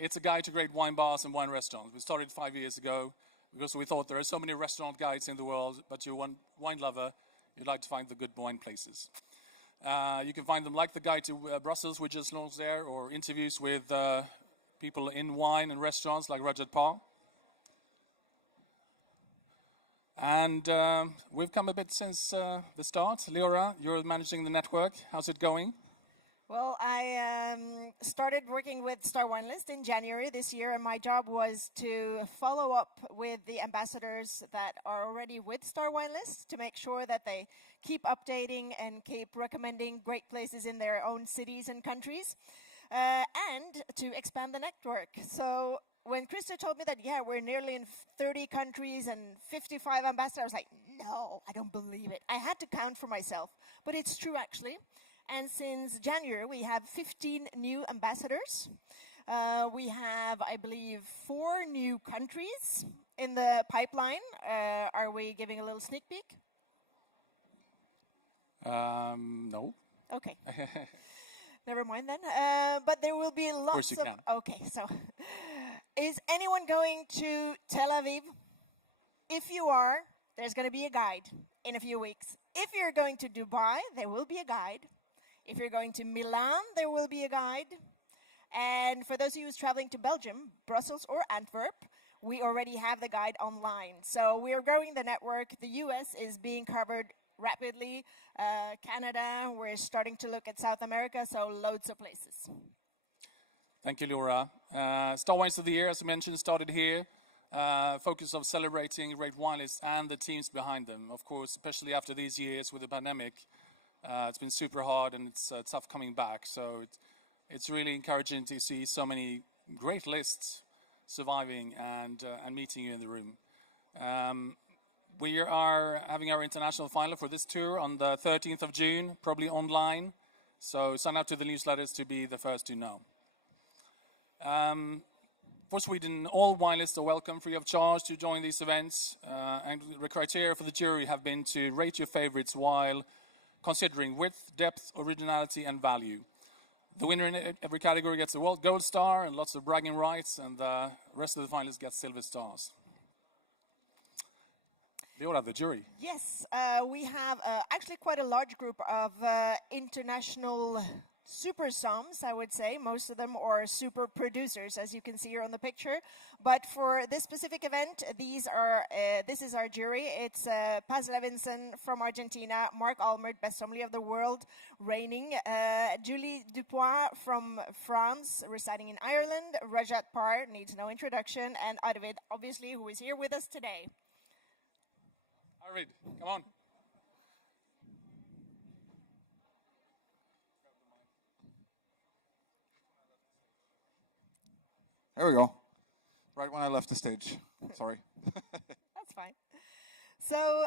It's a guide to great wine bars and wine restaurants. We started 5 years ago because we thought there are so many restaurant guides in the world, but you're one wine lover, you'd like to find the good wine places. You can find them like the guide to Brussels we just launched there, or interviews with people in wine and restaurants like Rajat Parr. And we've come a bit since the start. Leora, you're managing the network. How's it going? Well, I started working with Star Wine List in January this year, and my job was to follow up with the ambassadors that are already with Star Wine List to make sure that they keep updating and keep recommending great places in their own cities and countries, and to expand the network. So when Christer told me that, yeah, we're nearly in 30 countries and 55 ambassadors, I was like, no, I don't believe it. I had to count for myself, but it's true actually. And since January, we have 15 new ambassadors. We have, I believe, 4 new countries in the pipeline. Are we giving a little sneak peek? No. Okay. Never mind then. But there will be lots of... Of course you can. Okay, so... Is anyone going to Tel Aviv? If you are, there's going to be a guide in a few weeks. If you're going to Dubai, there will be a guide. If you're going to Milan, there will be a guide. And for those of you who's traveling to Belgium, Brussels or Antwerp, we already have the guide online. So we are growing the network. The US is being covered rapidly. Canada, we're starting to look at South America, so loads of places. Thank you, Leora. Star Wines of the Year, as I mentioned, started here. Focus of celebrating great wine lists and the teams behind them. Of course, especially after these years with the pandemic, it's been super hard and it's tough coming back. So it's really encouraging to see so many great lists surviving and meeting you in the room. We are having our international final for this tour on the 13th of June, probably online. So sign up to the newsletters to be the first to know. For Sweden, all wine lists are welcome free of charge to join these events. And the criteria for the jury have been to rate your favorites while considering width, depth, originality, and value. The winner in every category gets a gold star and lots of bragging rights, and the rest of the finalists get silver stars. Leora, the jury. Yes, we have actually quite a large group of international super somms, I would say. Most of them are super producers, as you can see here on the picture. But for this specific event, this is our jury. It's Paz Levinson from Argentina, Mark Almert, best sommelier of the world, reigning, Julie Dupois from France, residing in Ireland, Rajat Parr, needs no introduction, and Arvid, obviously, who is here with us today. Arvid, come on. There we go. Right when I left the stage. Sorry. That's fine. So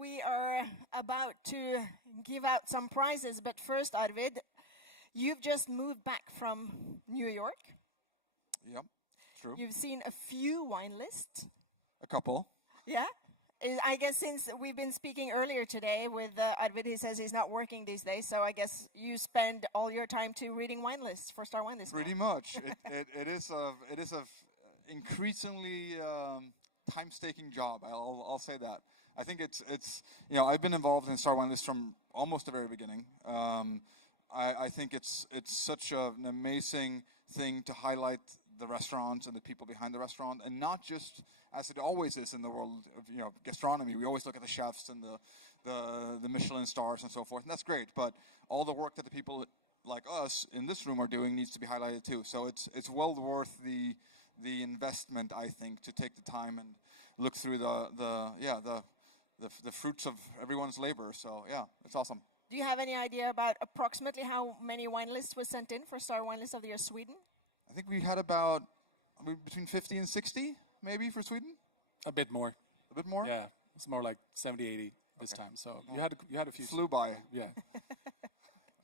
we are about to give out some prizes, but first, Arvid, you've just moved back from New York. Yep, true. You've seen a few wine lists. A couple. Yeah? I guess since we've been speaking earlier today with Arvid, he says he's not working these days, so I guess you spend all your time to reading wine lists for Star Wine List. Pretty much. It is of increasingly time-staking job. I'll say that. I think it's I've been involved in Star Wine List from almost the very beginning. I think it's such an amazing thing to highlight the restaurant and the people behind the restaurant, and not just as it always is in the world of gastronomy. We always look at the chefs and the Michelin stars and so forth, and that's great. But all the work that the people like us in this room are doing needs to be highlighted too. So it's well worth the investment, I think, to take the time and look through the fruits of everyone's labor. So yeah, it's awesome. Do you have any idea about approximately how many wine lists were sent in for Star Wine List of the Year Sweden? I think we had about between 50 and 60, maybe, for Sweden. A bit more. A bit more? Yeah, it's more like 70, 80 this time. So you had a few. Flew by. Yeah.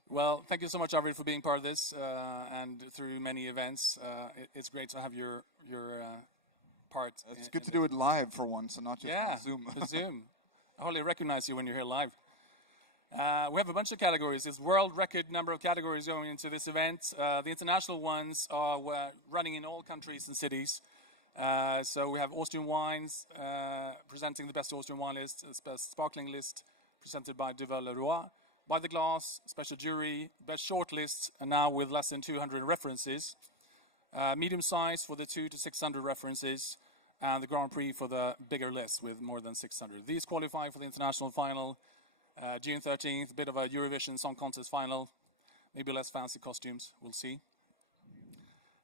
Well, thank you so much, Arvid, for being part of this and through many events. It's great to have your part. It's good to do it live for once and not just on Zoom. Zoom. I hardly recognize you when you're here live. We have a bunch of categories. There's world record number of categories going into this event. The international ones are running in all countries and cities. So we have Austrian wines presenting the best Austrian wine list, best sparkling list presented by Duval Leroy. By the glass, special jury, best short list, and now with less than 200 references. Medium size for the 200 to 600 references, and the Grand Prix for the bigger list with more than 600. These qualify for the international final, June 13th, a bit of a Eurovision Song Contest final, maybe less fancy costumes, we'll see.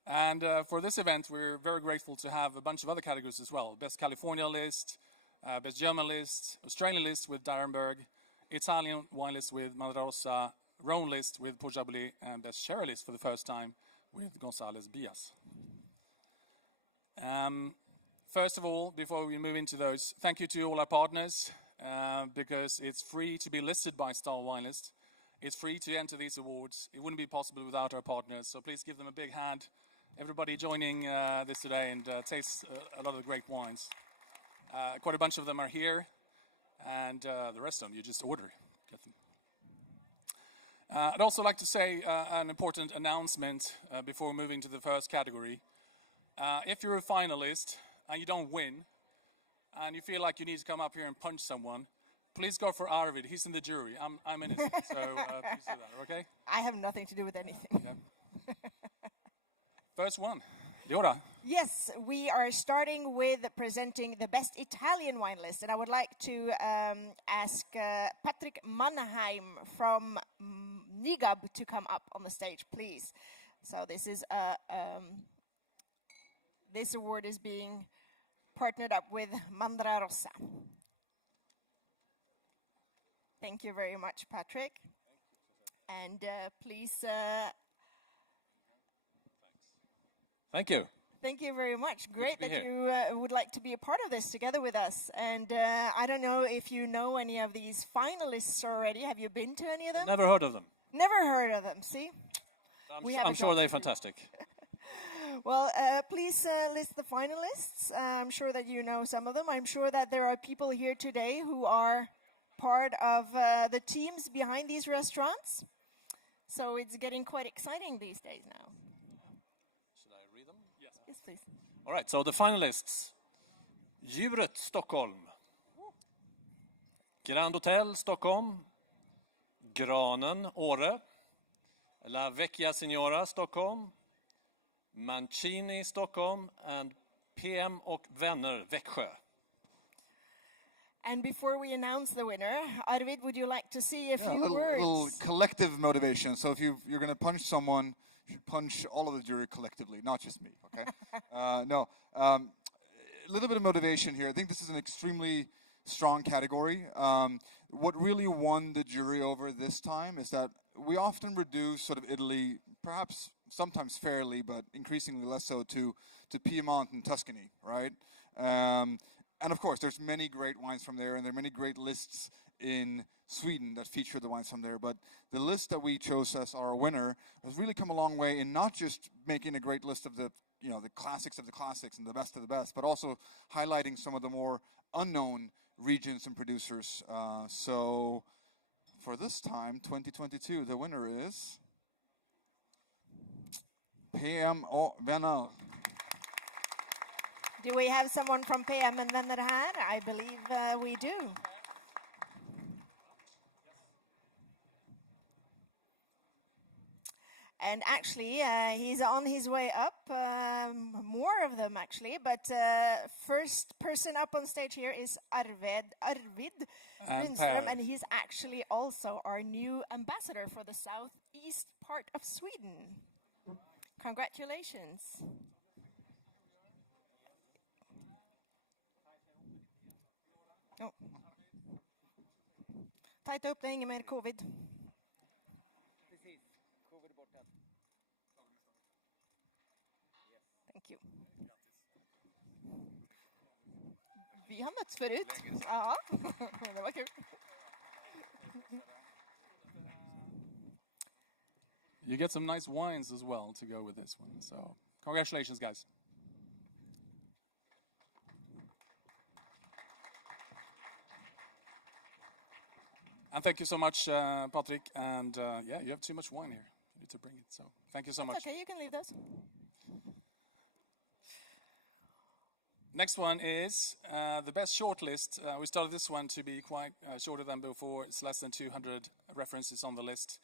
And for this event, we're very grateful to have a bunch of other categories as well. Best California list, best German list, Australian list with Darenberg, Italian wine list with Madrosa, Rhone list with Port Jaboulet, and best sherry list for the first time with González Bias. First of all, before we move into those, thank you to all our partners, because it's free to be listed by Star Wine List. It's free to enter these awards. It wouldn't be possible without our partners, so please give them a big hand. Everybody joining this today and taste a lot of the great wines. Quite a bunch of them are here, and the rest of them you just order. Get them. I'd also like to say an important announcement before moving to the first category. If you're a finalist and you don't win, and you feel like you need to come up here and punch someone, please go for Arvid. He's in the jury. I'm innocent, so please do that, okay? I have nothing to do with anything. Yeah. First one, Leora. Yes, we are starting with presenting the best Italian wine list, and I would like to ask Patrick Mannheim from Nigab to come up on the stage, please. So this is this award is being partnered up with Mandra Rossa. Thank you very much, Patrick. And please. Thank you. Thank you very much. Great that you would like to be a part of this together with us. And I don't know if you know any of these finalists already. Have you been to any of them? Never heard of them. Never heard of them, see? I'm sure they're fantastic. Well, please list the finalists. I'm sure that you know some of them. I'm sure that there are people here today who are part of the teams behind these restaurants. So it's getting quite exciting these days now. Should I read them? Yes, please. All right, so the finalists. Djuret, Stockholm. Grand Hotel, Stockholm. Granen, Åre. La Vecchia Signora, Stockholm. Mancini, Stockholm. And PM och Vänner, Växjö. And before we announce the winner, Arvid, would you like to see a few little words? Collective motivation. So if you're going to punch someone, you should punch all of the jury collectively, not just me, okay? A little bit of motivation here. I think this is an extremely strong category. What really won the jury over this time is that we often reduce sort of Italy, perhaps sometimes fairly, but increasingly less so, to Piedmont and Tuscany, right? And of course, there's many great wines from there, and there are many great lists in Sweden that feature the wines from there. But the list that we chose as our winner has really come a long way in not just making a great list of the classics of the classics and the best of the best, but also highlighting some of the more unknown regions and producers. So for this time, 2022, the winner is PM och Vänner. Do we have someone from PM and Vänner här? I believe we do. And actually, he's on his way up. More of them, actually. But first person up on stage here is Arvid Lindström, and he's actually also our new ambassador for the southeast part of Sweden. Congratulations. Oh. Tajta upp det, ingen mer covid. Thank you. Vi har mötts förut. Ja, det var kul. You get some nice wines as well to go with this one. So, congratulations, guys. And thank you so much, Patrick. And yeah, you have too much wine here. You need to bring it. So, thank you so much. Okay, you can leave those. Next one is the best shortlist. We started this one to be quite shorter than before. It's less than 200 references on the list.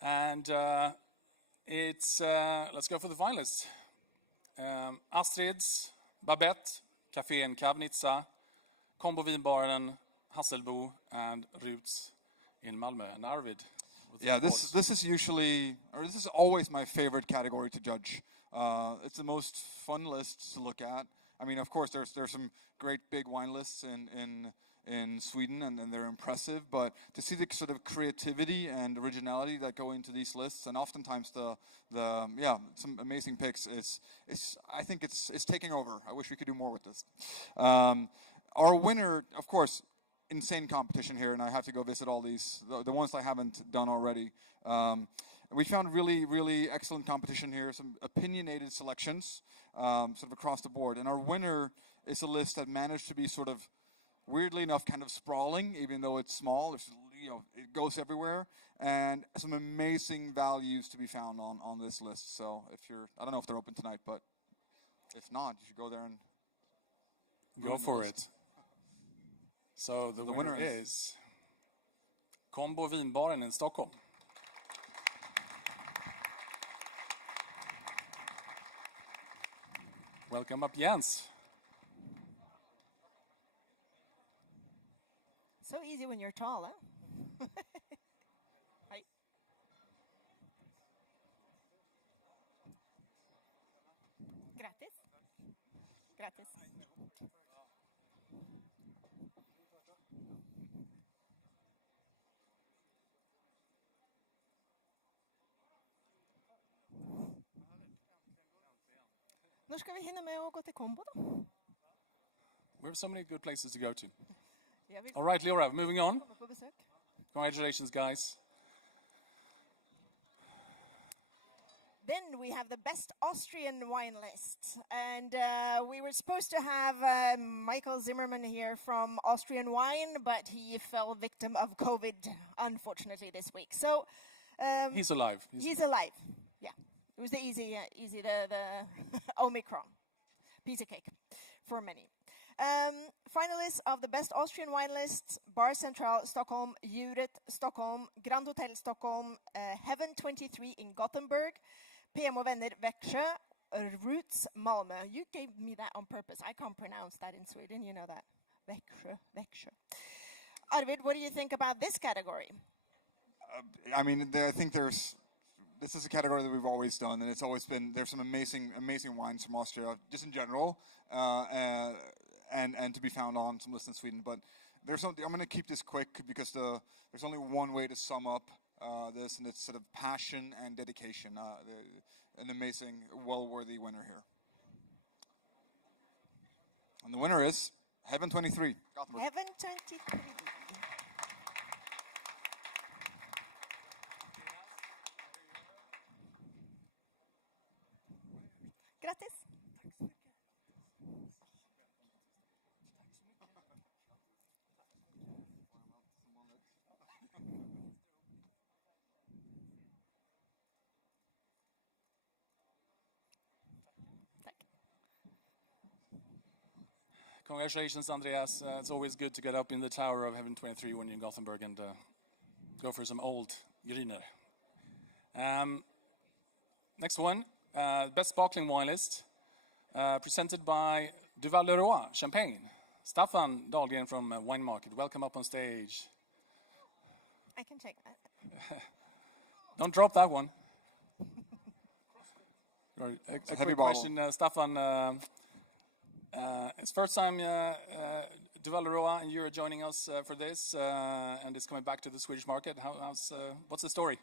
And it's, let's go for the finalists. Astrid's, Babette, Café en Kavnitsa, Combo Vinbaren, Hasselbo, and Roots in Malmö. And Arvid. Yeah, this is usually, or this is always my favorite category to judge. It's the most fun list to look at. I mean, of course, there's some great big wine lists in Sweden, and they're impressive. But to see the sort of creativity and originality that go into these lists, and oftentimes the some amazing picks, I think it's taking over. I wish we could do more with this. Our winner, of course, insane competition here, and I have to go visit all these, the ones I haven't done already. We found really excellent competition here, some opinionated selections, sort of across the board. And our winner is a list that managed to be sort of, weirdly enough, kind of sprawling, even though it's small. It's, it goes everywhere, and some amazing values to be found on this list. So if you're, I don't know if they're open tonight, but if not, you should go there and go for it. So the winner is Combo Vinbaren in Stockholm. Welcome up, Jens. So easy when you're tall, huh? Hi. Grattis. Grattis. När ska vi hinna med att gå till Kombo då? We have so many good places to go to. Jag vill All right, Leora, moving on. komma på besök. Congratulations, guys. Then we have the best Austrian wine list. And we were supposed to have Michael Zimmerman here from Austrian Wine, but he fell victim of COVID, unfortunately, this week. So he's alive. He's alive. Yeah. It was the easy the Omicron. Piece of cake for many. Finalists of the best Austrian wine lists: Bar Central Stockholm, Djuret Stockholm, Grand Hotel Stockholm, Heaven 23 in Gothenburg, PM och Vänner Växjö, Roots Malmö. You gave me that on purpose. I can't pronounce that in Sweden, you know that. Växjö. Arvid, what do you think about this category? I mean, I think this is a category that we've always done, and it's always been, there's some amazing wines from Austria, just in general, and to be found on some lists in Sweden. But I'm going to keep this quick because there's only one way to sum up this, and it's sort of passion and dedication. An amazing, well-worthy winner here. And the winner is Heaven 23, Gothenburg. Heaven 23. Grattis! Congratulations, Andreas. It's always good to get up in the Tower of Heaven 23 when you're in Gothenburg and go for some old Grüner. Next one, Best Sparkling Wine List, presented by Duval Leroy, Champagne. Staffan Dahlgren from Wine Market, welcome up on stage. I can take that. Don't drop that one. A Heavy quick bottle. question, Staffan. It's first time Duval Leroy and you're joining us for this, and it's coming back to the Swedish market. What's the story?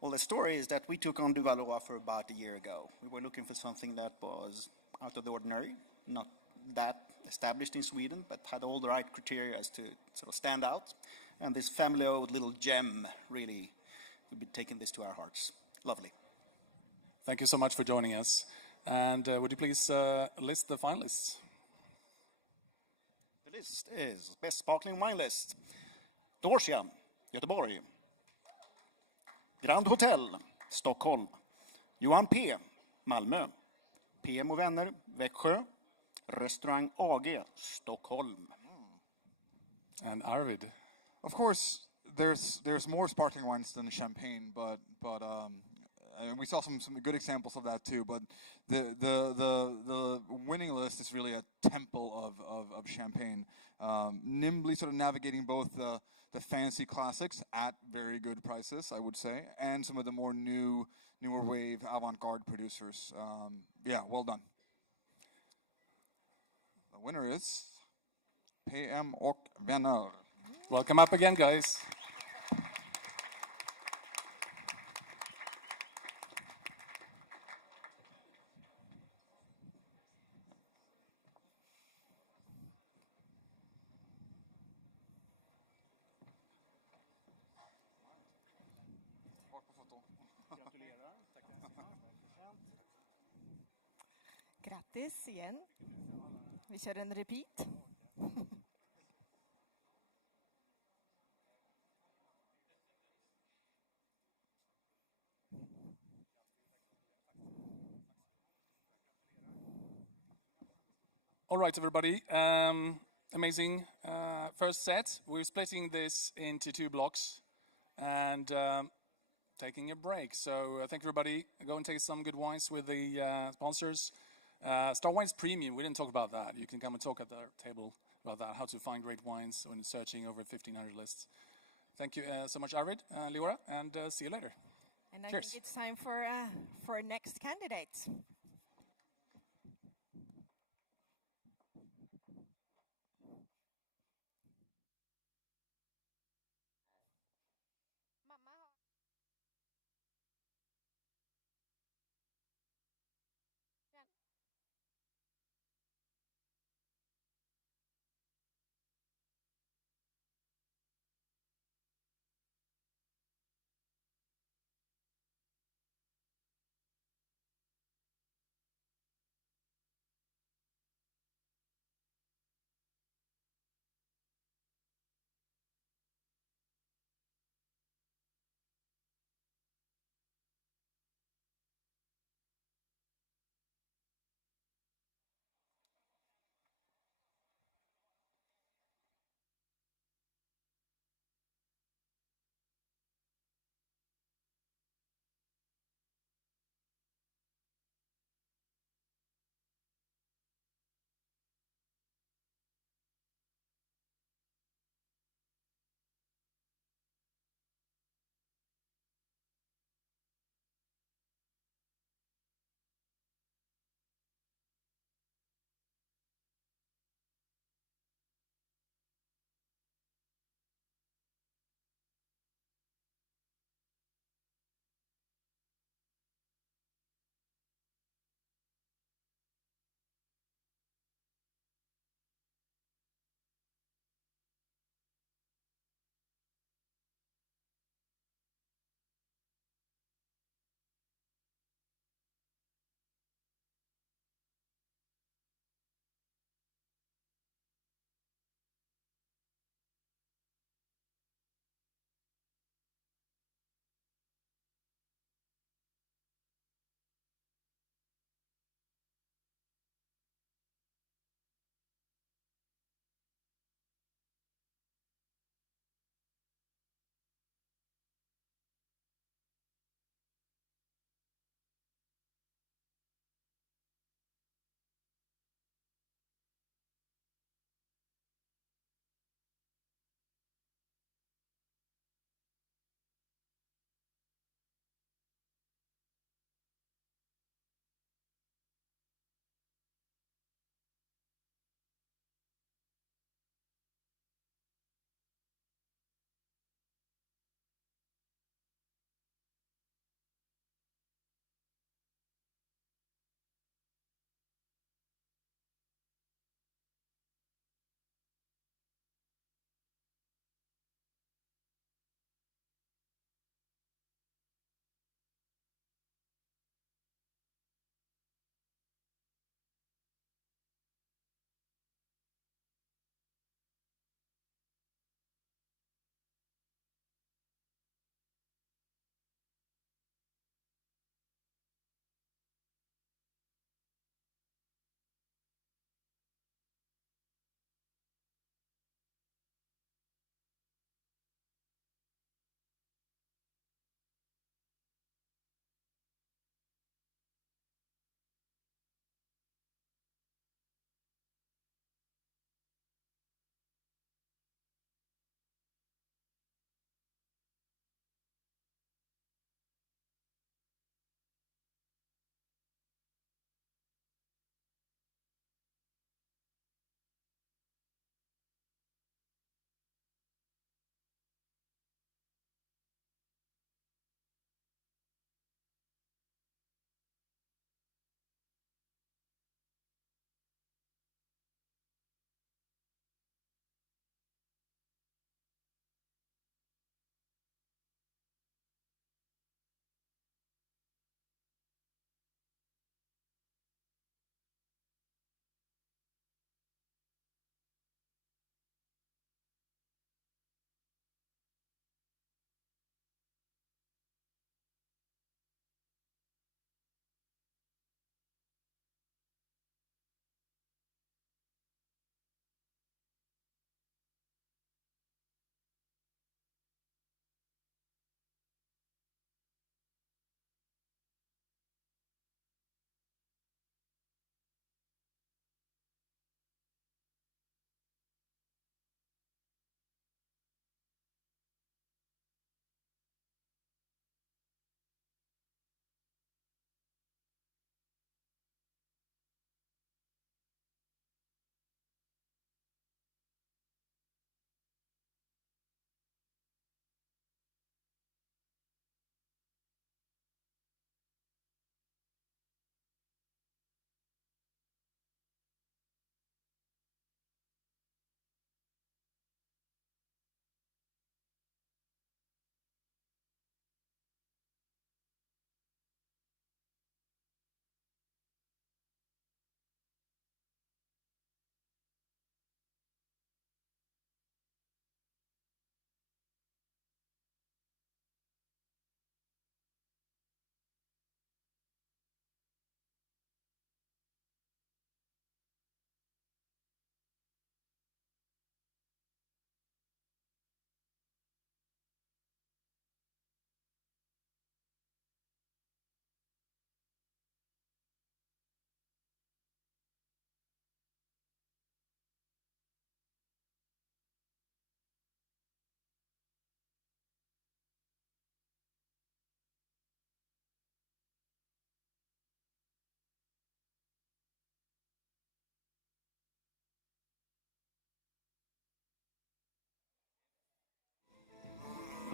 Well, the story is that we took on Duval Leroy for about a year ago. We were looking for something that was out of the ordinary, not that established in Sweden, but had all the right criteria as to sort of stand out. And this family-owned little gem, really, we've been taking this to our hearts. Lovely. Thank you so much for joining us. And would you please list the finalists? The list is Best Sparkling Wine List. Dorsia, Göteborg. Grand Hotel, Stockholm. Johan P, Malmö. PM och vänner, Växjö. Restaurang AG, Stockholm. And Arvid. Of course, there's more sparkling wines than champagne, but and we saw some good examples of that too. But the winning list is really a temple of champagne, nimbly sort of navigating both the fancy classics at very good prices, I would say, and some of the more newer wave avant-garde producers. Yeah, well done. The winner is PM och vänner. Welcome up again, guys. Grattis igen. Vi kör en repeat. All right, everybody. Amazing first set. We're splitting this into 2 blocks and taking a break. So thank you, everybody. Go and take some good wines with the sponsors. Star Wines Premium, we didn't talk about that. You can come and talk at the table about that, how to find great wines when searching over 1,500 lists. Thank you so much, Arvid, Leora, and see you later. And I Cheers. think it's time for next candidate.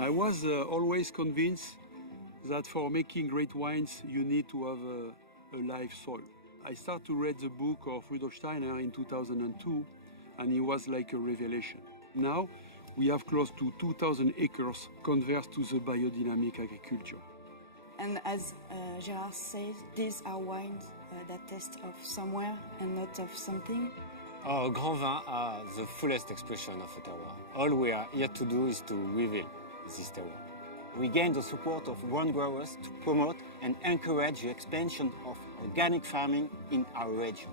I was always convinced that for making great wines, you need to have a live soil. I started to read the book of Rudolf Steiner in 2002, and it was like a revelation. Now, we have close to 2,000 acres converted to the biodynamic agriculture. And as Gerard said, these are wines that taste of somewhere and not of something. Our Grand Vin are the fullest expression of a terroir. All we are here to do is to reveal this terroir. We gain the support of wine growers to promote and encourage the expansion of organic farming in our region.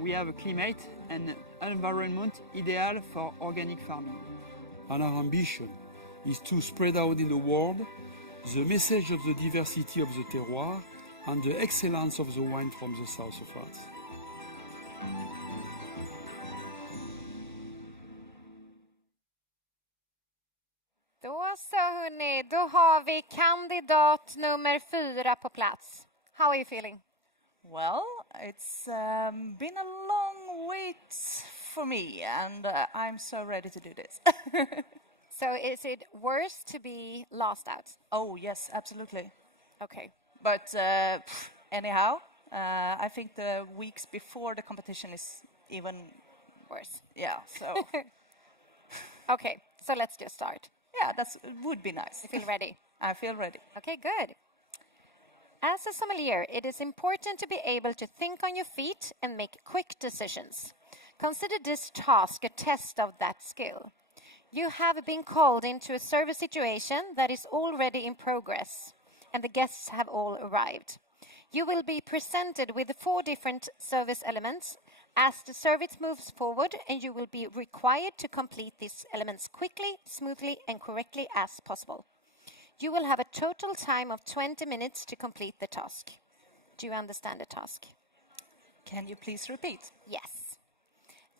We have a climate and environment ideal for organic farming. And our ambition is to spread out in the world the message of the diversity of the terroir and the excellence of the wine from the south of France. Då så hörni, då har vi kandidat nummer 4 på plats. How are you feeling? Well, it's been a long wait for me, and I'm so ready to do this. So is it worse to be lost out? Oh, yes, absolutely. Okay. But anyhow, I think the weeks before the competition is even worse. Yeah, so. Okay, so let's just start. Yeah, that would be nice. You feel ready? I feel ready. Okay, good. As a sommelier, it is important to be able to think on your feet and make quick decisions. Consider this task a test of that skill. You have been called into a service situation that is already in progress, and the guests have all arrived. You will be presented with 4 different service elements as the service moves forward, and you will be required to complete these elements quickly, smoothly, and correctly as possible. You will have a total time of 20 minutes to complete the task. Do you understand the task? Can you please repeat? Yes.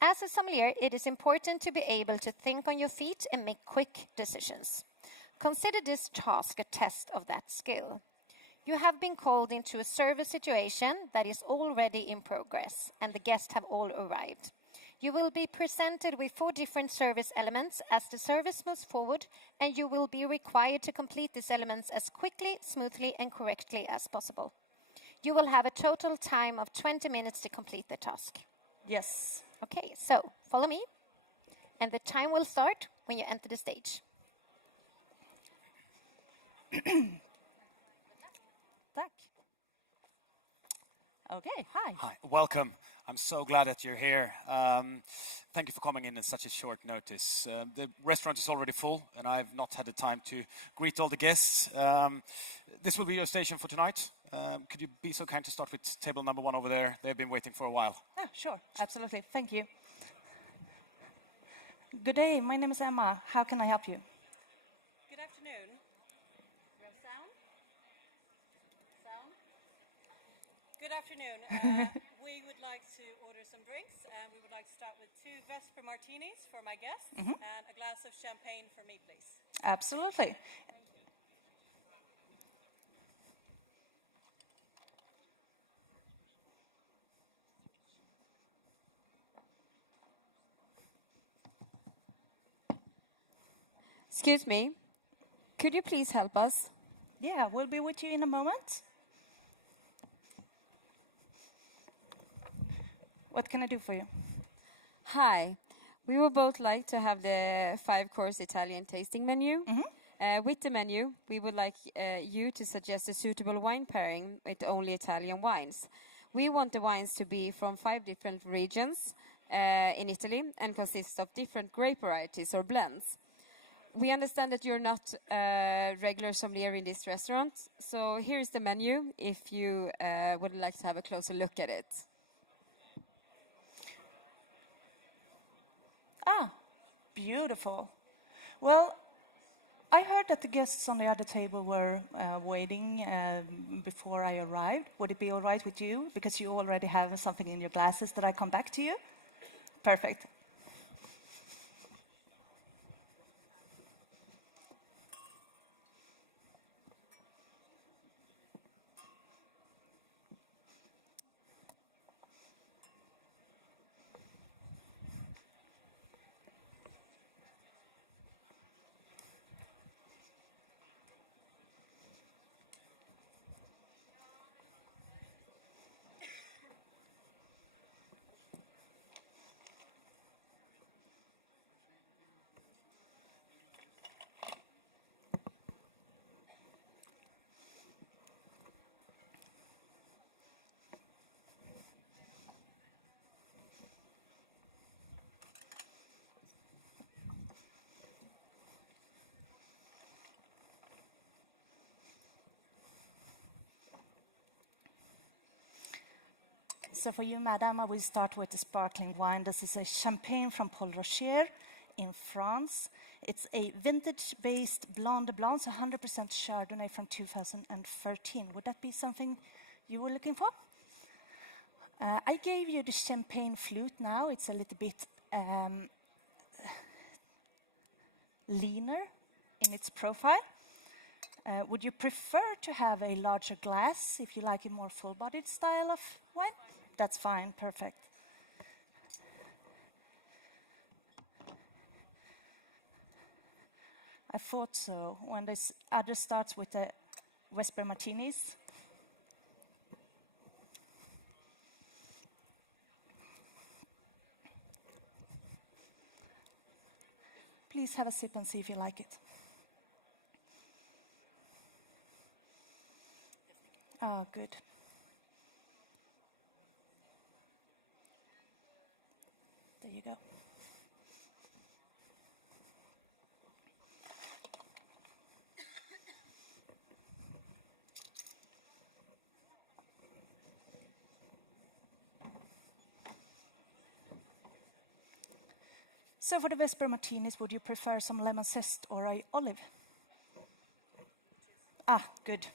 As a sommelier, it is important to be able to think on your feet and make quick decisions. Consider this task a test of that skill. You have been called into a service situation that is already in progress, and the guests have all arrived. You will be presented with 4 different service elements as the service moves forward, and you will be required to complete these elements as quickly, smoothly, and correctly as possible. You will have a total time of 20 minutes to complete the task. Yes. Okay, so follow me, and the time will start when you enter the stage. Tack. Okay, hi. Hi, welcome. I'm so glad that you're here. Thank you for coming in such a short notice. The restaurant is already full, and I've not had the time to greet all the guests. This will be your station for tonight. Could you be so kind to start with table number 1 over there? They've been waiting for a while. Yeah, sure, absolutely. Thank you. Good day, my name is Emma. How can I help you? Good afternoon. We have sound? Sound? Good afternoon. We would like to order some drinks, and we would like to start with 2 Vesper Martinis for my guests and a glass of champagne for me, please. Absolutely. Excuse me, could you please help us? Yeah, we'll be with you in a moment. What can I do for you? Hi, we would both like to have the 5-course Italian tasting menu. With the menu, we would like you to suggest a suitable wine pairing with only Italian wines. We want the wines to be from 5 different regions in Italy and consist of different grape varieties or blends. We understand that you're not a regular sommelier in this restaurant, so here is the menu if you would like to have a closer look at it. Ah, beautiful. Well, I heard that the guests on the other table were waiting before I arrived. Would it be all right with you? Because you already have something in your glasses that I come back to you? Perfect. So for you, madam, I will start with the sparkling wine. This is a champagne from Paul Rocher in France. It's a vintage-based Blanc de Blanc, so 100% Chardonnay from 2013. Would that be something you were looking for? I gave you the champagne flute now. It's a little bit leaner in its profile. Would you prefer to have a larger glass if you like a more full-bodied style of wine? That's fine, perfect. I thought so. When this other starts with the Vesper Martinis. Please have a sip and see if you like it. Oh, good. There you go. So for the Vesper Martinis, would you prefer some lemon zest or a olive? Ah, good.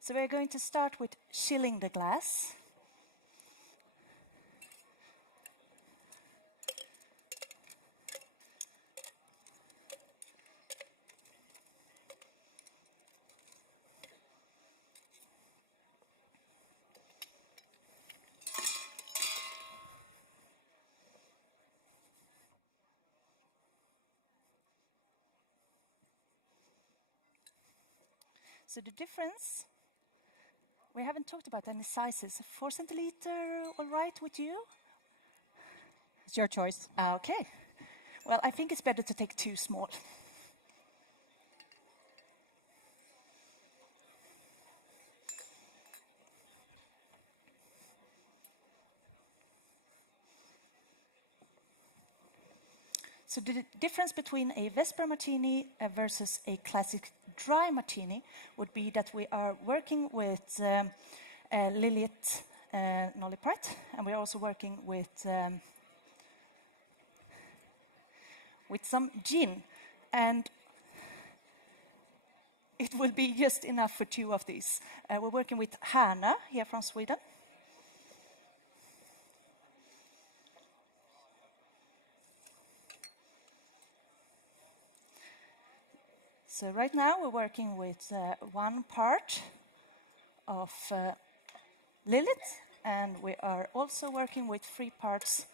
So we're going to start with chilling the glass. So the difference, we haven't talked about any sizes. 4 centiliter, all right with you? It's your choice. Okay. Well, I think it's better to take 2 small. So the difference between a Vesper Martini versus a classic dry martini would be that we are working with Lillet Noliprat, and we're also working with some gin. And it will be just enough for 2 of these. We're working with Härnö here from Sweden. So right now we're working with 1 part of Lillet, and we are also working with 3 parts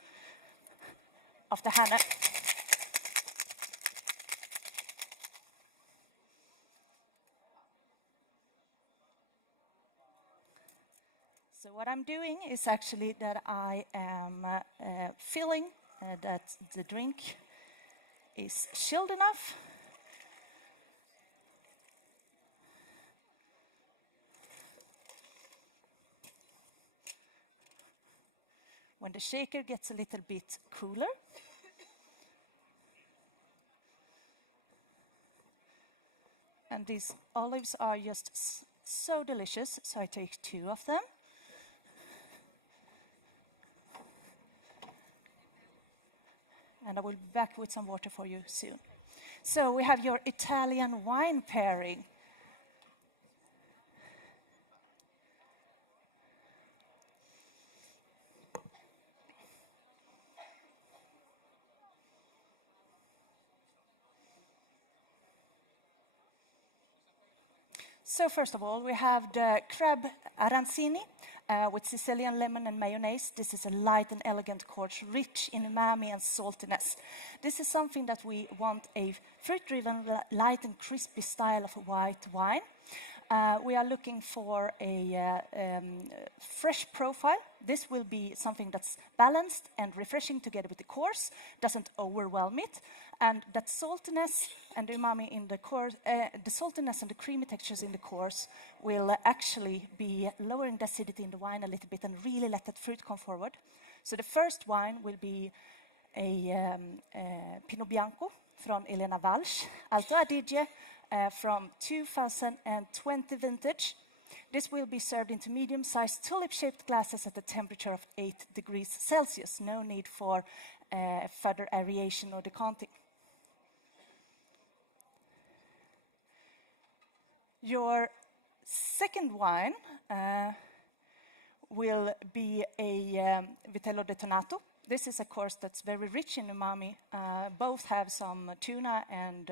of the Härnö. So what I'm doing is actually that I am feeling that the drink is chilled enough. When the shaker gets a little bit cooler, and these olives are just so delicious, so I take 2 of them. And I will be back with some water for you soon. So we have your Italian wine pairing. So first of all, we have the crab arancini with Sicilian lemon and mayonnaise. This is a light and elegant course, rich in umami and saltiness. This is something that we want a fruit-driven, light and crispy style of white wine. We are looking for a fresh profile. This will be something that's balanced and refreshing together with the course, doesn't overwhelm it, and that saltiness and the umami in the course, the saltiness and the creamy textures in the course will actually be lowering the acidity in the wine a little bit and really let that fruit come forward. So the first wine will be Pinot Bianco from Elena Walsh, Alto Adige from 2020 vintage. This will be served into medium-sized tulip-shaped glasses at a temperature of 8 degrees Celsius. No need for further aeration or decanting. Your second wine will be a Vitello Detonato. This is a course that's very rich in umami. Both have some tuna and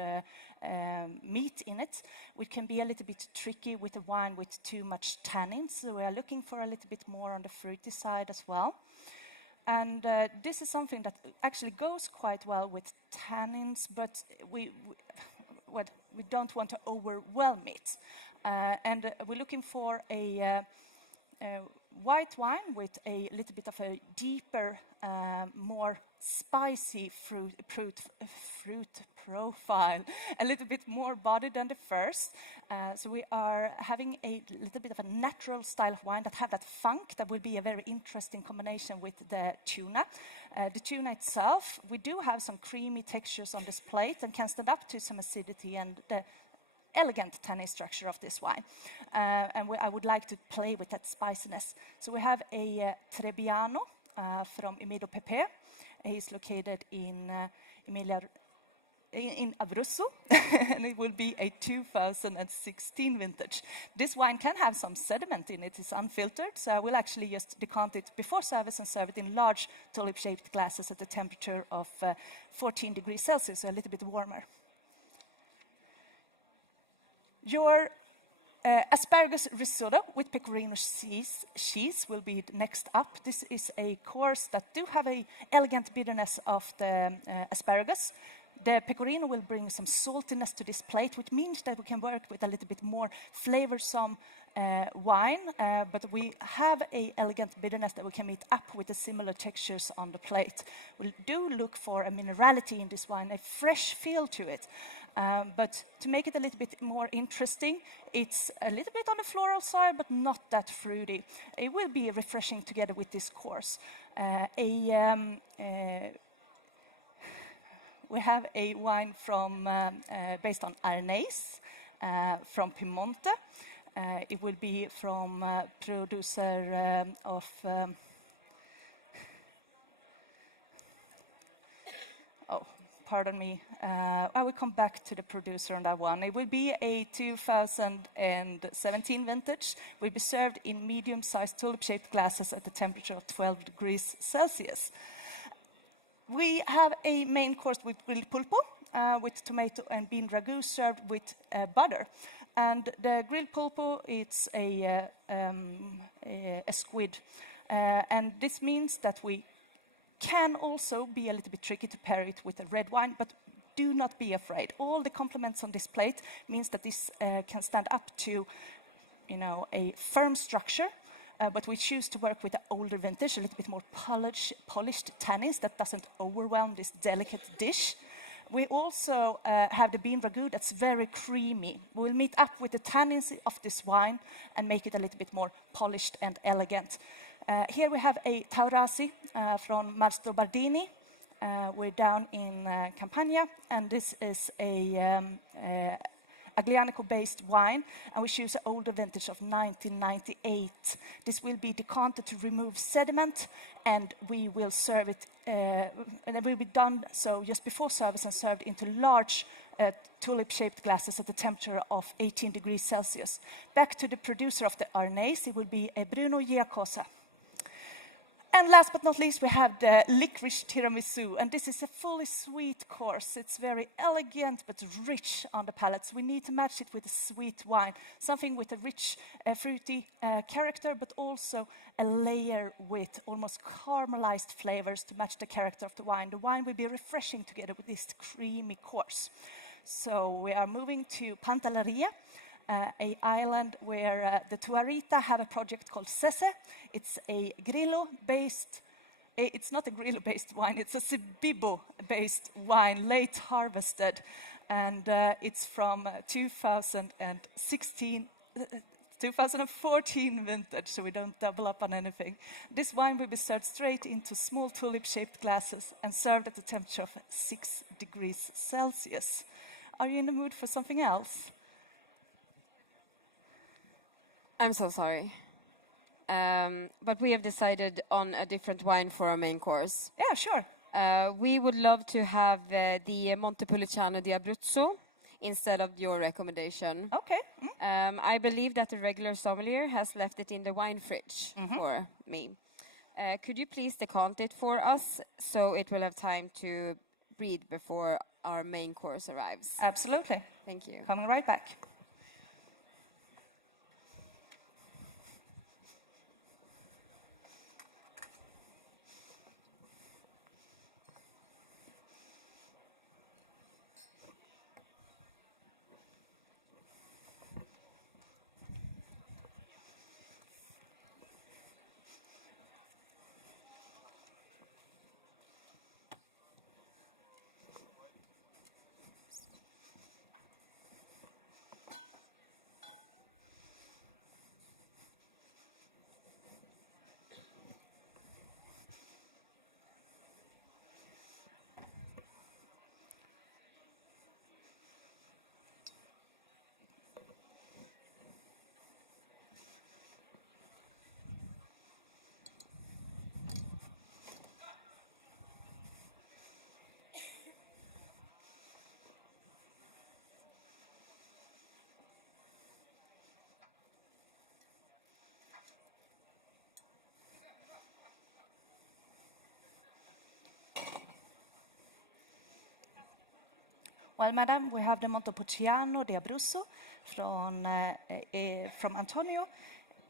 meat in it, which can be a little bit tricky with a wine with too much tannins. So we are looking for a little bit more on the fruity side as well. And this is something that actually goes quite well with tannins, but we don't want to overwhelm it. And we're looking for a white wine with a little bit of a deeper, more spicy fruit profile, a little bit more body than the first. So we are having a little bit of a natural style of wine that have that funk that will be a very interesting combination with the tuna. The tuna itself, we do have some creamy textures on this plate and can stand up to some acidity and the elegant tannin structure of this wine. And I would like to play with that spiciness. So we have a Trebbiano from Imedo Pepe. He's located in Abruzzo, and it will be a 2016 vintage. This wine can have some sediment in it. It's unfiltered, so I will actually just decant it before service and serve it in large tulip-shaped glasses at a temperature of 14 degrees Celsius, so a little bit warmer. Your asparagus risotto with pecorino cheese will be next up. This is a course that do have a elegant bitterness of the asparagus. The pecorino will bring some saltiness to this plate, which means that we can work with a little bit more flavorsome wine, but we have a elegant bitterness that we can meet up with the similar textures on the plate. We do look for a minerality in this wine, a fresh feel to it. But to make it a little bit more interesting, it's a little bit on the floral side, but not that fruity. It will be refreshing together with this course. We have a wine from based on Arnese from Piemonte. It will be from producer of pardon me. I will come back to the producer on that one. It will be a 2017 vintage. Will be served in medium-sized tulip-shaped glasses at the temperature of 12 degrees Celsius. We have a main course with grilled pulpo, with tomato and bean ragu served with butter. And the grilled pulpo, it's a squid. And this means that we can also be a little bit tricky to pair it with a red wine, but do not be afraid. All the complements on this plate means that this can stand up to, a firm structure, but we choose to work with the older vintage, a little bit more polished tannins that doesn't overwhelm this delicate dish. We also have the bean ragu that's very creamy. We'll meet up with the tannins of this wine and make it a little bit more polished and elegant. Here we have a Taurasi from Mastro Bardini. We're down in Campania, and this is a Aglianico-based wine, and we choose an older vintage of 1998. This will be decanted to remove sediment, and we will serve it, and it will be done so just before service and served into large tulip-shaped glasses at a temperature of 18 degrees Celsius. Back to the producer of the Arnese, it will be Bruno Giacosa. And last but not least, we have the licorice tiramisu, and this is a fully sweet course. It's very elegant but rich on the palate. So we need to match it with a sweet wine, something with a rich, fruity character, but also a layer with almost caramelized flavors to match the character of the wine. The wine will be refreshing together with this creamy course. So we are moving to Pantelleria, an island where the Tuarita have a project called Sese. It's a Grillo-based, it's not a Grillo-based wine, it's a Cebibo-based wine, late harvested. And it's from 2016, 2014 vintage, so we don't double up on anything. This wine will be served straight into small tulip-shaped glasses and served at a temperature of 6 degrees Celsius. Are you in the mood for something else? I'm so sorry. But we have decided on a different wine for our main course. Yeah, sure. We would love to have the Montepulciano di Abruzzo instead of your recommendation. Okay. I believe that the regular sommelier has left it in the wine fridge for me. Could you please decant it for us so it will have time to breathe before our main course arrives? Absolutely. Thank you. Coming right back. Well, madam, we have the Montepulciano di Abruzzo from Antonio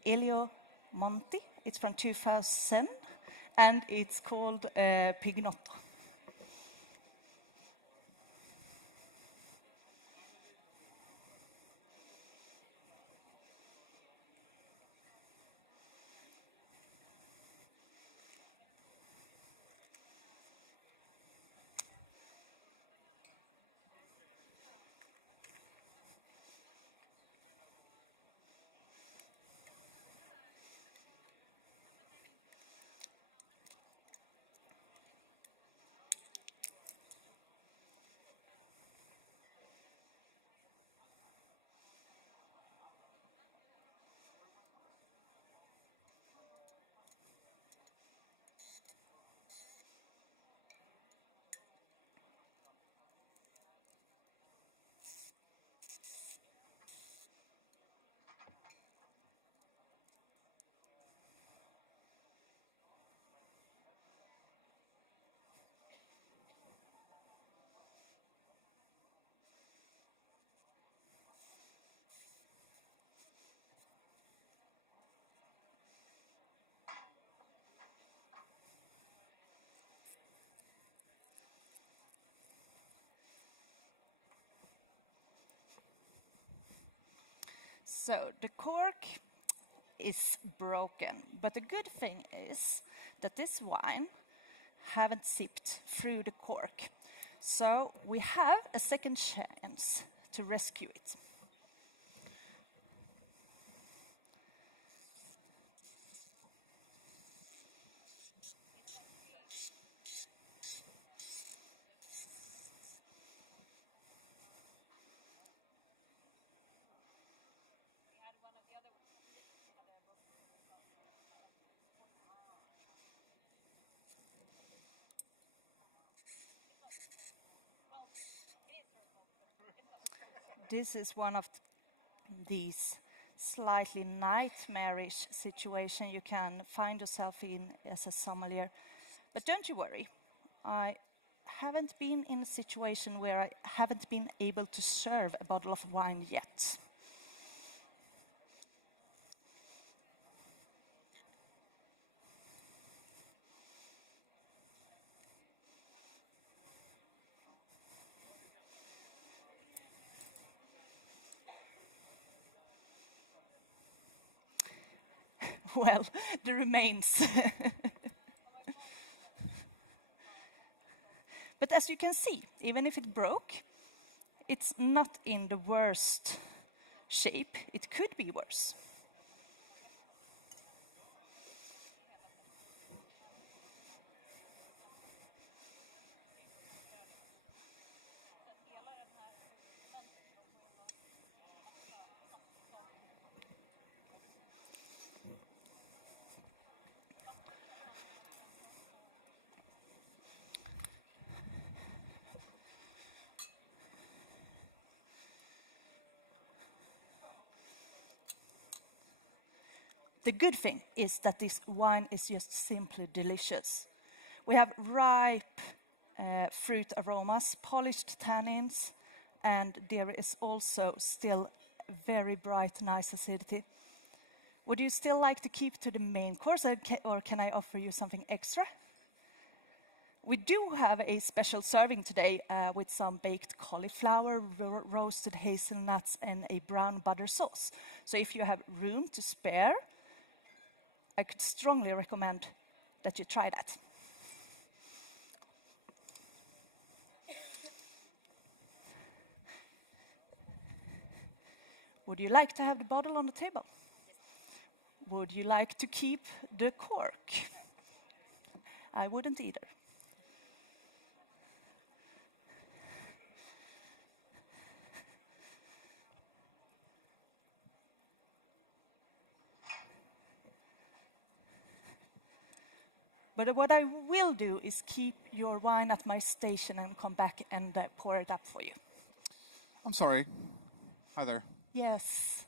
Elio Monti. It's from 2000, and it's called Pignotto. So the cork is broken, but the good thing is that this wine haven't sipped through the cork. So we have a second chance to rescue it. This is one of these slightly nightmarish situations you can find yourself in as a sommelier. But don't you worry, I haven't been in a situation where I haven't been able to serve a bottle of wine yet. Well, the remains. But as you can see, even if it broke, it's not in the worst shape. It could be worse. The good thing is that this wine is just simply delicious. We have ripe fruit aromas, polished tannins, and there is also still very bright, nice acidity. Would you still like to keep to the main course, or can I offer you something extra? We do have a special serving today with some baked cauliflower, roasted hazelnuts, and a brown butter sauce. So if you have room to spare, I could strongly recommend that you try that. Would you like to have the bottle on the table? Would you like to keep the cork? I wouldn't either. But what I will do is keep your wine at my station and come back and pour it up for you. I'm sorry. Hi there. Yes.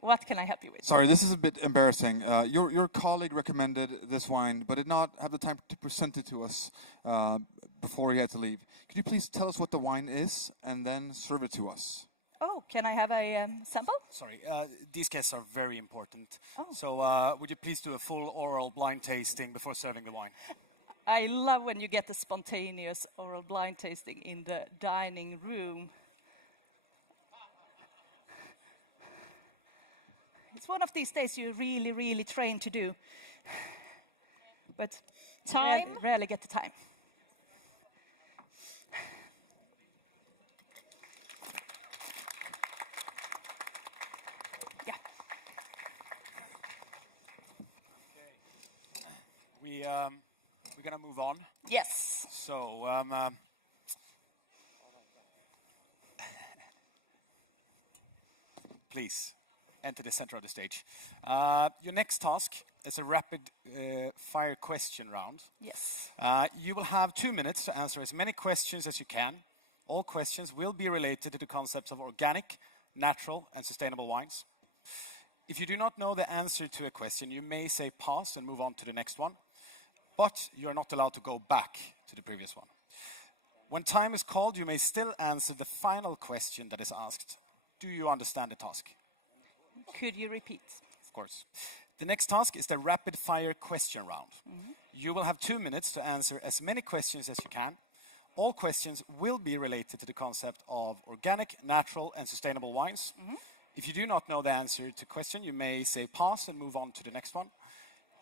What can I help you with? Sorry, this is a bit embarrassing. Your colleague recommended this wine, but did not have the time to present it to us before he had to leave. Could you please tell us what the wine is and then serve it to us? Oh, can I have a sample? Sorry, these guests are very important. Oh. So would you please do a full oral blind tasting before serving the wine? I love when you get the spontaneous oral blind tasting in the dining room. It's one of these days you really, really train to do. But rarely get the time. Yeah. We're gonna move on. Yes. So please enter the center of the stage. Your next task is a rapid fire question round. Yes. You will have 2 minutes to answer as many questions as you can. All questions will be related to the concepts of organic, natural, and sustainable wines. If you do not know the answer to a question, you may say pass and move on to the next one, but you are not allowed to go back to the previous one. When time is called, you may still answer the final question that is asked. Do you understand the task? Could you repeat? Of course. The next task is the rapid fire question round. You will have 2 minutes to answer as many questions as you can. All questions will be related to the concept of organic, natural, and sustainable wines. If you do not know the answer to a question, you may say pass and move on to the next one.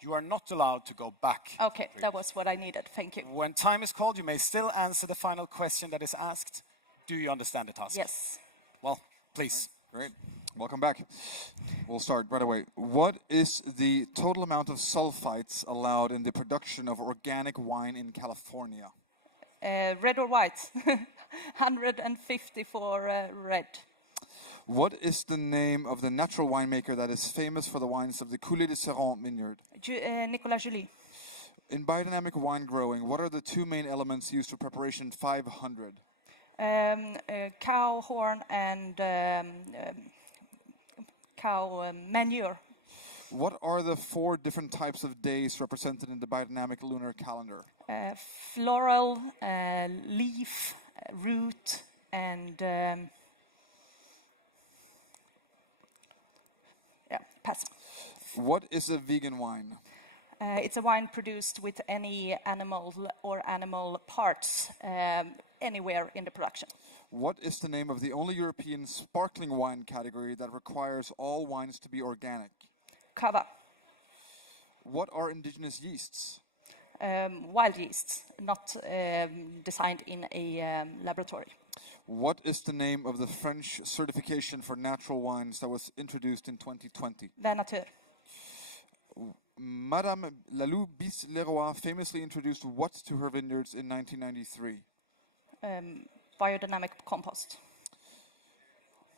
You are not allowed to go back. Okay, that was what I needed. Thank you. When time is called, you may still answer the final question that is asked. Do you understand the task? Yes. Well, please. Great. Welcome back. We'll start right away. What is the total amount of sulfites allowed in the production of organic wine in California? Red or white? 150 for red. What is the name of the natural winemaker that is famous for the wines of the Coulee de Serrant vineyard? Nicolas Joly. In biodynamic wine growing, what are the two main elements used for preparation 500? Cow horn and cow manure. What are the 4 different types of days represented in the biodynamic lunar calendar? Floral, leaf, root, and pass. What is a vegan wine? It's a wine produced with any animal or animal parts anywhere in the production. What is the name of the only European sparkling wine category that requires all wines to be organic? Cava. What are indigenous yeasts? Wild yeasts, not designed in a laboratory. What is the name of the French certification for natural wines that was introduced in 2020? Vin Nature. Madame Lalou Bis-Leroy famously introduced what to her vineyards in 1993? Biodynamic compost.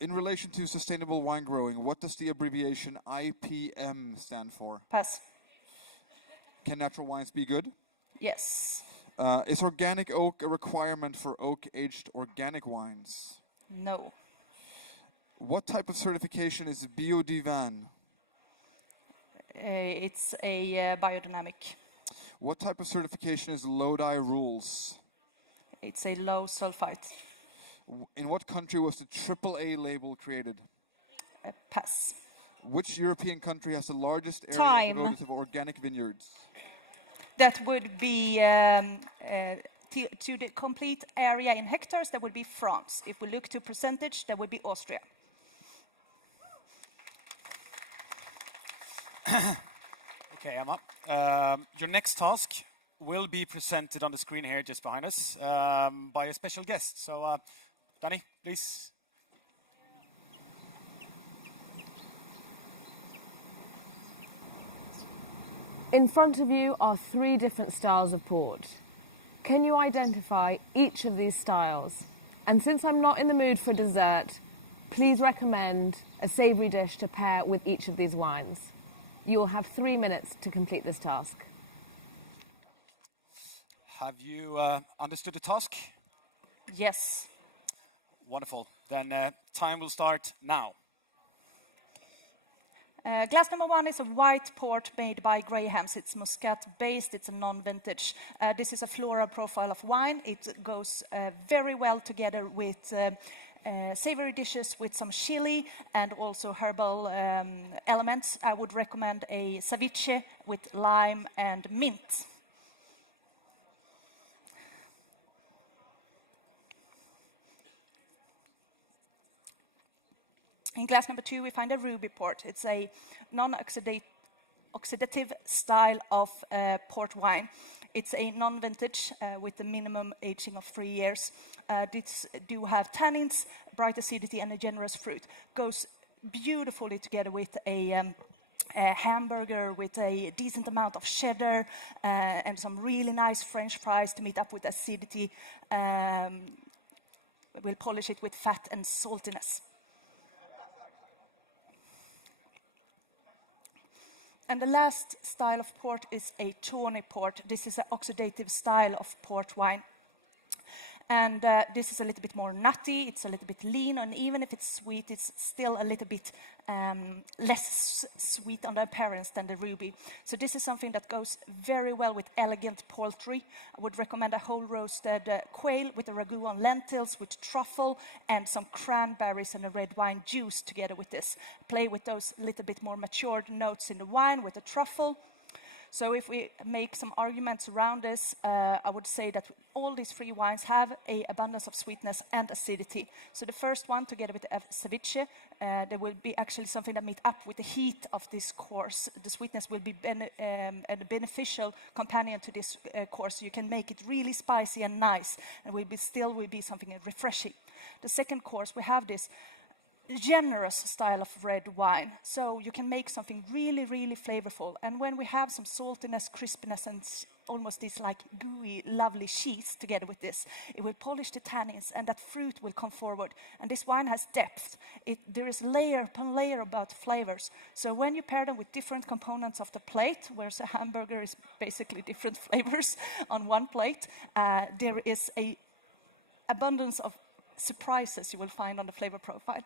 In relation to sustainable wine growing, what does the abbreviation IPM stand for? Pass. Can natural wines be good? Yes. Is organic oak a requirement for oak-aged organic wines? No. What type of certification is biodivan? It's a biodynamic. What type of certification is Lodi rules? It's a low sulfite. In what country was the AAA label created? Pass. Which European country has the largest area Time. devoted to organic vineyards? That would be to the complete area in hectares. That would be France. If we look to percentage, that would be Austria. Okay, Emma. Your next task will be presented on the screen here just behind us by a special guest. So, Danny, please. In front of you are 3 different styles of port. Can you identify each of these styles? And since I'm not in the mood for dessert, please recommend a savoury dish to pair with each of these wines. You will have 3 minutes to complete this task. Have you understood the task? Yes. Wonderful. Then time will start now. Glass number 1 is a white port made by Grahams. It's Muscat based, it's a non-vintage. This is a floral profile of wine. It goes very well together with savory dishes with some chili and also herbal elements. I would recommend a ceviche with lime and mint. In glass number 2, we find a ruby port. It's a non-oxidative style of port wine. It's a non-vintage with a minimum aging of 3 years. These do have tannins, bright acidity, and a generous fruit. Goes beautifully together with a hamburger with a decent amount of cheddar and some really nice French fries to meet up with acidity. We'll polish it with fat and saltiness. And the last style of port is a tawny port. This is an oxidative style of port wine. And this is a little bit more nutty, it's a little bit lean, and even if it's sweet, it's still a little bit less sweet on the appearance than the ruby. So this is something that goes very well with elegant poultry. I would recommend a whole roasted quail with a ragu on lentils, with truffle, and some cranberries and a red wine juice together with this. Play with those little bit more matured notes in the wine with the truffle. So if we make some arguments around this, I would say that all these 3 wines have an abundance of sweetness and acidity. So the first one, together with the ceviche, there will be actually something that meet up with the heat of this course. The sweetness will be a beneficial companion to this course. You can make it really spicy and nice, and still will be something refreshing. The second course, we have this generous style of red wine, so you can make something really, really flavorful. And when we have some saltiness, crispiness, and almost this like gooey, lovely cheese together with this, it will polish the tannins, and that fruit will come forward. And this wine has depth. There is layer upon layer about flavors. So when you pair them with different components of the plate, whereas a hamburger is basically different flavors on one plate, there is a abundance of surprises you will find on the flavor profile.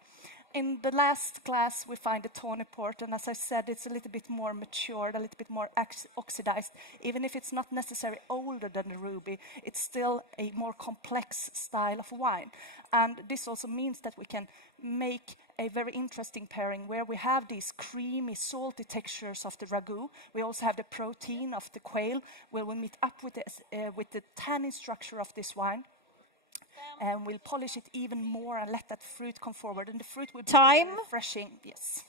In the last glass, we find the tawny port, and as I said, it's a little bit more matured, a little bit more oxidized. Even if it's not necessarily older than the ruby, it's still a more complex style of wine. And this also means that we can make a very interesting pairing where we have these creamy, salty textures of the ragu. We also have the protein of the quail, where we meet up with the tannin structure of this wine. And we'll polish it even more and let that fruit come forward. And the fruit will be refreshing. Yes.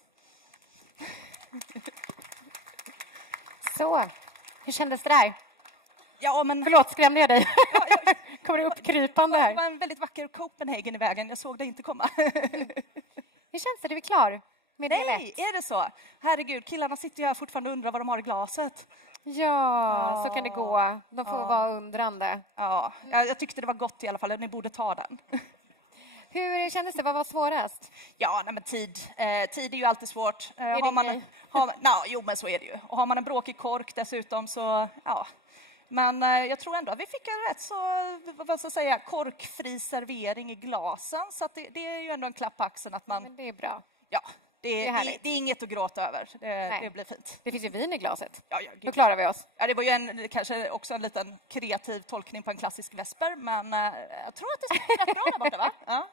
Så, hur kändes det där? Ja, men... Förlåt, skrämde jag dig? Kommer du upp krypande här? Det var en väldigt vacker Copenhagen i vägen. Jag såg det inte komma. Hur känns det? Du är klar med det? Nej, är det så? Herregud, killarna sitter ju här fortfarande och undrar vad de har i glaset. Ja, så kan det gå. De får vara undrande. Ja, jag tyckte det var gott i alla fall. Ni borde ta den. Hur kändes det? Vad var svårast? Ja, nej, men tid är ju alltid svårt. Jo, men så är det ju. Och har man en bråkig kork dessutom så, ja. Men jag tror ändå att vi fick en rätt så, vad ska jag säga, korkfri servering i glasen. Så att det är ju ändå en klapp på axeln att man... Men det är bra. Ja, det är härligt. inget att gråta över. Det blir fint. Det finns ju vin i glaset. Ja, Då klarar vi oss. Ja, det var ju kanske också en liten kreativ tolkning på en klassisk vesper, men jag tror att det ska bli rätt bra där borta, va? Ja.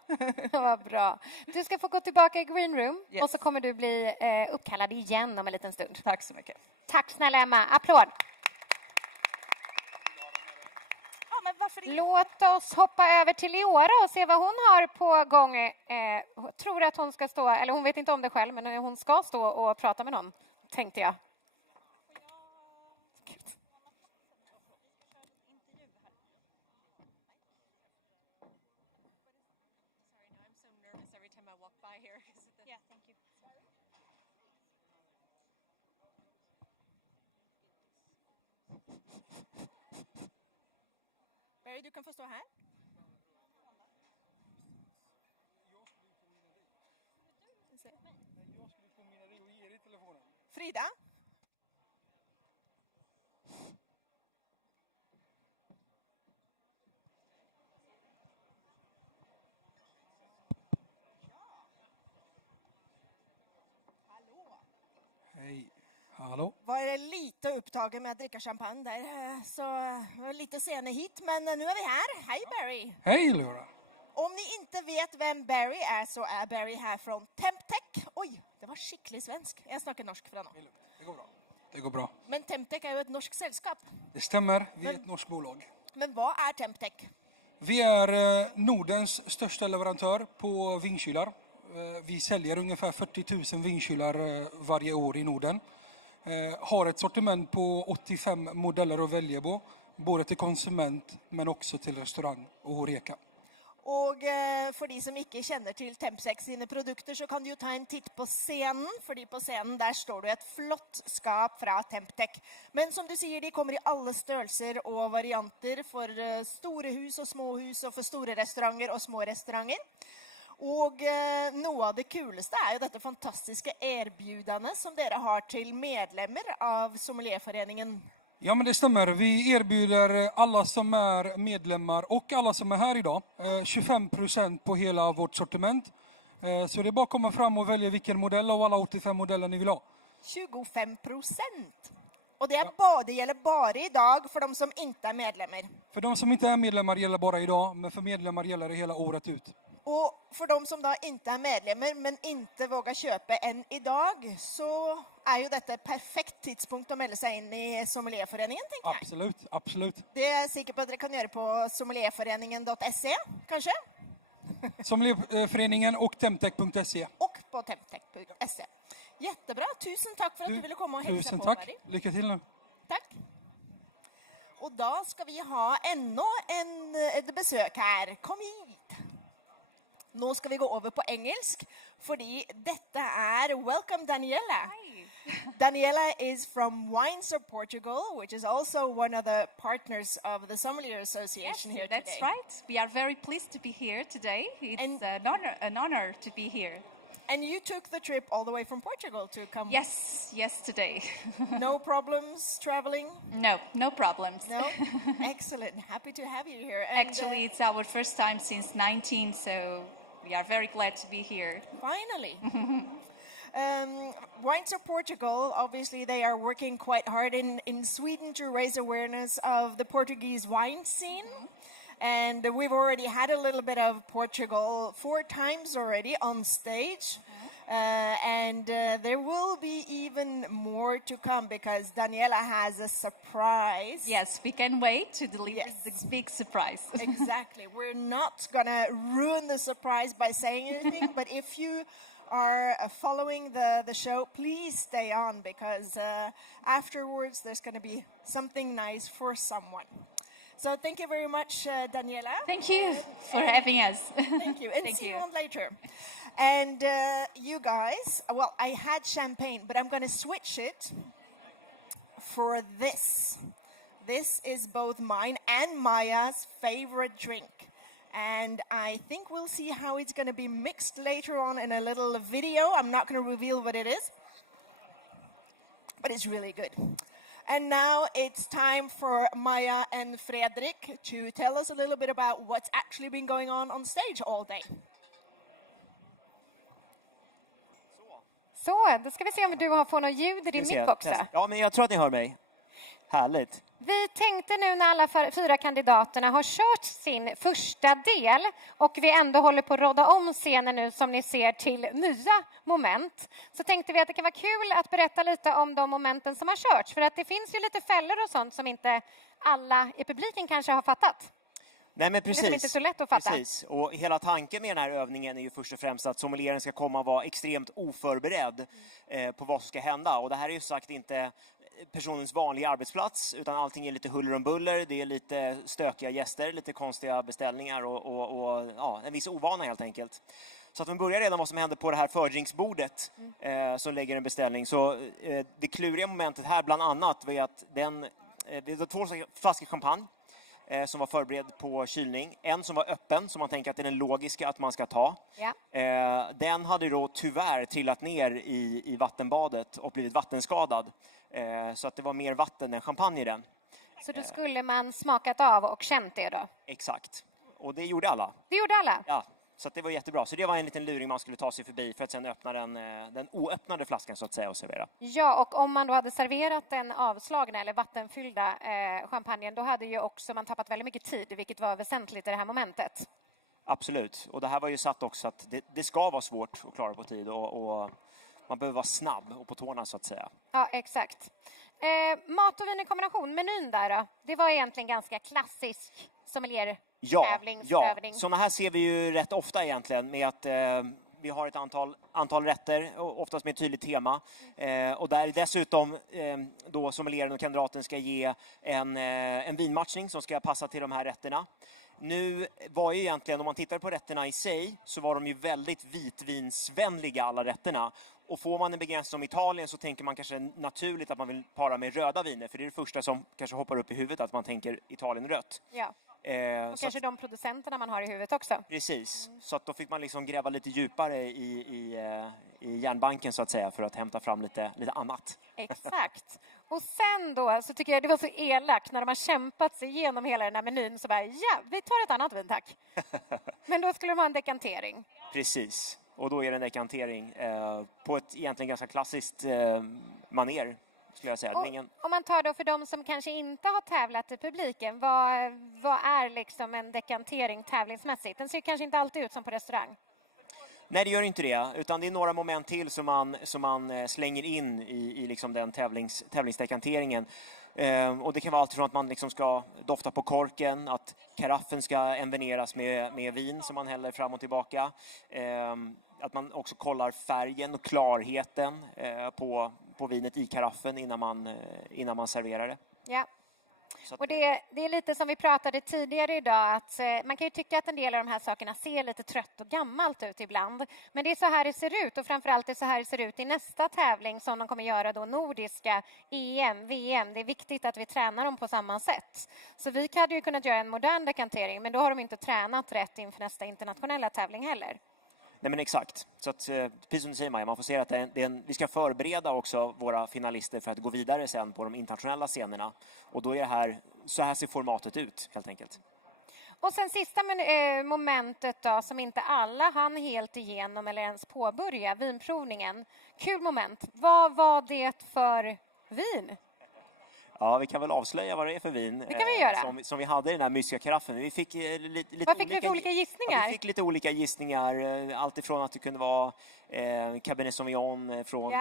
Vad bra. Du ska få gå tillbaka i green room Yes. och så kommer du bli uppkallad igen om en liten stund. Tack så mycket. Tack snälla Emma. Applåd. Ja, men varför inte? Låt oss hoppa över till Leora och se vad hon har på gång. Jag tror att hon ska stå, eller hon vet inte om det själv, men hon ska stå och prata med någon, tänkte jag. Barry, du kan få stå här. Frida? Hej. Hallå? Var lite upptagen med att dricka champagne där, så var lite sena hit, men nu är vi här. Hej Barry! Hej Laura. Om ni inte vet vem Barry är så är Barry här från Temptech. Oj, det var skicklig svensk. Jag snackar norsk för honom. Det går bra. Det går bra. Men Temptech är ju ett norskt sällskap. Det stämmer. Vi är ett norskt bolag. Men vad är Temptech? Vi är Nordens största leverantör på vinkylar. Vi säljer ungefär 40 000 vinkylar varje år i Norden. Har ett sortiment på 85 modeller att välja på. Både till konsument men också till restaurang och Horeca. Och för de som inte känner till Temptech sina produkter så kan du ju ta en titt på scenen. För på scenen där står det ett flott skap från Temptech. Men som du säger, de kommer i alla størrelser och varianter för stora hus och små hus och för stora restauranger och små restauranger. Och något av det kulaste är ju detta fantastiska erbjudande som dere har till medlemmar av sommelierföreningen. Ja, men det stämmer. Vi erbjuder alla som är medlemmar och alla som är här idag 25% på hela vårt sortiment. Så det är bara att komma fram och välja vilken modell av alla 85 modeller ni vill ha. 25%! Och det, är det gäller bara idag för de som inte är medlemmar. För de som inte är medlemmar gäller bara idag, men för medlemmar gäller det hela året ut. Och för de som då inte är medlemmar men inte vågar köpa än idag så är ju detta ett perfekt tidspunkt att melda sig in i sommelierföreningen, tänker jag. Absolut, absolut. Det är jag säker på att ni kan göra på sommelierföreningen.se, kanske? Sommelierföreningen och temtech.se. Och på temtech.se. Jättebra, tusen tack för att du ville komma och hälsa Tusen på, tack, Barry. lycka till nu. Tack. Och då ska vi ha ännu ett besök här. Kom hit! Nu ska vi gå över på engelsk, för detta är Welcome Daniela. Hi. Daniela is from Wines of Portugal, which is also one of the partners of the Sommelier Association here today. That's right. We are very pleased to be here today. It's an honor to be here. And you took the trip all the way from Portugal to come? Yes, yesterday. No problems traveling? No problems. No? Excellent. Happy to have you here. And, Actually, it's our first time since 19, so we are very glad to be here. Finally. Wines of Portugal, obviously they are working quite hard in Sweden to raise awareness of the Portuguese wine scene. And we've already had a little bit of Portugal 4 times already on stage. And there will be even more to come because Daniela has a surprise. Yes, we can wait to deliver the big surprise. Exactly. We're not going to ruin the surprise by saying anything, but if you are following the show, please stay on because afterwards there's going to be something nice for someone. So thank you very much, Daniela. Thank you for having us. Thank you. And Thank see you. you on later. And you guys, well, I had champagne, but I'm going to switch it for this. This is both mine and Maya's favorite drink. And I think we'll see how it's going to be mixed later on in a little video. I'm not going to reveal what it is, but it's really good. And now it's time for Maja and Fredrik to tell us a little bit about what's actually been going on stage all day. Så, då ska vi se om du får något ljud i din mick också. Ja, men jag tror att ni hör mig. Härligt. Vi tänkte nu när alla 4 kandidaterna har kört sin första del och vi ändå håller på att rodda om scenen nu som ni ser till nya moment, så tänkte vi att det kan vara kul att berätta lite om de momenten som har körts, för att det finns ju lite fällor och sånt som inte alla i publiken kanske har fattat. Nej, men precis. Det är inte så lätt att fatta. Precis. Och hela tanken med den här övningen är ju först och främst att sommelieren ska komma och vara extremt oförberedd på vad som ska hända. Och det här är ju sagt inte personens vanliga arbetsplats, utan allting är lite huller om buller. Det är lite stökiga gäster, lite konstiga beställningar och ja, en viss ovana helt enkelt. Så att man börjar redan vad som händer på det här fördrinksbordet som lägger en beställning. Så det kluriga momentet här bland annat var att det var 2 flaskor champagne som var förberedd på kylning. En som var öppen, som man tänker att det är den logiska att man ska ta. Ja. Den hade då tyvärr trillat ner i vattenbadet och blivit vattenskadad. Så att det var mer vatten än champagne i den. Så då skulle man smakat av och känt det då? Exakt. Och det gjorde alla. Det gjorde alla? Ja, så att det var jättebra. Så det var en liten luring man skulle ta sig förbi för att sen öppna den oöppnade flaskan så att säga och servera. Ja, och om man då hade serverat den avslagna eller vattenfyllda champagnen, då hade ju också man tappat väldigt mycket tid, vilket var väsentligt i det här momentet. Absolut. Och det här var ju satt också att det ska vara svårt att klara på tid och man behöver vara snabb och på tårna så att säga. Ja, exakt. Mat och vin i kombination, menyn där då. Det var egentligen ganska klassisk sommelier-tävlingsövning. Ja, sådana här ser vi ju rätt ofta egentligen med att vi har ett antal rätter, oftast med ett tydligt tema. Och där dessutom då sommelieren och kandidaten ska ge en vinmatchning som ska passa till de här rätterna. Nu var ju egentligen, om man tittar på rätterna i sig, så var de ju väldigt vitvinsvänliga alla rätterna. Och får man en begränsning som Italien så tänker man kanske naturligt att man vill para med röda viner. För det är det första som kanske hoppar upp i huvudet, att man tänker Italien rött. Ja. Och kanske de producenterna man har i huvudet också. Precis, så att då fick man liksom gräva lite djupare i järnbanken så att säga för att hämta fram lite annat. Exakt. Och sen då så tycker jag det var så elakt när de har kämpat sig igenom hela den här menyn så bara, ja, vi tar ett annat vin tack. Men då skulle de ha en dekantering. Precis, och då är det en dekantering på ett egentligen ganska klassiskt maner. Jag säga. Om man tar då för de som kanske inte har tävlat i publiken, vad är liksom en dekantering tävlingsmässigt? Den ser kanske inte alltid ut som på restaurang. Nej, det gör inte det, utan det är några moment till som man slänger in i liksom den tävlingsdekanteringen. Och det kan vara allt från att man liksom ska dofta på korken, att karaffen ska enveneras med vin som man häller fram och tillbaka. Att man också kollar färgen och klarheten på vinet i karaffen innan man serverar det. Ja. Och det är lite som vi pratade tidigare idag, att man kan ju tycka att en del av de här sakerna ser lite trött och gammalt ut ibland. Men det är så här det ser ut, och framförallt det är så här det ser ut i nästa tävling som de kommer göra då, nordiska, EM, VM. Det är viktigt att vi tränar dem på samma sätt. Så vi hade ju kunnat göra en modern dekantering, men då har de inte tränat rätt inför nästa internationella tävling heller. Nej, men exakt. Så att, precis som du säger Maja, man får se att vi ska förbereda också våra finalister för att gå vidare sen på de internationella scenerna. Och då är så här ser formatet ut helt enkelt. Och sen sista momentet då, som inte alla hann helt igenom eller ens påbörja, vinprovningen. Kul moment. Vad var det för vin? Ja, vi kan väl avslöja vad det är för vin. Det kan vi göra. Som vi hade i den här mysiga karaffen. Vi fick vad fick vi för olika gissningar? Ja, vi fick lite olika gissningar. Allt ifrån att det kunde vara Cabernet Sauvignon från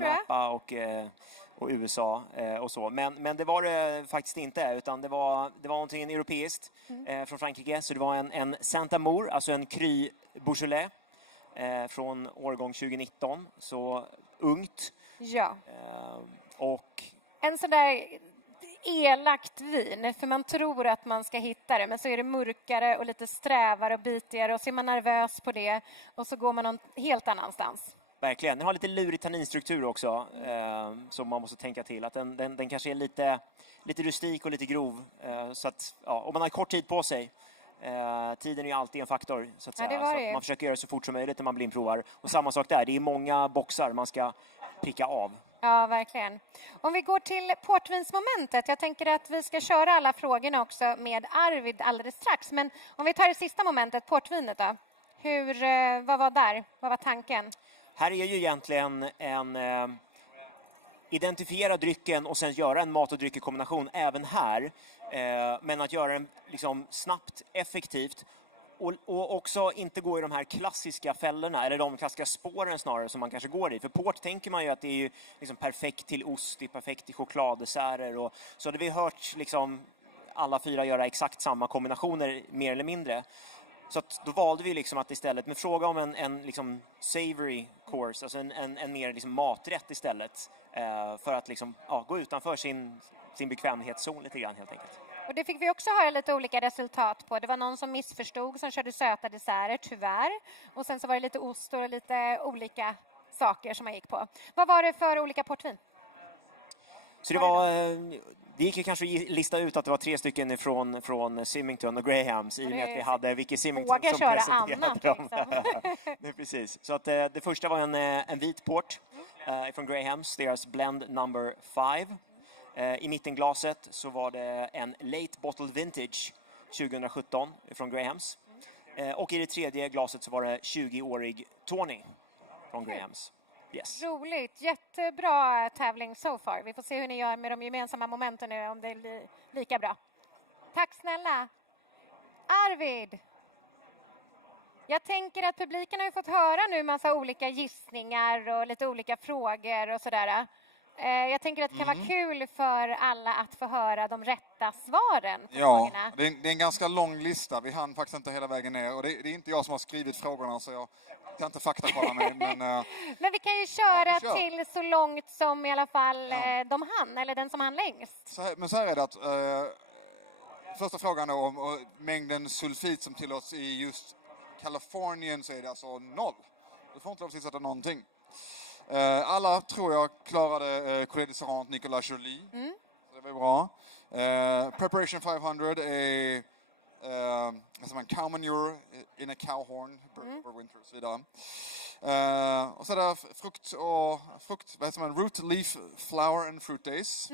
Napa och USA och så. Men det var det faktiskt inte, utan det var någonting europeiskt från Frankrike. Så det var en Saint-Amour, alltså en Cru Beaujolais från årgång 2019. Så ungt. Ja. Och en sån där elakt vin, för man tror att man ska hitta det, men så är det mörkare och lite strävare och bitigare, och så är man nervös på det och så går man någon helt annanstans. Verkligen, den har lite lurig tanninstruktur också som man måste tänka till, att den kanske är lite rustik och lite grov, så att om man har kort tid på sig, tiden är ju alltid en faktor så att säga, så att man försöker göra det så fort som möjligt när man blir provar. Och samma sak där, det är många boxar man ska pricka av. Ja, verkligen. Om vi går till portvinsmomentet. Jag tänker att vi ska köra alla frågorna också med Arvid alldeles strax. Men om vi tar det sista momentet, portvinet då. Vad var där? Vad var tanken? Här är ju egentligen en identifiera drycken och sen göra en mat- och dryckekombination även här. Men att göra den liksom snabbt, effektivt och också inte gå i de här klassiska fällorna eller de klassiska spåren snarare som man kanske går i. För port tänker man ju att det är ju liksom perfekt till ost, det är perfekt till chokladdesserter och så hade vi hört liksom alla 4 göra exakt samma kombinationer mer eller mindre. Så att då valde vi liksom att istället med fråga om en liksom savory course, alltså en mer liksom maträtt istället för att liksom, gå utanför sin bekvämlighetszon lite grann helt enkelt. Och det fick vi också höra lite olika resultat på. Det var någon som missförstod som körde söta desserter, tyvärr. Och sen så var det lite ost och lite olika saker som man gick på. Vad var det för olika portvin? Så det gick ju kanske att lista ut att det var 3 stycken från Symington och Grahams i och med att vi hade Vicky Symington som presenterade dem. Det är precis. Så att det första var en vit port från Grahams, deras blend number 5. I mittenglaset så var det en late bottled vintage 2017 från Grahams. Och i det tredje glaset så var det 20-årig Tony från Grahams. Yes. Roligt, jättebra tävling so far. Vi får se hur ni gör med de gemensamma momenten nu, om det är lika bra. Tack snälla. Arvid. Jag tänker att publiken har ju fått höra nu massa olika gissningar och lite olika frågor och sådär. Jag tänker att det kan vara kul för alla att få höra de rätta svaren på frågorna. Det är en ganska lång lista. Vi hann faktiskt inte hela vägen ner. Och det är inte jag som har skrivit frågorna så jag kan inte faktakolla mig. Men vi kan ju köra till så långt som i alla fall de hann, eller den som hann längst. Så här är det att första frågan då om mängden sulfit som tillåts i just Kalifornien så är det alltså 0. Du får inte lov att tillsätta någonting. Alla tror jag klarade Collet Serrant Nicolas Joly. Det var bra. Preparation 500 är en cow manure in a cow horn per winter och så vidare. Och så är det frukt vad heter man? Root, leaf, flower and fruit days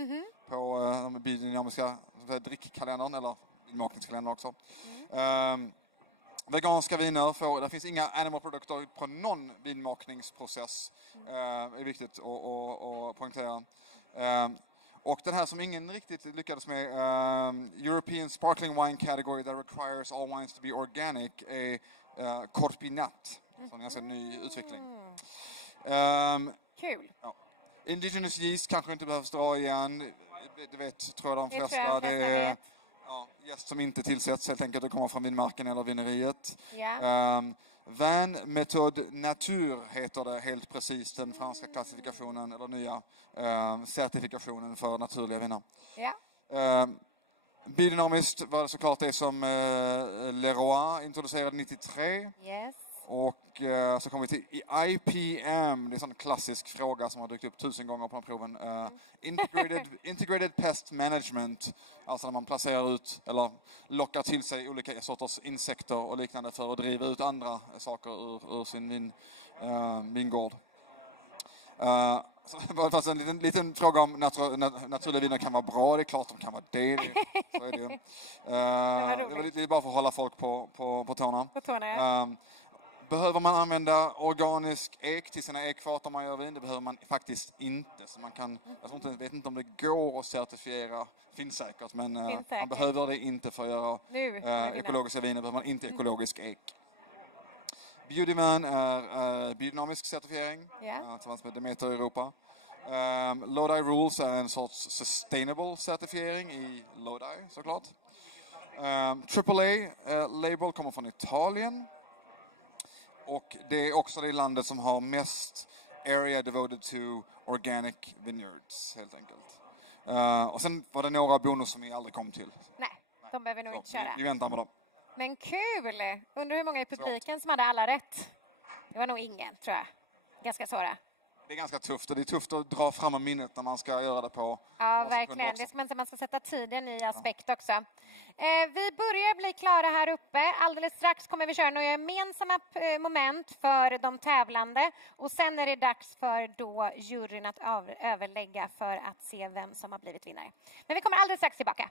på de biodynamiska drickkalendern eller inmakningskalendern också. Veganska viner det finns inga animalprodukter på någon vinmakningsprocess. Är viktigt att poängtera. Och den här som ingen riktigt lyckades med, European Sparkling Wine Category that requires all wines to be organic, är Corpinat. Så en ganska ny utveckling. Kul. Ja. Indigenous yeast kanske inte behövs dra igen. Det vet tror jag de flesta. Det är jäst som inte tillsätts helt enkelt. Det kommer från vinmarken eller vineriet. Vin Méthode Nature heter det helt precis, den franska klassifikationen eller nya certifikationen för naturliga viner. Biodynamiskt var det såklart det som Leroy introducerade 93. Yes. Och så kommer vi till IPM, det är en sån klassisk fråga som har dykt upp 1000 gånger på den proven. Integrated Pest Management, alltså när man placerar ut eller lockar till sig olika sorters insekter och liknande för att driva ut andra saker ur sin vingård. Fast en liten fråga om naturliga viner kan vara bra, det är klart de kan vara det. Så är det ju. Det är bara för att hålla folk på tårna. Behöver man använda organisk ek till sina ekfat om man gör vin? Det behöver man faktiskt inte. Så jag vet inte om det går att certifiera finsäkert, men man behöver det inte för att göra ekologiska viner. Behöver man inte ekologisk ek. Biodyman är biodynamisk certifiering tillsammans med Demeter i Europa. Lodi Rules är en sorts sustainable certifiering i Lodi såklart. AAA label kommer från Italien. Och det är också det landet som har mest area devoted to organic vineyards helt enkelt. Och sen var det några bonus som vi aldrig kom till. Nej, de behöver nog inte köra. Vi väntar på dem. Men kul! Undrar hur många i publiken som hade alla rätt. Det var nog ingen, tror jag. Ganska svåra. Det är ganska tufft och det är tufft att dra fram minnet när man ska göra det på. Ja, verkligen. Det är som att man ska sätta tiden i aspekt också. Vi börjar bli klara här uppe. Alldeles strax kommer vi köra några gemensamma moment för de tävlande. Och sen är det dags för då juryn att överlägga för att se vem som har blivit vinnare. Men vi kommer alldeles strax tillbaka.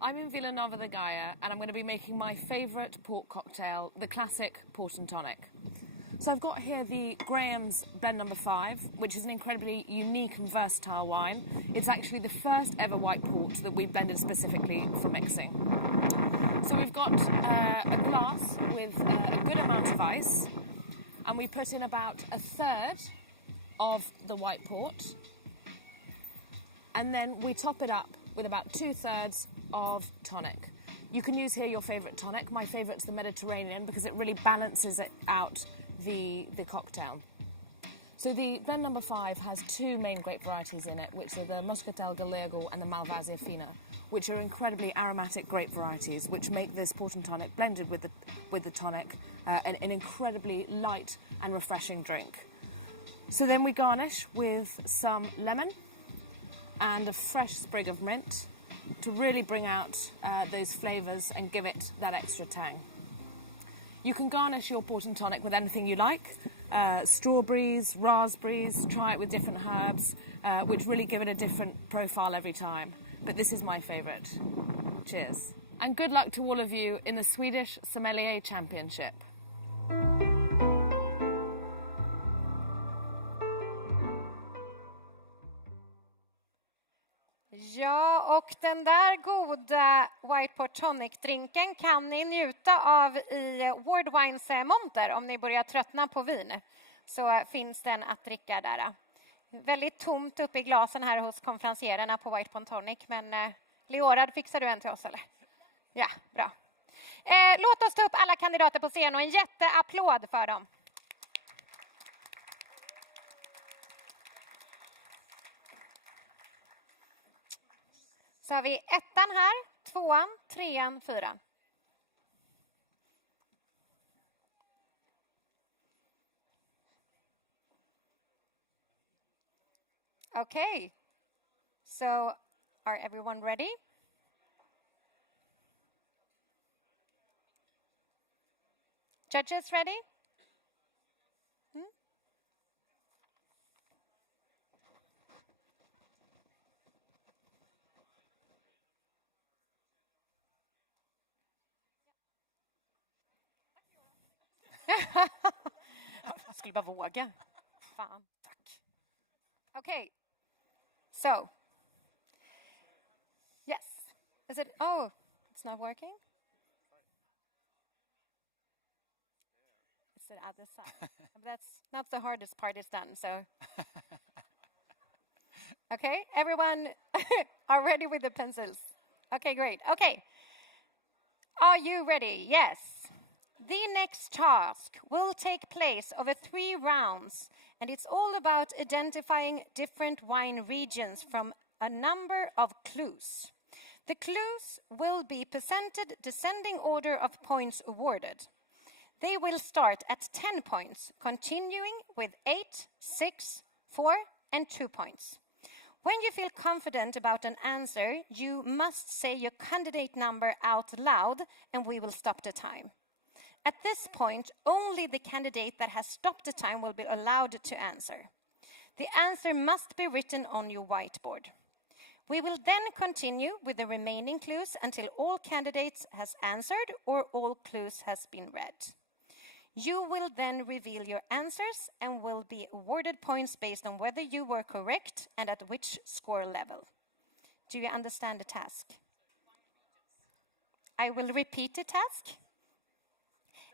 I'm in Villanova the Gaia, and I'm going to be making my favourite port cocktail, the classic port and tonic. So I've got here the Graham's Blend Number 5, which is an incredibly unique and versatile wine. It's actually the first ever white port that we blended specifically for mixing. So we've got a glass with a good amount of ice, and we put in about a third of the white port, and then we top it up with about 2/3 of tonic. You can use here your favourite tonic. My favourite's the Mediterranean because it really balances it out the cocktail. So the Blend Number 5 has two main grape varieties in it, which are the Moscatel Gallego and the Malvasia Fina, which are incredibly aromatic grape varieties, which make this port and tonic blended with the tonic an incredibly light and refreshing drink. So then we garnish with some lemon and a fresh sprig of mint to really bring out those flavours and give it that extra tang. You can garnish your port and tonic with anything you like. Strawberries, raspberries, try it with different herbs, which really give it a different profile every time. But this is my favourite. Cheers. And good luck to all of you in the Swedish Sommelier Championship. Ja, och den där goda White Port Tonic-drinken kan ni njuta av i World Wines monter om ni börjar tröttna på vin. Så finns den att dricka där. Väldigt tomt uppe i glasen här hos konferencierarna på White Port Tonic. Men Leorad, fixar du en till oss eller? Ja, bra. Låt oss ta upp alla kandidater på scen och en jätteapplåd för dem. Så har vi ettan här, tvåan, trean, fyran. Okay, so are everyone ready? Judges ready? Jag skulle bara våga. Fan, tack. Okay. So. Yes. Is it? Oh, it's not working? It's the other side. That's not the hardest part is done, so. Okay, everyone are ready with the pencils. Okay, great. Okay. Are you ready? Yes. The next task will take place over 3 rounds, and it's all about identifying different wine regions from a number of clues. The clues will be presented descending order of points awarded. They will start at 10 points, continuing with 8, 6, 4, and 2 points. When you feel confident about an answer, you must say your candidate number out loud, and we will stop the time. At this point, only the candidate that has stopped the time will be allowed to answer. The answer must be written on your whiteboard. We will then continue with the remaining clues until all candidates has answered or all clues has been read. You will then reveal your answers and will be awarded points based on whether you were correct and at which score level. Do you understand the task? I will repeat the task.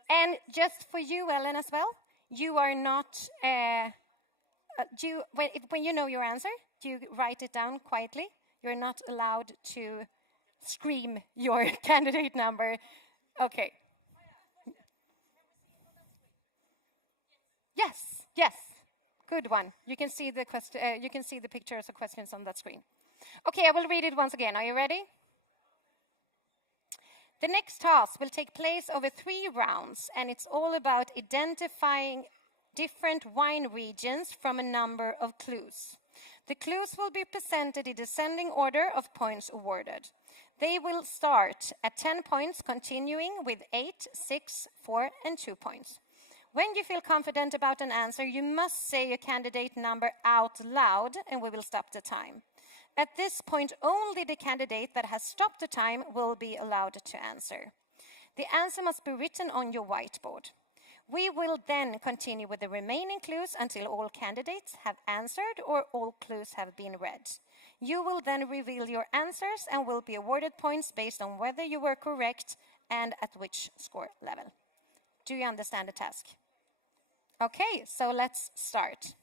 And just for you, Ellen, as well, you are not, when you know your answer, you write it down quietly. You're not allowed to scream your candidate number. Okay. Yes, yes, good one. You can see the you can see the pictures of questions on that screen. Okay, I will read it once again. Are you ready? The next task will take place over 3 rounds, and it's all about identifying different wine regions from a number of clues. The clues will be presented in descending order of points awarded. They will start at 10 points, continuing with 8, 6, 4, and 2 points. When you feel confident about an answer, you must say your candidate number out loud, and we will stop the time. At this point, only the candidate that has stopped the time will be allowed to answer. The answer must be written on your whiteboard. We will then continue with the remaining clues until all candidates have answered or all clues have been read. You will then reveal your answers and will be awarded points based on whether you were correct and at which score level. Do you understand the task? Okay, so let's start.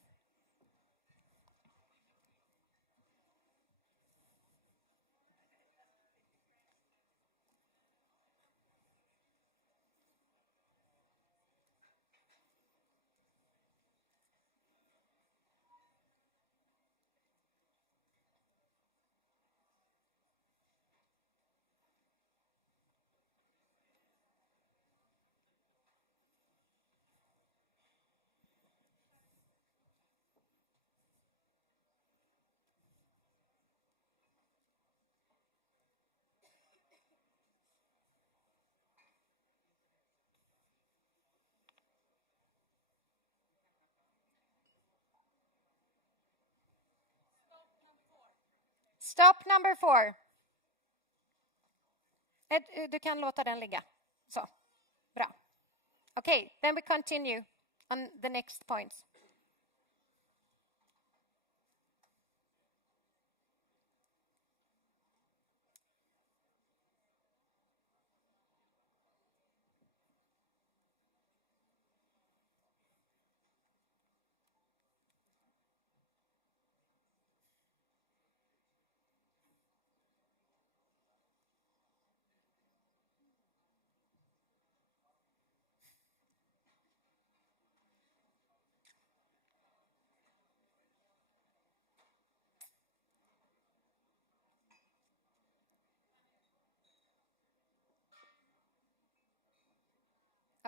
Stop number 4. Du kan låta den ligga. Så, bra. Okay, then we continue on the next points.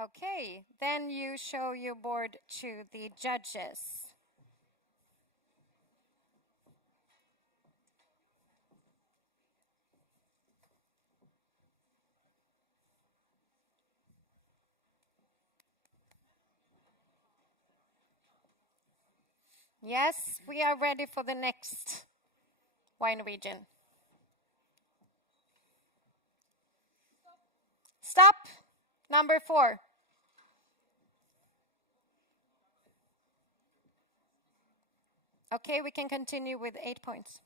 Okay, then you show your board to the judges. Yes, we are ready for the next wine region. Stop, number 4. Okay, we can continue with 8 points.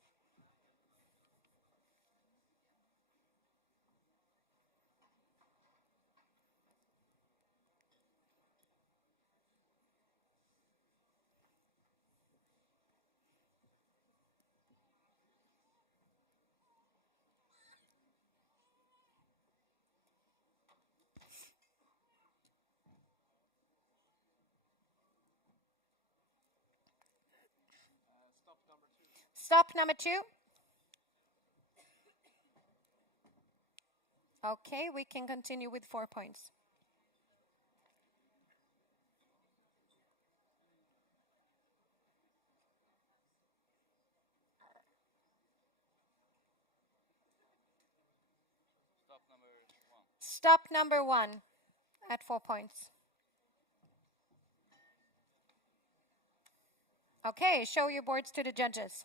Stop number 2. Okay, we can continue with 4 points. Stop number 1 at 4 points. Okay, show your boards to the judges.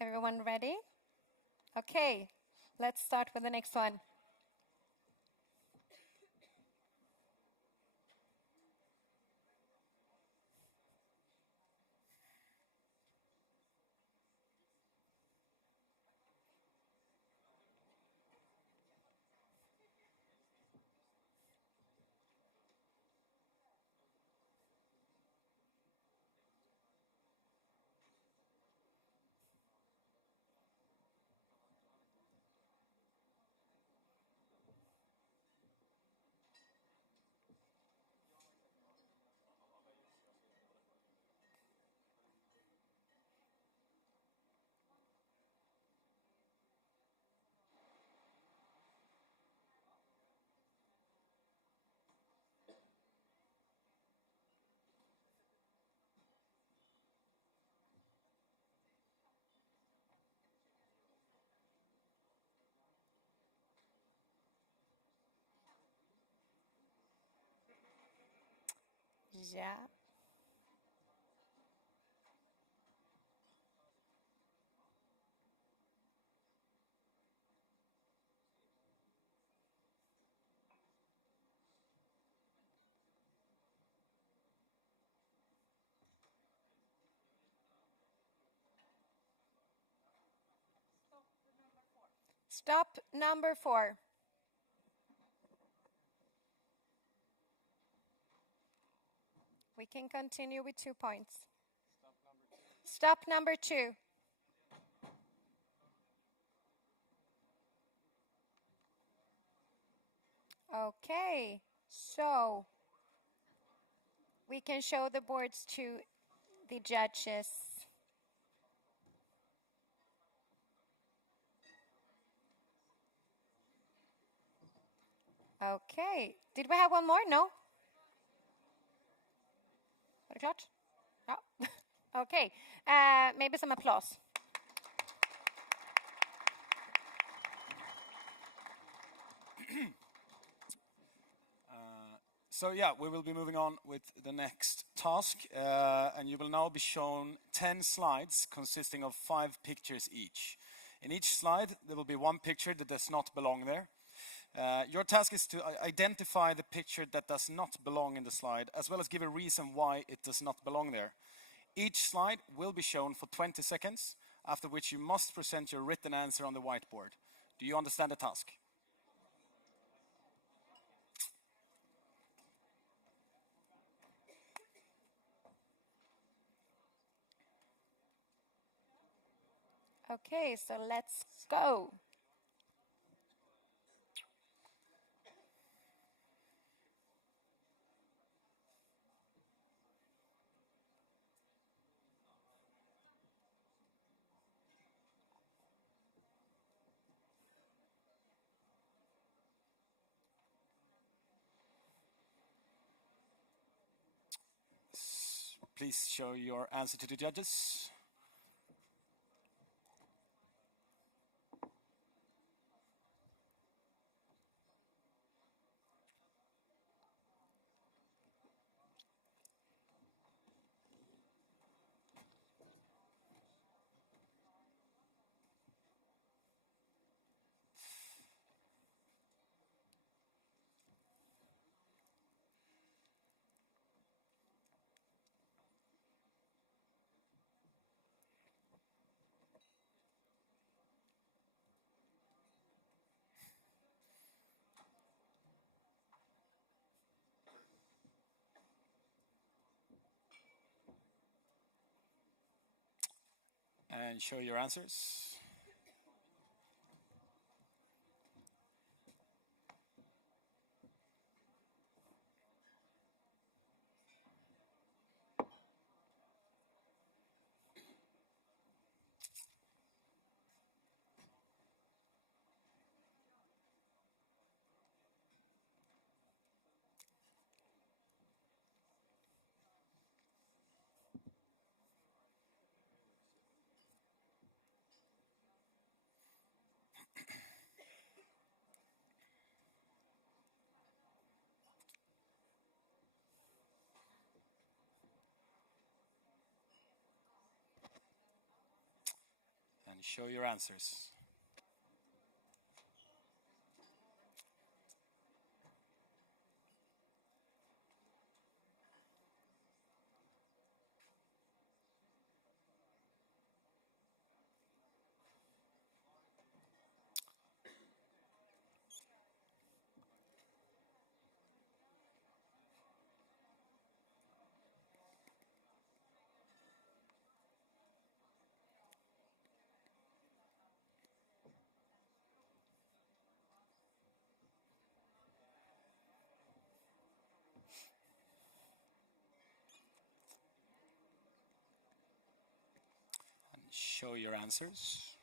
Everyone ready? Okay, let's start with the next one. Ja. Stop number 4. We can continue with 2 points. Stop number 2. Okay, so we can show the boards to the judges. Okay, did we have one more? No? Var det klart? Ja. Okay, maybe some applause. So yeah, we will be moving on with the next task, and you will now be shown 10 slides consisting of 5 pictures each. In each slide, there will be one picture that does not belong there. Your task is to identify the picture that does not belong in the slide, as well as give a reason why it does not belong there. Each slide will be shown for 20 seconds, after which you must present your written answer on the whiteboard. Do you understand the task? Okay, so let's go. Please show your answer to the judges. And show your answers. And show your answers. And show your answers.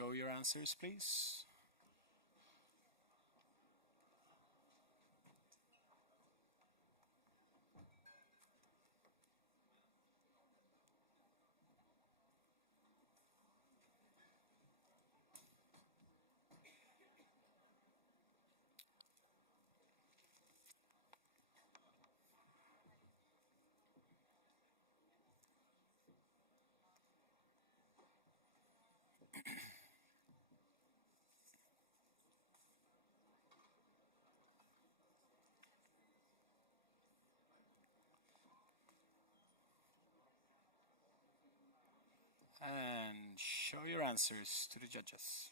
show your answers, please. And show your answers to the judges.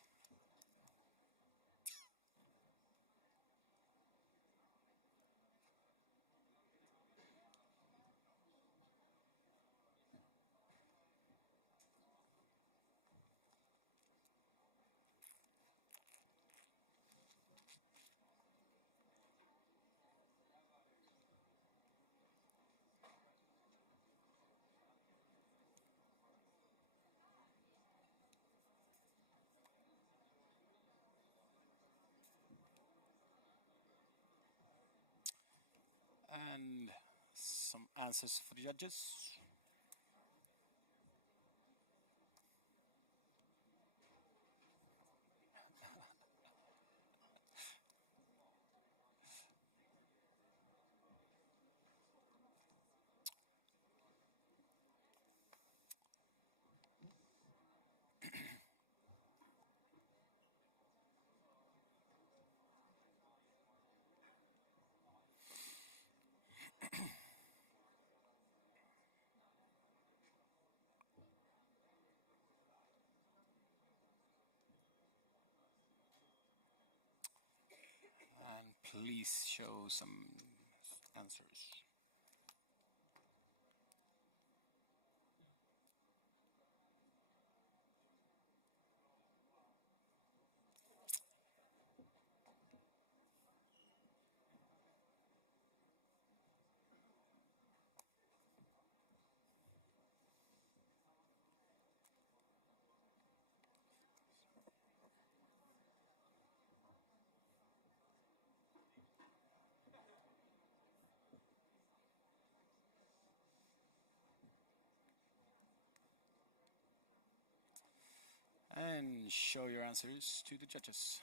And some answers for the judges. And please show some answers. And show your answers to the judges.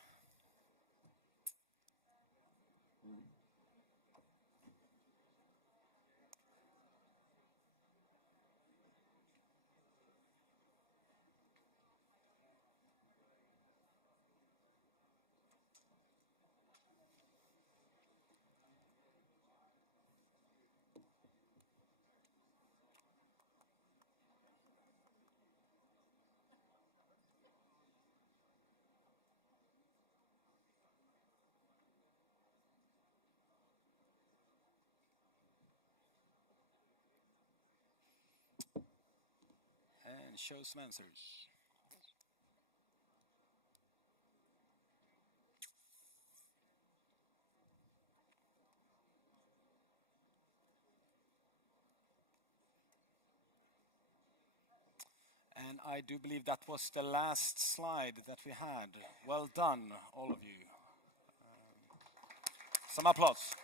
And show some answers. And I do believe that was the last slide that we had. Well done, all of you. Some applause.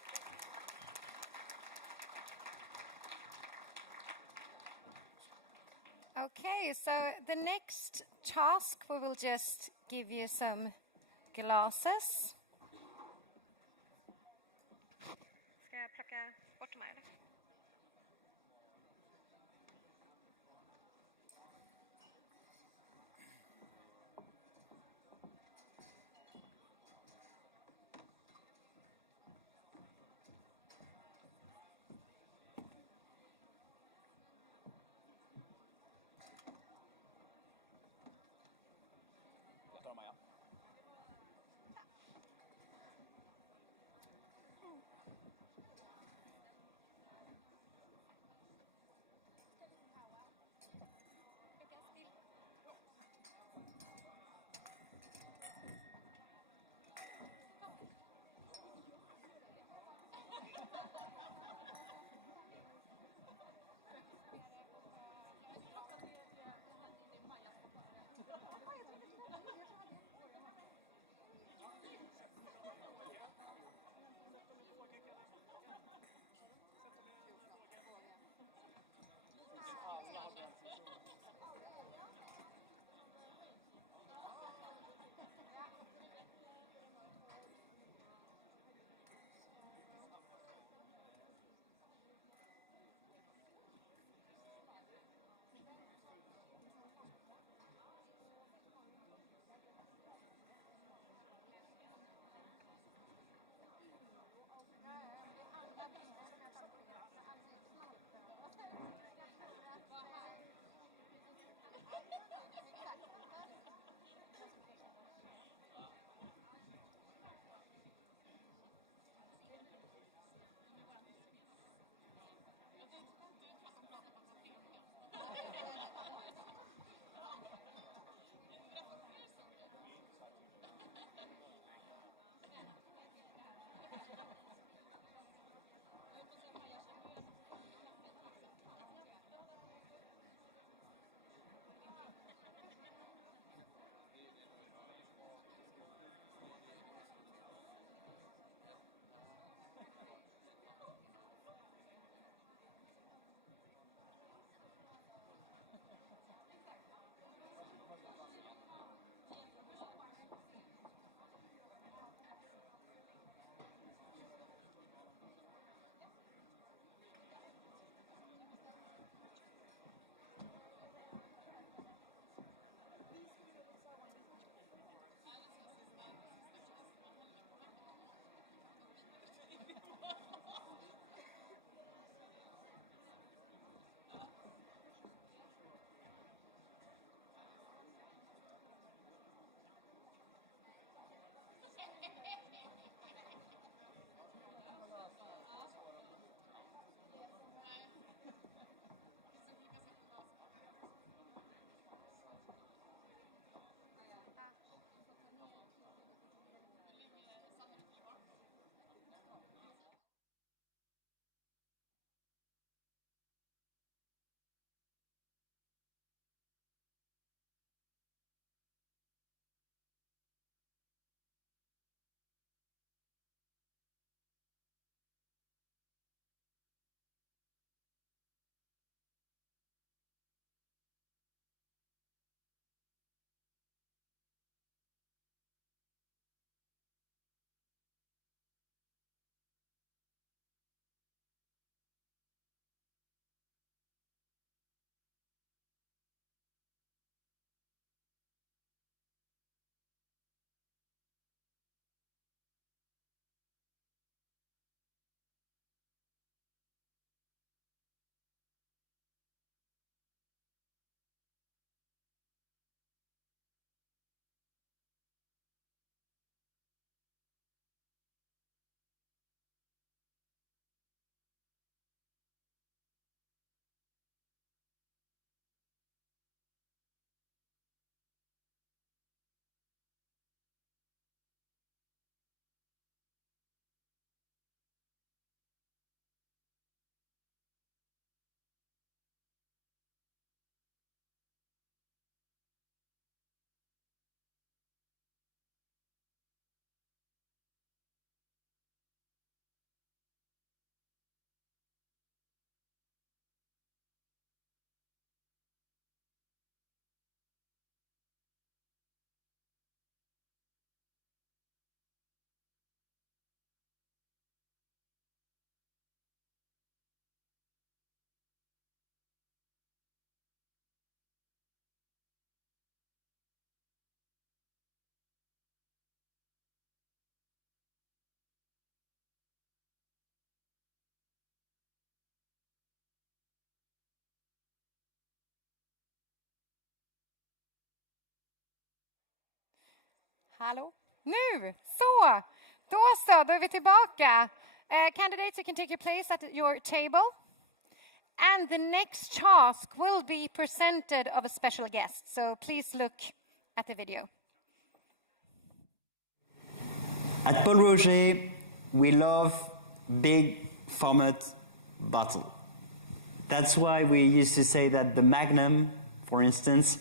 Okay, so the next task, we will just give you some glasses. Ska jag plocka bort dem här? Hallå? Nu! Så! Då är vi tillbaka. Candidates, you can take your place at your table. And the next task will be presented of a special guest. So please look at the video. At Paul Roger, we love big format bottle. That's why we used to say that the Magnum, for instance,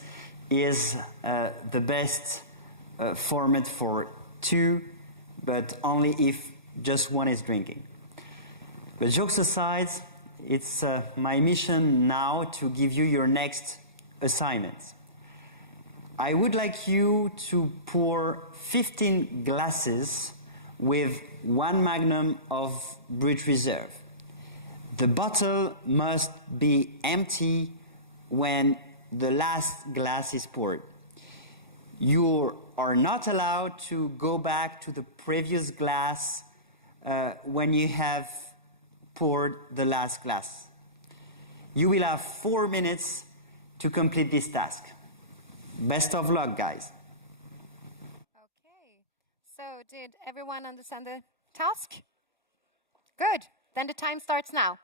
is the best format for two, but only if just one is drinking. But jokes aside, it's my mission now to give you your next assignment. I would like you to pour 15 glasses with 1 magnum of Brut Reserve. The bottle must be empty when the last glass is poured. You are not allowed to go back to the previous glass when you have poured the last glass. You will have 4 minutes to complete this task. Best of luck, guys. Okay, so did everyone understand the task? Good, then the time starts now.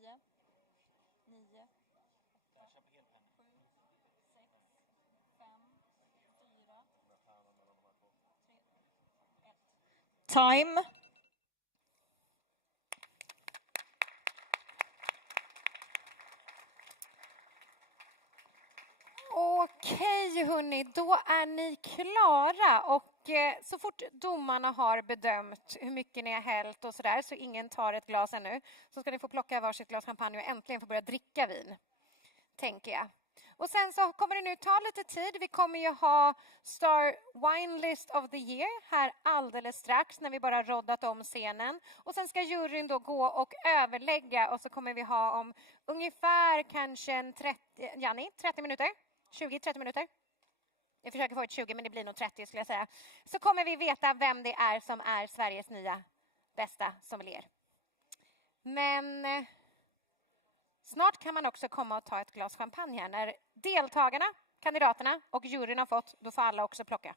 10, 9, 8, 7, 6, 5, 4, 3, 1. Time. Okej hörni, då är ni klara och så fort domarna har bedömt hur mycket ni har hällt och sådär så ingen tar ett glas ännu så ska ni få plocka varsitt glas champagne och äntligen få börja dricka vin, tänker jag. Och sen så kommer det nu ta lite tid. Vi kommer ju ha Star Wine List of the Year här alldeles strax när vi bara roddat om scenen. Och sen ska juryn då gå och överlägga och så kommer vi ha om ungefär kanske en 30 minuter. 20-30 minuter. Jag försöker få ett 20 men det blir nog 30 skulle jag säga. Så kommer vi veta vem det är som är Sveriges nya bästa sommelier. Men snart kan man också komma och ta ett glas champagne här. När deltagarna, kandidaterna och juryn har fått, då får alla också plocka.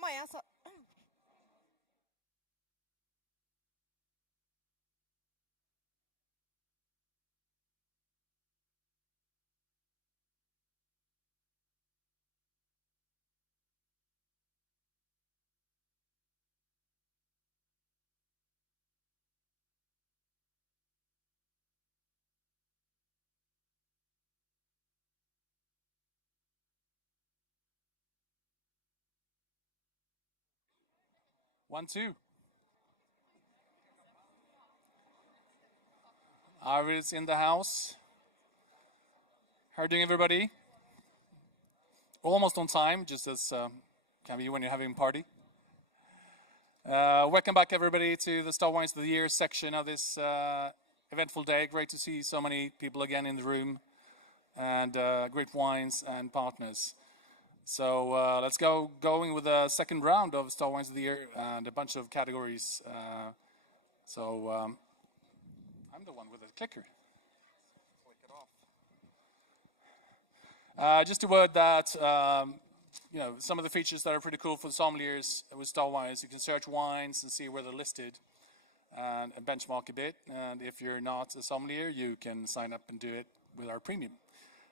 Maja sa... One, two. Arvid's in the house. How are you doing, everybody? Almost on time, just as can be when you're having a party. Welcome back, everybody, to the Star Wines of the Year section of this eventful day. Great to see so many people again in the room, and great wines and partners. So let's going with the second round of Star Wines of the Year and a bunch of categories. I'm the one with the clicker. Just a word that some of the features that are pretty cool for the sommeliers with Star Wines. You can search wines and see where they're listed and benchmark a bit. And if you're not a sommelier, you can sign up and do it with our premium.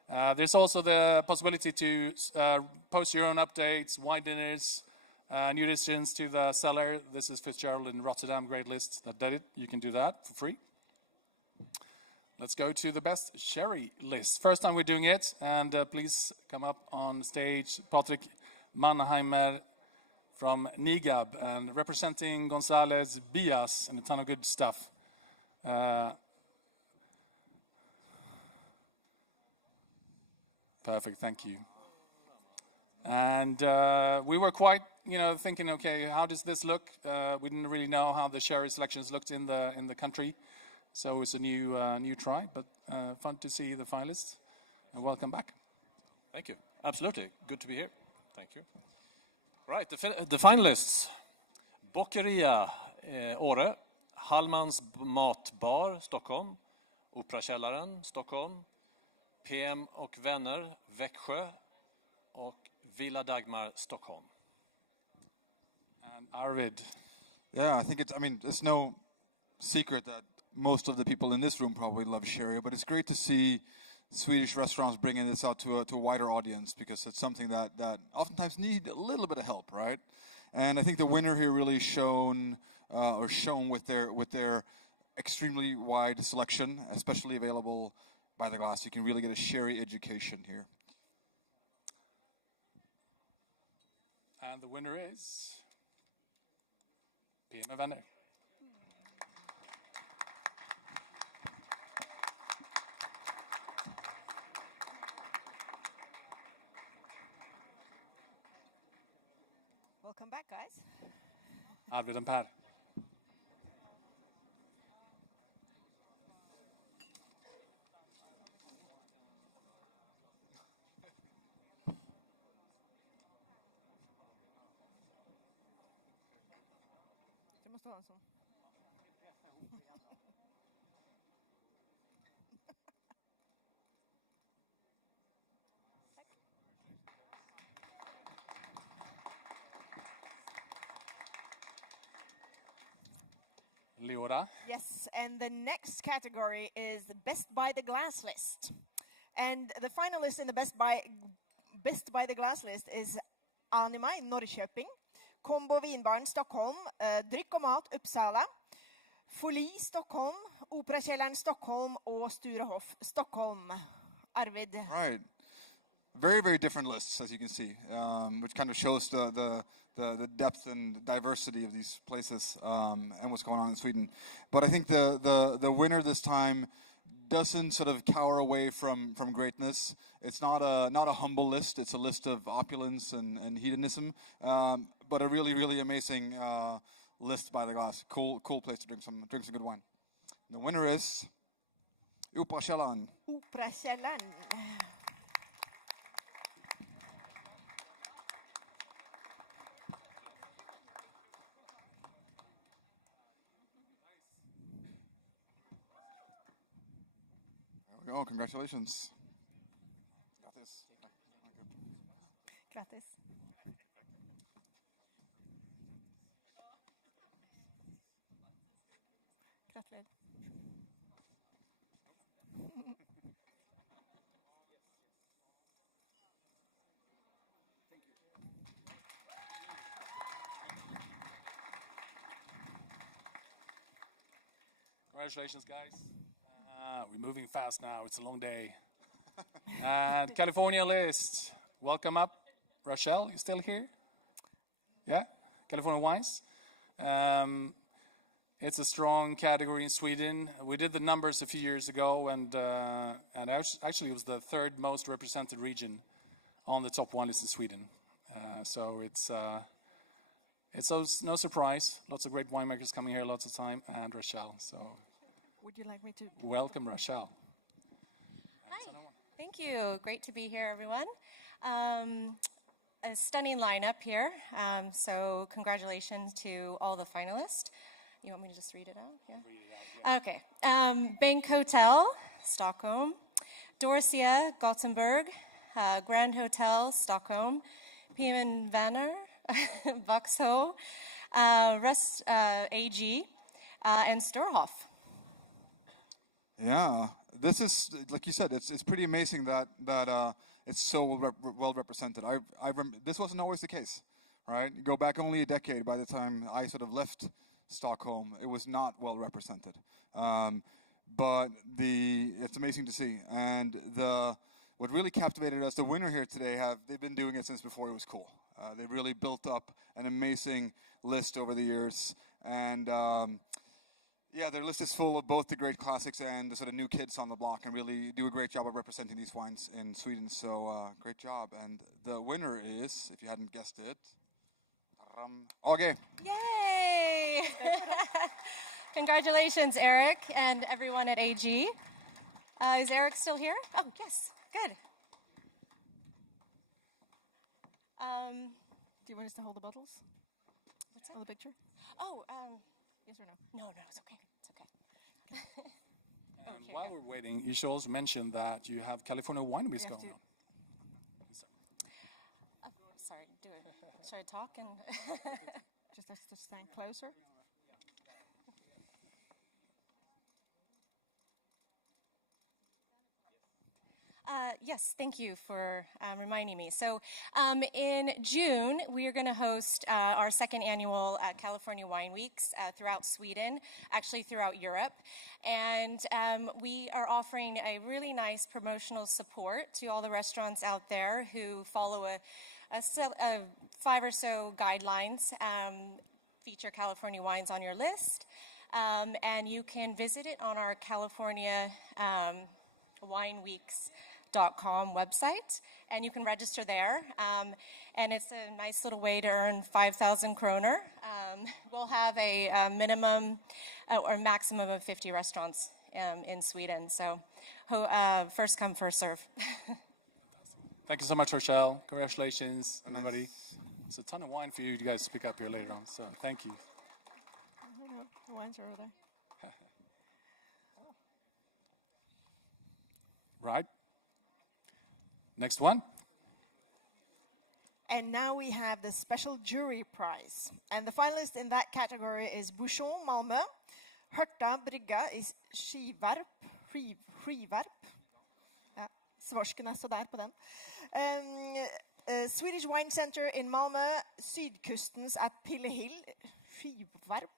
There's also the possibility to post your own updates, wine dinners, new additions to the cellar. This is Fitzgerald in Rotterdam, great list that did it. You can do that for free. Let's go to the best sherry list. First time we're doing it, and please come up on stage, Patrick Mannheimer from Nigab, and representing Gonzalez Bias and a ton of good stuff. Perfect, thank you. And we were quite, thinking, okay, how does this look? We didn't really know how the sherry selections looked in the country, so it's a new try, but fun to see the finalists. And welcome back. Thank you. Absolutely, good to be here. Thank you. Right, the finalists: Boccheria, Åre, Hallmans Matbar, Stockholm, Operakällaren, Stockholm, PM och vänner, Växjö, och Villa Dagmar, Stockholm. And Arvid. Yeah, I think it's no secret that most of the people in this room probably love sherry, but it's great to see Swedish restaurants bringing this out to a wider audience, because it's something that oftentimes need a little bit of help, right? And I think the winner here really shown with their extremely wide selection, especially available by the glass. You can really get a sherry education here. And the winner is PM och vänner. Welcome back, guys. Arvid and Per. Det måste vara en sån. Leora. Yes, and the next category is the Best by the Glass list. And the finalist in the Best by the Glass list is Anima i Norrköping, Combo Vinbaren Stockholm, Dryck och Mat Uppsala, Följ Stockholm, Operakällaren Stockholm och Sturehof Stockholm. Arvid. Right. Very, very different lists, as you can see, which kind of shows the depth and diversity of these places and what's going on in Sweden. But I think the winner this time doesn't sort of cower away from greatness. It's not a humble list. It's a list of opulence and hedonism, but a really, really amazing list by the glass. Cool place to drink some good wine. The winner is Operakällaren. Operakällaren. Oh, congratulations. Got this. Grattis. Exactly. Congratulations, guys. We're moving fast now. It's a long day. And California list. Welcome up. Rochelle, you still here? Yeah? California wines. It's a strong category in Sweden. We did the numbers a few years ago, and actually it was the third most represented region on the top wine list in Sweden. So it's no surprise. Lots of great winemakers coming here lots of time, and Rochelle. So Would you like me to? welcome, Rochelle. Hi. Thank you. Great to be here, everyone. A stunning lineup here. So congratulations to all the finalists. You want me to just read it out? Yeah. Read it out, yeah. Okay. Bank Hotel, Stockholm. Dorsia, Gothenburg. Grand Hotel, Stockholm. PM Vanner, Vaxholm. Rest AG, and Storhoff. Yeah, this is, like you said, it's pretty amazing that it's so well represented. This wasn't always the case, right? You go back only a decade. By the time I sort of left Stockholm, it was not well represented. But it's amazing to see. And what really captivated us, the winner here today, they've been doing it since before it was cool. They really built up an amazing list over the years, and yeah, their list is full of both the great classics and the sort of new kids on the block, and really do a great job of representing these wines in Sweden. So great job. And the winner is, if you hadn't guessed it, AG. Yay! Congratulations, Eric, and everyone at AG. Is Eric still here? Oh, yes. Good. Do you want us to hold the bottles? What's that? Hold the picture? Oh, yes or no? No, it's okay. It's okay. And while we're waiting, you should also mention that you have California Wine Week going on. Sorry, should I talk and just stand closer? Yes, thank you for reminding me. So in June, we are going to host our second annual California Wine Weeks throughout Sweden, actually throughout Europe. And we are offering a really nice promotional support to all the restaurants out there who follow a 5 or so guidelines, feature California wines on your list. And you can visit it on our California wineweeks.com website, and you can register there. And it's a nice little way to earn 5,000 kroner. We'll have a minimum or maximum of 50 restaurants in Sweden. So first come, first serve. Thank you so much, Rochelle. Congratulations, everybody. It's a ton of wine for you guys to pick up here later on, so thank you. The wines are over there. Right. Next one. And now we have the special jury prize. And the finalist in that category is Bouchon Malmö, Hörta Brygga is Skivarp. Ja, svorsken så där på den. Swedish Wine Center in Malmö, Sydkustens at Pillehill, Skivarp.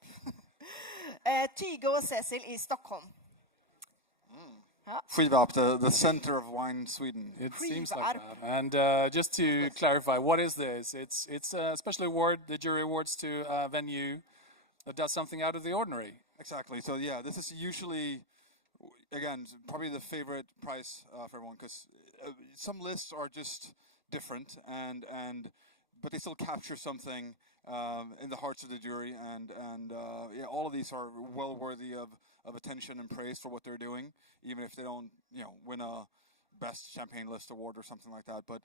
Tygo och Cecil i Stockholm. Skivarp, the center of wine Sweden. It seems like that. And just to clarify, what is this? It's a special award, the jury awards to a venue that does something out of the ordinary. Exactly. So yeah, this is usually, again, probably the favorite prize for everyone, because some lists are just different, but they still capture something in the hearts of the jury, and yeah, all of these are well worthy of attention and praise for what they're doing, even if they don't, win a best champagne list award or something like that. But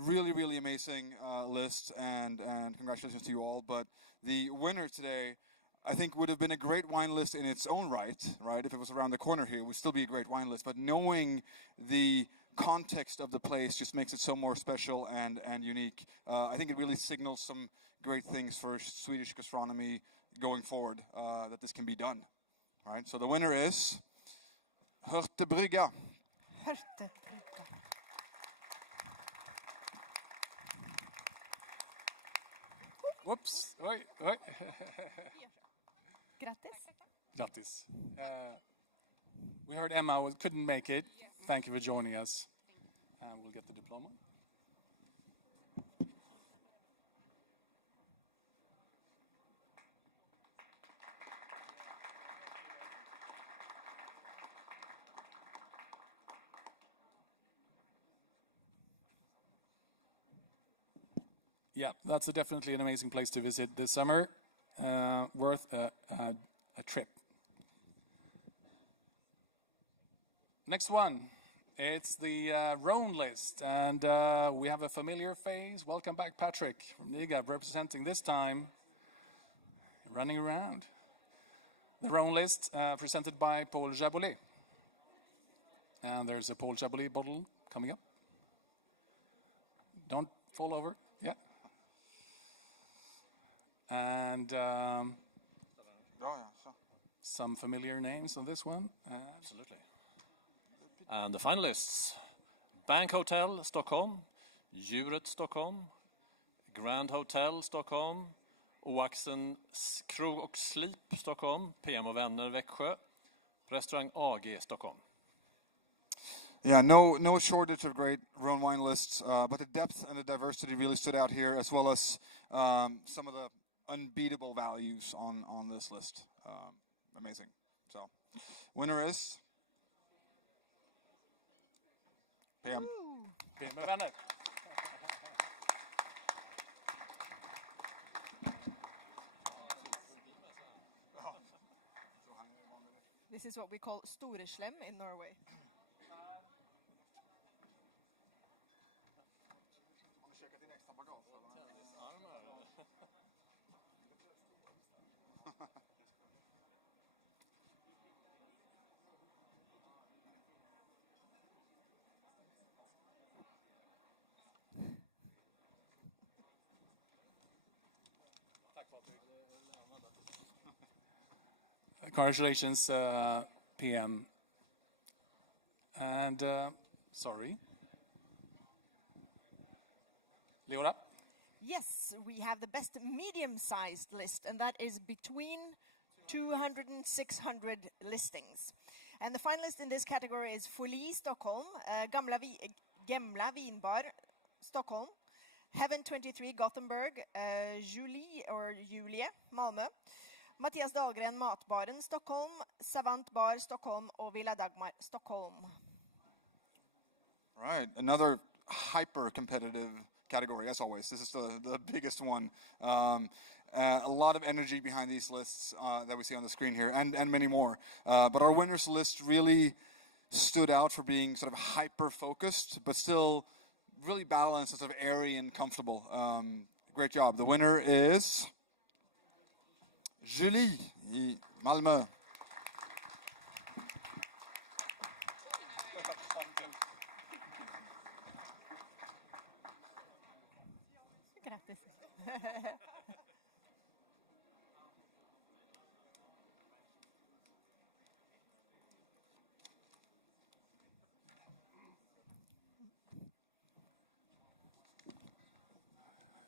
really, really amazing list, and congratulations to you all. But the winner today, I think, would have been a great wine list in its own right? If it was around the corner here, it would still be a great wine list. But knowing the context of the place just makes it so more special and unique. I think it really signals some great things for Swedish gastronomy going forward, that this can be done. All right, so the winner is Hörtebrygga. Hörtebrygga. Whoops. Oj, oj. Grattis. Grattis. We heard Emma couldn't make it. Thank you for joining us. And we'll get the diploma. Yeah, that's definitely an amazing place to visit this summer. Worth a trip. Next one, it's the Rhone list, and we have a familiar face. Welcome back, Patrick from Niga, representing this time, running around. The Rhone list presented by Paul Jaboulet. And there's a Paul Jaboulet bottle coming up. Don't fall over. Yeah. And some familiar names on this one. Absolutely. And the finalists: Bank Hotel Stockholm, Djuret Stockholm, Grand Hotel Stockholm, Oaxen Krog och Slip Stockholm, PM och Vänner Växjö, Restaurang AG Stockholm. Yeah, no shortage of great Rhone wine lists, but the depth and the diversity really stood out here, as well as some of the unbeatable values on this list. Amazing. So, winner is PM. PM och Vänner. This is what we call Storeslem in Norway. Congratulations, PM. And sorry, Leora. Yes, we have the best medium-sized list, and that is between 200 and 600 listings. And the finalist in this category is Följ Stockholm, Gemla Vinbar Stockholm, Heaven 23 Gothenburg, Julie Malmö, Mattias Dahlgren Matbaren Stockholm, Savant Bar Stockholm och Villa Dagmar Stockholm. Right, another hyper-competitive category, as always. This is the biggest one. A lot of energy behind these lists that we see on the screen here, and many more. But our winners list really stood out for being sort of hyper-focused, but still really balanced and sort of airy and comfortable. Great job. The winner is Julie i Malmö. Grattis.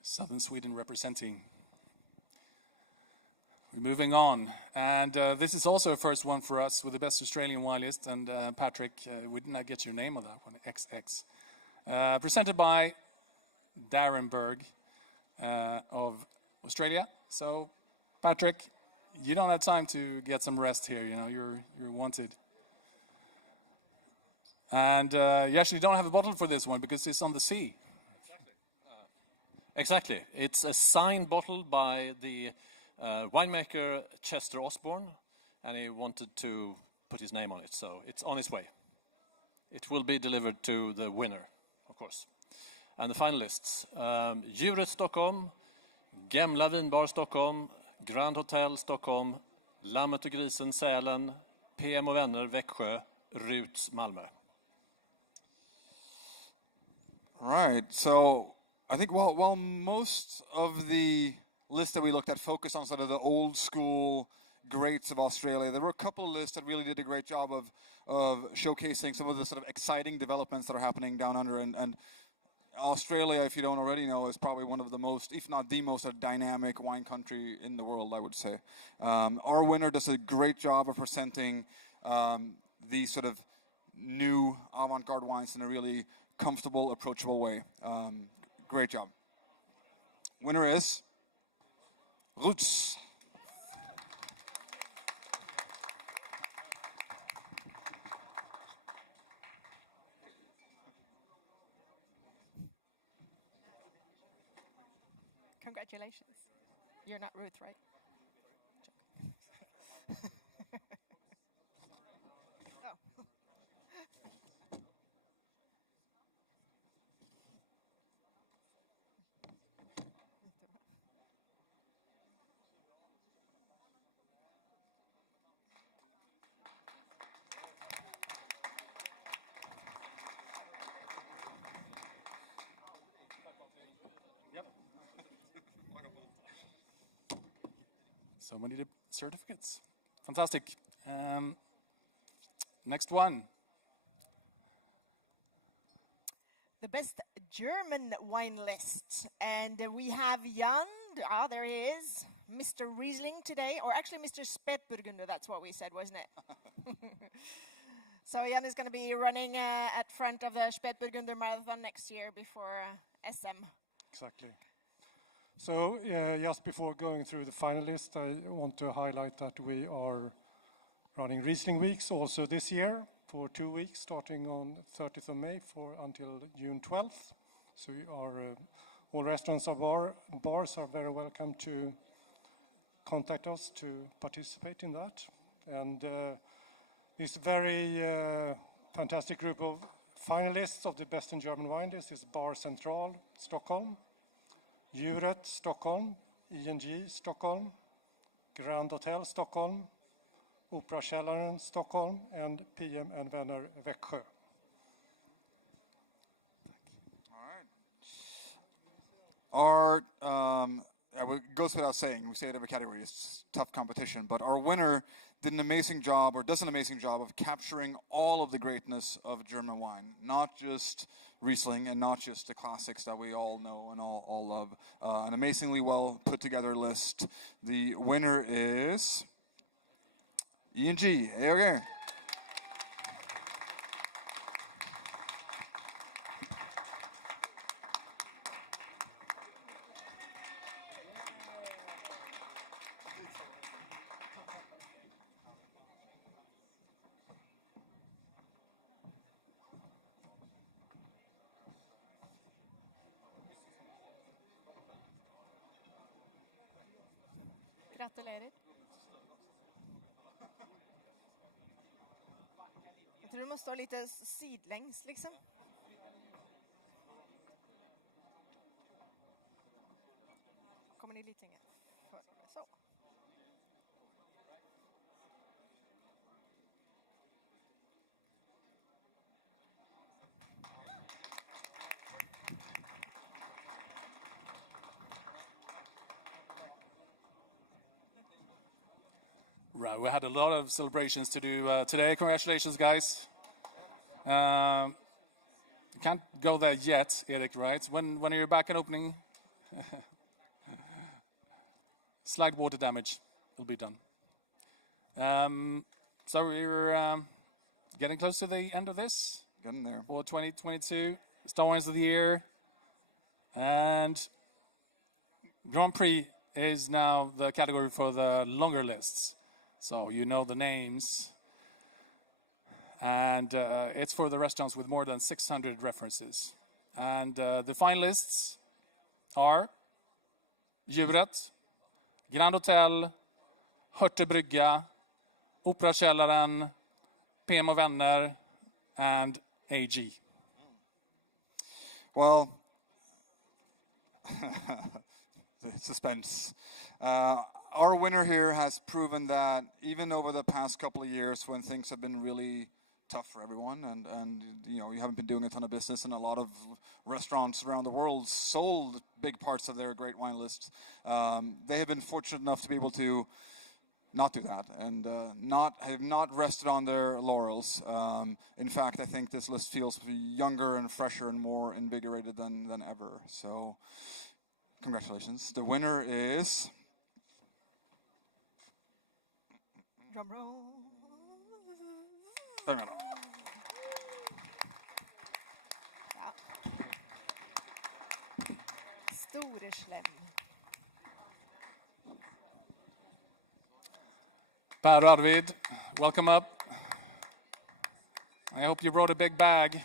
Southern Sweden representing. We're moving on, and this is also a first one for us with the best Australian wine list. And Patrick, we did not get your name on that one, XX. Presented by Darrenberg of Australia. So, Patrick, you don't have time to get some rest here. You know, you're wanted. And you actually don't have a bottle for this one because it's on the sea. Exactly. It's a signed bottle by the winemaker Chester Osborne, and he wanted to put his name on it, so it's on its way. It will be delivered to the winner, of course. And the finalists: Djuret Stockholm, Gemla Vinbar Stockholm, Grand Hotel Stockholm, Lammet och Grisen Sälen, PM och Vänner Växjö, Ruts Malmö. Right, so I think while most of the list that we looked at focused on sort of the old school greats of Australia. There were a couple of lists that really did a great job of showcasing some of the sort of exciting developments that are happening down under. And Australia, if you don't already know, is probably one of the most, if not the most, dynamic wine country in the world, I would say. Our winner does a great job of presenting these sort of new avant-garde wines in a really comfortable, approachable way. Great job. Winner is Roots. Congratulations. You're not Ruth, right? Oh. So many certificates. Fantastic. Next one. The best German wine list. And we have Jan. There he is. Mr. Riesling today. Or actually Mr. Spätburgunder, that's what we said, wasn't it? So Jan is going to be running at front of the Spätburgunder Marathon next year before SM. Exactly. So just before going through the finalists, I want to highlight that we are running Riesling Weeks also this year for 2 weeks, starting on 30th of May until June 12th. So all restaurants or bars are very welcome to contact us to participate in that. And this very fantastic group of finalists of the Best in German Wine List is Bar Central, Stockholm, Djuret, Stockholm, ING, Stockholm, Grand Hotel, Stockholm, Operakällaren, Stockholm, and PM and Vänner, Växjö. It goes without saying, we say it every category, it's tough competition, but our winner did an amazing job, or does an amazing job, of capturing all of the greatness of German wine, not just Riesling and not just the classics that we all know and all love. An amazingly well put together list. The winner is ING. Okay. Gratulerer. Jag tror du måste stå lite sidlängs liksom. Kommer ni lite längre? Så. Right, we had a lot of celebrations to do today. Congratulations, guys. Can't go there yet, Erik, right? When are you back and opening? Slight water damage will be done. So we're getting close to the end of this. Getting there. For 2022, Star Wines of the Year. And Grand Prix is now the category for the longer lists. So you know the names. And it's for the restaurants with more than 600 references. And the finalists are Djuret, Grand Hotel, Hörte Brygga, Operakällaren, PM och Vänner, and AG. Well, the suspense. Our winner here has proven that even over the past couple of years when things have been really tough for everyone and you know, you haven't been doing a ton of business and a lot of restaurants around the world sold big parts of their great wine lists. They have been fortunate enough to be able to not do that and have not rested on their laurels. In fact, I think this list feels younger and fresher and more invigorated than ever. So, congratulations. The winner is... Drum roll. Ja. Store slem. Per och Arvid, welcome up. I hope you brought a big bag.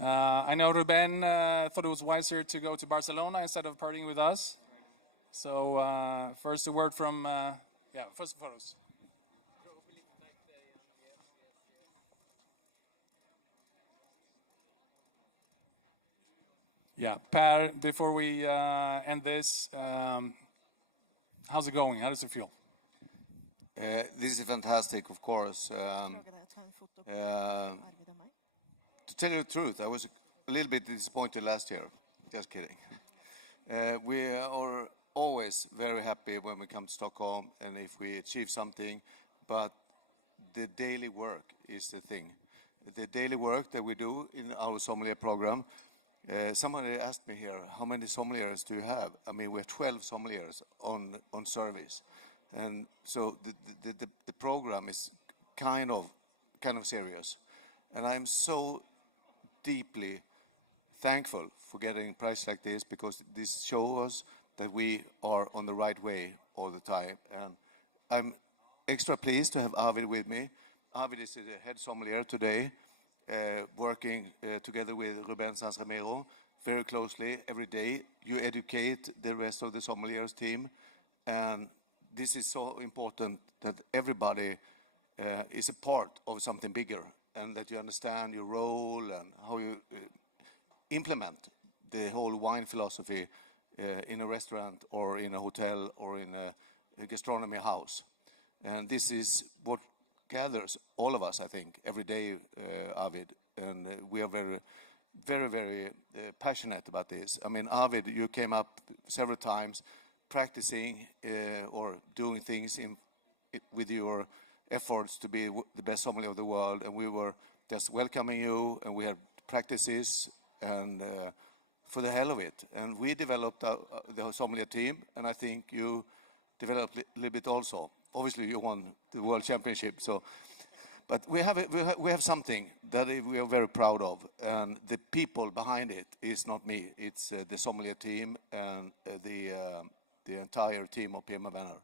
I know Ruben thought it was wiser to go to Barcelona instead of partying with us. So first a word from, first photos. Yeah, Per, before we end this, how's it going? How does it feel? This is fantastic, of course. To tell you the truth, I was a little bit disappointed last year. Just kidding. We are always very happy when we come to Stockholm and if we achieve something, but the daily work is the thing. The daily work that we do in our sommelier program. Somebody asked me here, how many sommeliers do you have? I mean, we have 12 sommeliers on service. And so the program is kind of serious. And I'm so deeply thankful for getting a prize like this because this shows us that we are on the right way all the time. And I'm extra pleased to have Arvid with me. Arvid is the head sommelier today, working together with Ruben Sanz Ramiro very closely every day. You educate the rest of the sommeliers team, and this is so important that everybody is a part of something bigger and that you understand your role and how you implement the whole wine philosophy in a restaurant or in a hotel or in a gastronomy house. And this is what gathers all of us, I think, every day, Arvid. And we are very, very, very passionate about this. I mean, Arvid, you came up several times practicing or doing things with your efforts to be the best sommelier of the world. And we were just welcoming you, and we had practices, and for the hell of it. And we developed the sommelier team, and I think you developed a little bit also. Obviously, you won the World Championship, so... But we have something that we are very proud of, and the people behind it is not me. It's the sommelier team and the entire team of PM Banner.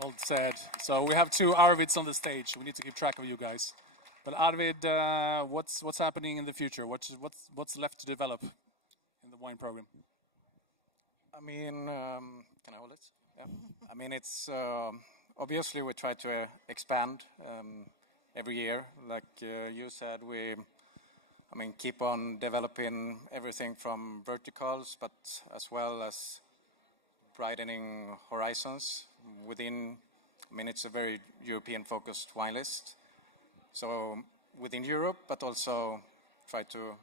Well said. So we have two Arvids on the stage. We need to keep track of you guys. But Arvid, what's happening in the future? What's left to develop in the wine program? I mean, can I hold it? Yeah. I mean, it's obviously we try to expand every year. Like you said, we keep on developing everything from verticals, but as well as broadening horizons within. I mean, it's a very European-focused wine list. So within Europe, but also try to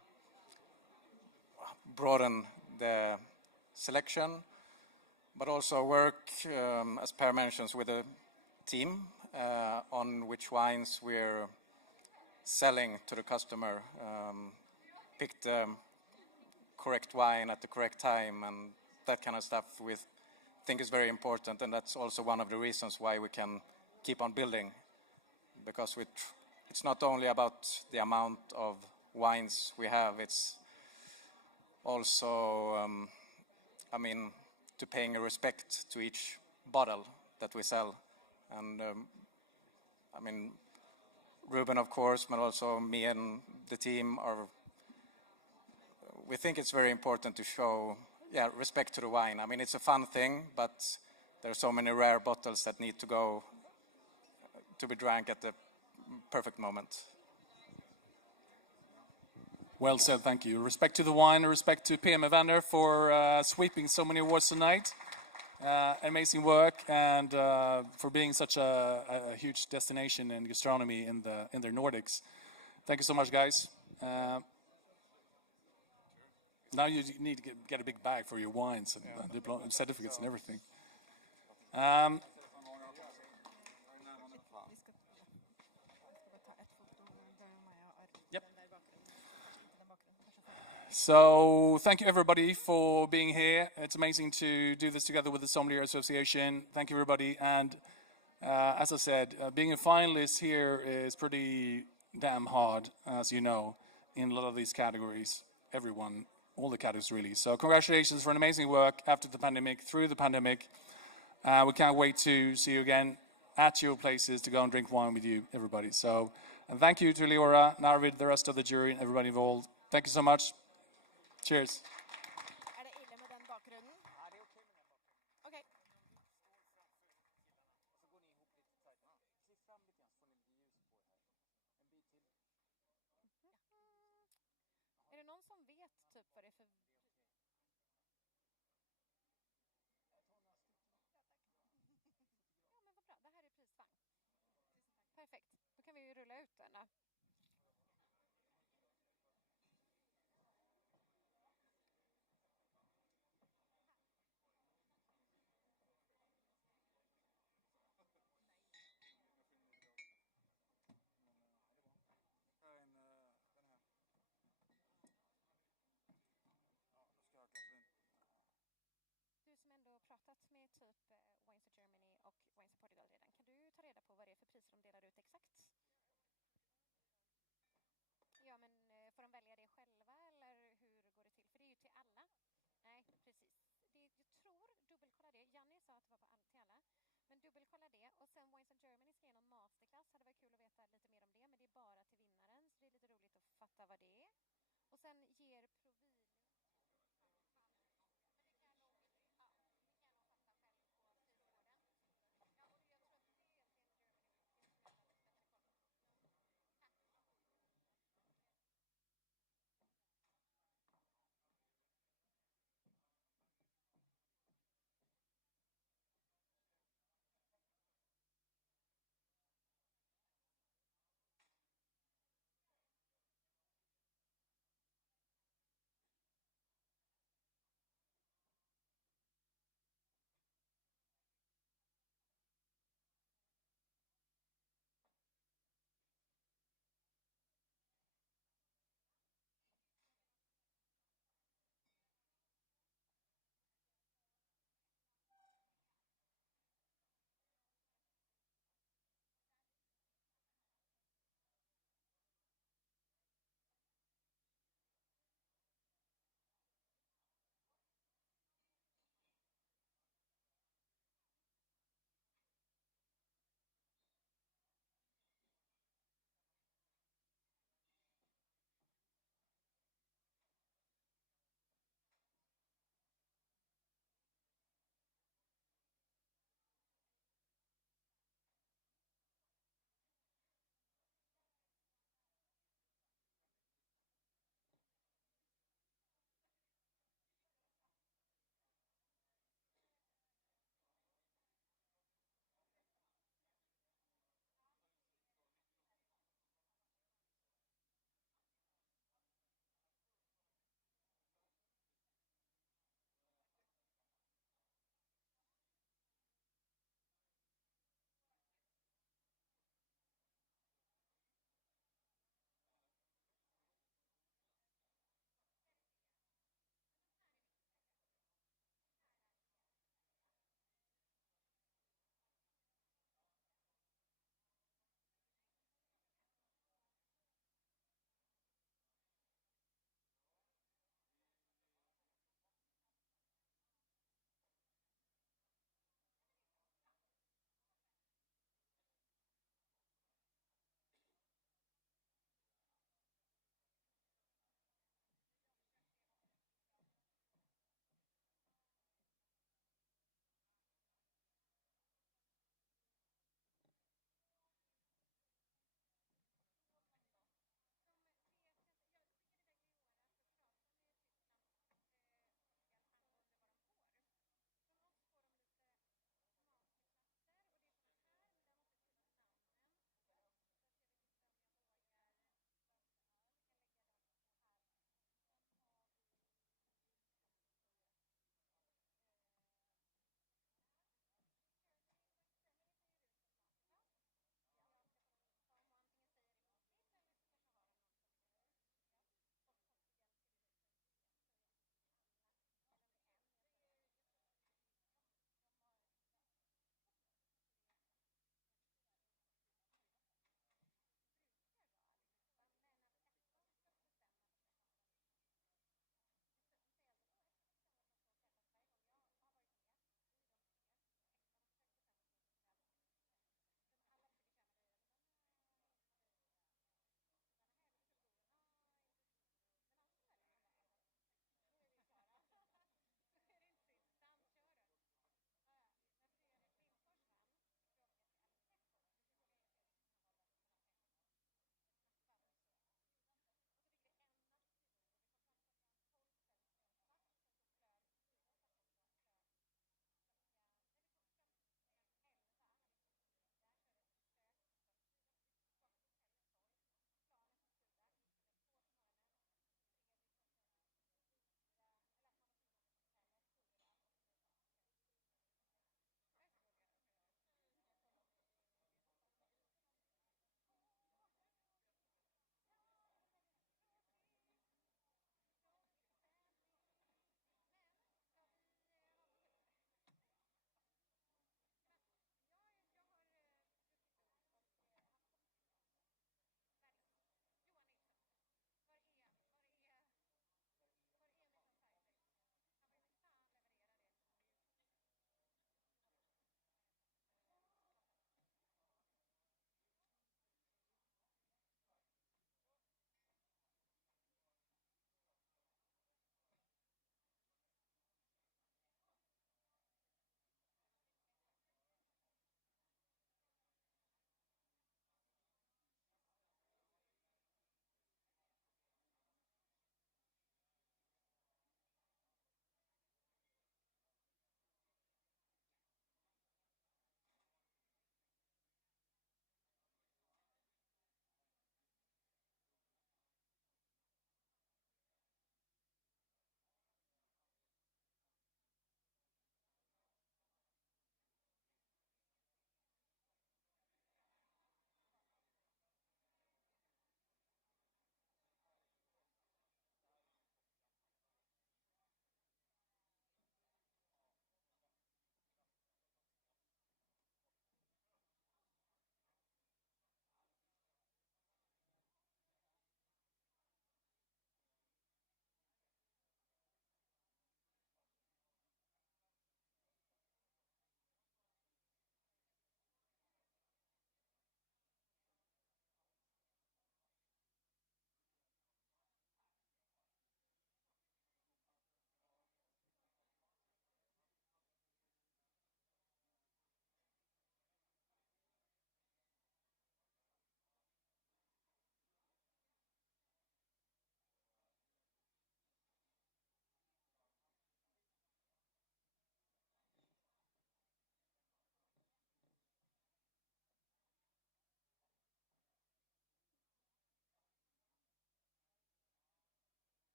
broaden the selection, but also work, as Per mentions, with a team on which wines we're selling to the customer. Pick the correct wine at the correct time, and that kind of stuff we think is very important, and that's also one of the reasons why we can keep on building, because it's not only about the amount of wines we have, it's also, to paying a respect to each bottle that we sell. And, Ruben, of course, but also me and the team we think it's very important to show, respect to the wine. I mean, it's a fun thing, but there are so many rare bottles that need to go to be drank at the perfect moment. Well said, thank you. Respect to the wine, respect to PM Evander for sweeping so many awards tonight. Amazing work, and for being such a huge destination in gastronomy in the Nordics. Thank you so much, guys. Now you need to get a big bag for your wines and certificates and everything. Yep. So thank you everybody for being here. It's amazing to do this together with the Sommelier Association. Thank you everybody. And as I said, being a finalist here is pretty damn hard, as you know, in a lot of these categories. Everyone, all the categories really. So congratulations for an amazing work after the pandemic, through the pandemic. We can't wait to see you again at your places to go and drink wine with you, everybody. So, and thank you to Leora, Narvid, the rest of the jury, and everybody involved. Thank you so much. Cheers. Är det någon som vet typ vad det är för... Ja, men vad bra. Det här är prisvagn. Perfekt. Då kan vi ju rulla ut den då. Du som ändå pratat med typ Wines of Germany och Wines of Portugal redan, kan du ta reda på vad det är för priser de delar ut exakt? Ja, men får de välja det själva eller hur går det till? För det är ju till alla. Nej, precis. Jag tror, dubbelkolla det. Janni sa att det var till alla. Men dubbelkolla det. Och sen Wines of Germany ska ge någon masterclass. Hade varit kul att veta lite mer om det. Men det är bara till vinnaren. Så det är lite roligt att fatta vad det är. Och sen ger Provino...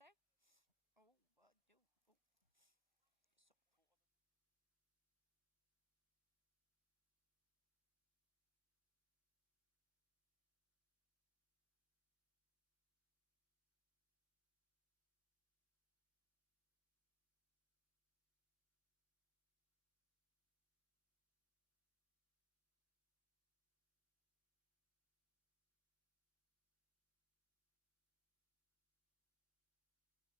vänster. Oh, vad du. Oh. Så.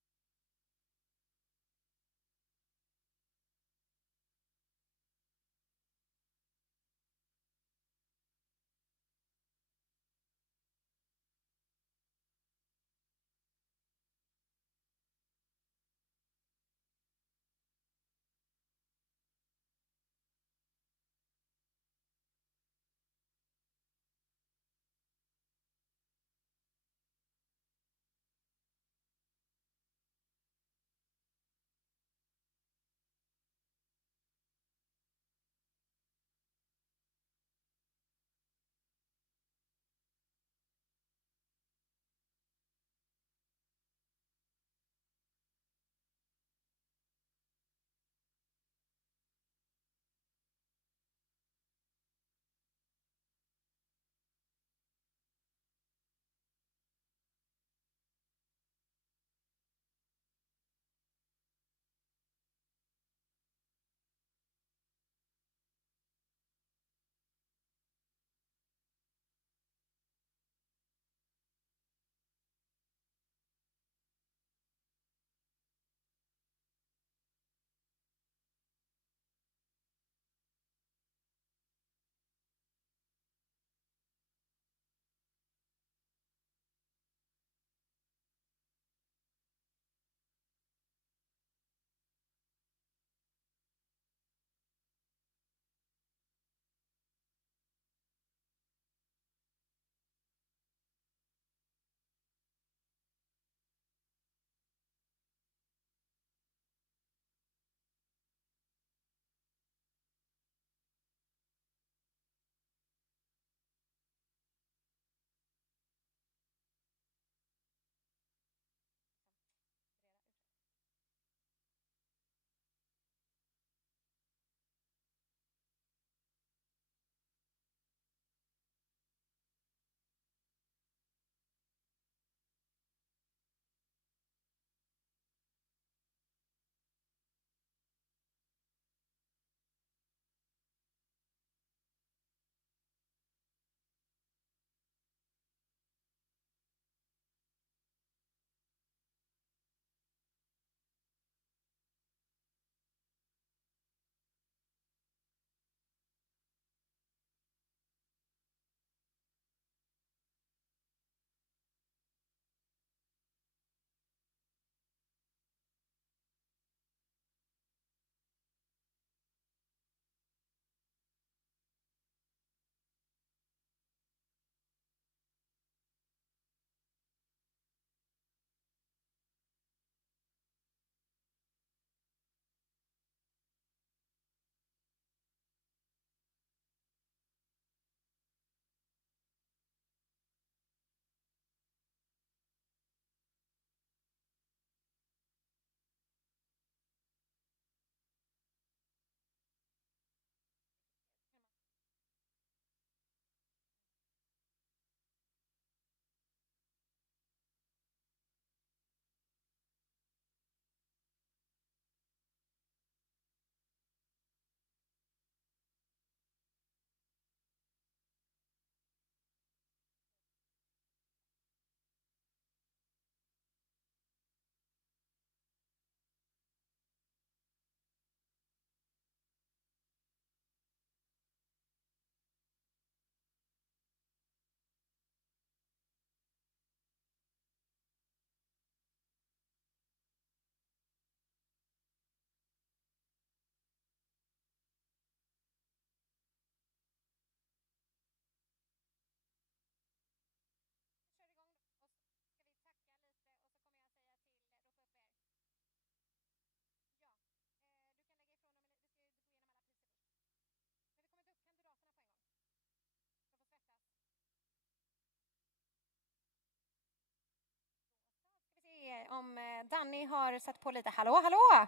om Danny har satt på lite. Hallå, hallå!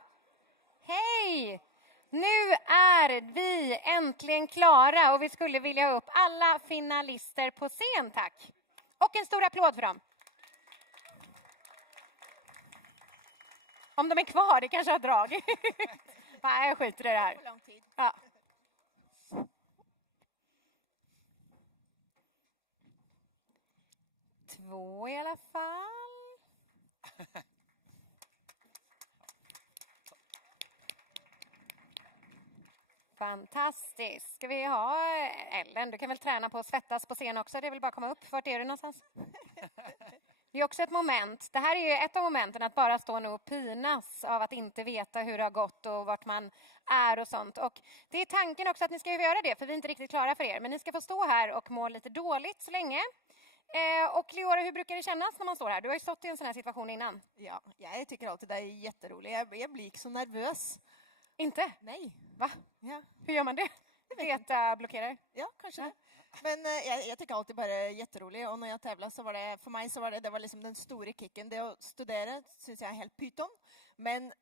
Hej! Nu är vi äntligen klara och vi skulle vilja ha upp alla finalister på scen, tack. Och en stor applåd för dem. Om de är kvar, det kanske har drag. Nej, jag skiter i det här. Ja. Två i alla fall. Fantastiskt. Ska vi ha Ellen? Du kan väl träna på att svettas på scen också. Det är väl bara att komma upp. Vart är du någonstans? Det är också ett moment. Det här är ju ett av momenten, att bara stå nu och pinas av att inte veta hur det har gått och vart man är och sånt. Och det är tanken också att ni ska göra det, för vi är inte riktigt klara för er. Men ni ska få stå här och må lite dåligt så länge. Och Leora, hur brukar det kännas när man står här? Du har ju stått i en sån här situation innan. Ja, jag tycker alltid det är jätteroligt. Jag blir inte så nervös. Inte? Nej. Va? Ja. Hur gör man det? Beta-blockerar? Ja, kanske det. Men jag tycker alltid bara jätteroligt. Och när jag tävlar så var det, för mig så var det var liksom den stora kicken. Det att studera syns jag är helt pyton. Men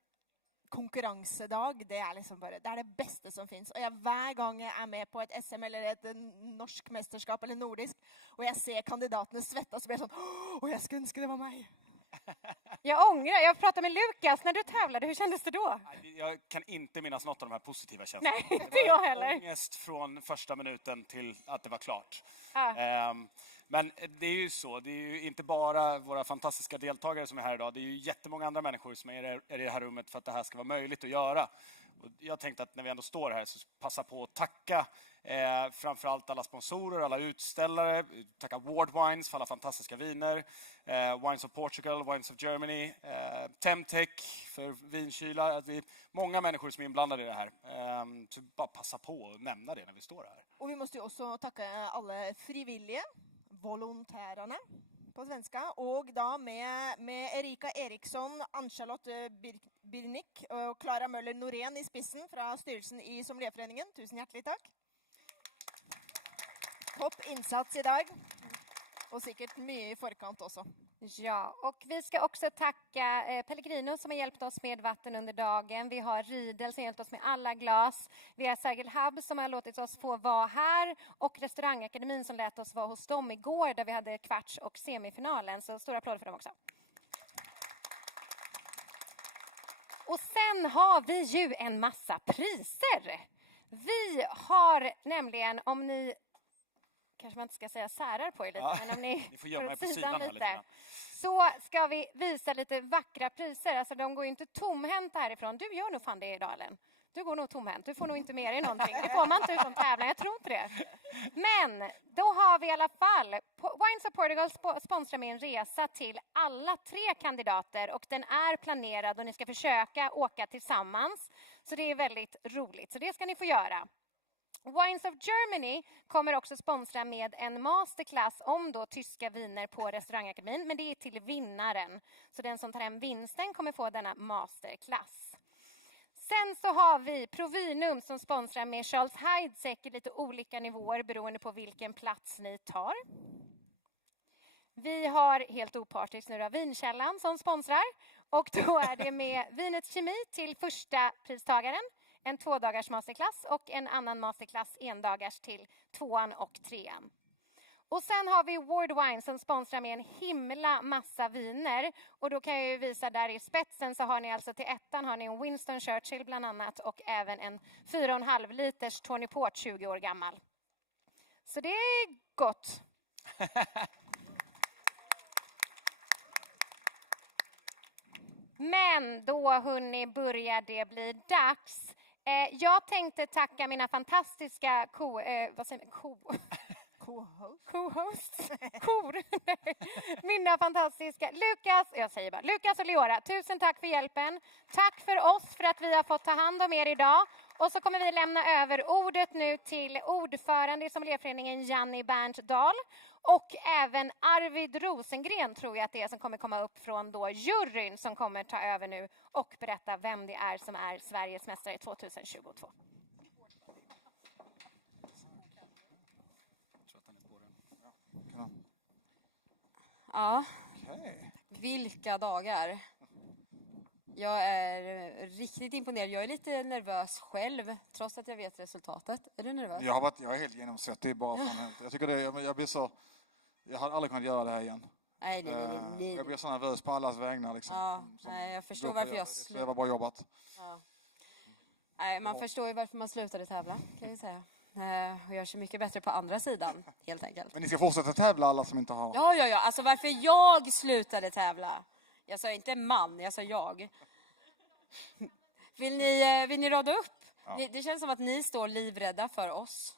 konkurrensedag, det är liksom bara, det är det bästa som finns. Och varje gång jag är med på ett SM eller ett norsk mästerskap eller nordisk och jag ser kandidaterna svettas så blir jag sån, åh, jag skulle önska det var mig. Jag ångrar, jag pratade med Lukas när du tävlade, hur kändes det då? Jag kan inte minnas något av de här positiva känslorna. Nej, inte jag heller. Ångest från första minuten till att det var klart. Ja. Men det är ju så, det är ju inte bara våra fantastiska deltagare som är här idag. Det är ju jättemånga andra människor som är i det här rummet för att det här ska vara möjligt att göra. Och jag tänkte att när vi ändå står här så passa på att tacka framförallt alla sponsorer, alla utställare, tacka Ward Wines för alla fantastiska viner, Wines of Portugal, Wines of Germany, Temtech för vinkylar. Att det är många människor som är inblandade i det här. Så bara passa på att nämna det när vi står här. Och vi måste ju också tacka alla frivilliga, volontärerna på svenska, och då med Erika Eriksson, Ann-Charlotte Birnick och Clara Möller Norén i spissen från styrelsen i Sommeliereföreningen. Tusen hjärtligt tack. Topp insats idag. Och säkert mycket i förkant också. Ja, och vi ska också tacka Pellegrino som har hjälpt oss med vatten under dagen. Vi har Riedel som har hjälpt oss med alla glas. Vi har Sergel Hub som har låtit oss få vara här. Och Restaurangakademin som lät oss vara hos dem igår där vi hade kvarts- och semifinalen. Så stora applåder för dem också. Och sen har vi ju en massa priser. Vi har nämligen, om ni... kanske man inte ska säga särar på er lite, ja, men om ni får gömma er på sidan lite. Så ska vi visa lite vackra priser. Alltså de går ju inte tomhänta härifrån. Du gör nog fan det idag, Ellen. Du går nog tomhänt. Du får nog inte med dig någonting. Det får man inte utan tävlan. Jag tror inte det. Men då har vi i alla fall Wines of Portugal sponsrar med en resa till alla 3 kandidater. Och den är planerad och ni ska försöka åka tillsammans. Så det är väldigt roligt. Så det ska ni få göra. Wines of Germany kommer också sponsra med en masterclass om då tyska viner på Restaurangakademin. Men det är till vinnaren. Så den som tar hem vinsten kommer få denna masterclass. Sen så har vi Provinum som sponsrar med Charles Heidsieck i lite olika nivåer beroende på vilken plats ni tar. Vi har helt opartiskt nu då Vinkällan som sponsrar. Och då är det med Vinets kemi till första pristagaren. En 2-dagars masterclass och en annan masterclass 1-dagars till 2:an och 3:an. Och sen har vi Ward Wine som sponsrar med en himla massa viner. Och då kan jag ju visa där i spetsen så har ni alltså till 1:an har ni en Winston Churchill bland annat. Och även en 4,5 liters Tony Port 20 år gammal. Så det är gott. Men då hörni börjar det bli dags. Jag tänkte tacka mina fantastiska mina fantastiska Lukas och Leora. Tusen tack för hjälpen. Tack för oss för att vi har fått ta hand om er idag. Och så kommer vi lämna över ordet nu till ordförande i Sommeliereföreningen Janni Bernt Dahl. Och även Arvid Rosengren tror jag att det är som kommer komma upp från då juryn som kommer ta över nu och berätta vem det är som är Sveriges mästare 2022. Ja, vilka dagar. Jag är riktigt imponerad. Jag är lite nervös själv, trots att jag vet resultatet. Är du nervös? Jag är helt genomsvettig bara från jag tycker jag blir så... Jag hade aldrig kunnat göra det här igen. Nej. Jag blir så nervös på allas vägnar. Liksom, ja, nej, jag förstår varför jag slutade. Det var bra jobbat. Ja. Nej, man förstår ju varför man slutade tävla, kan jag säga. Och gör sig mycket bättre på andra sidan, helt enkelt. Men ni ska fortsätta tävla, alla som inte har... Ja. Alltså varför jag slutade tävla. Jag sa inte man, jag sa jag. Vill ni rada upp? Ja. Det känns som att ni står livrädda för oss.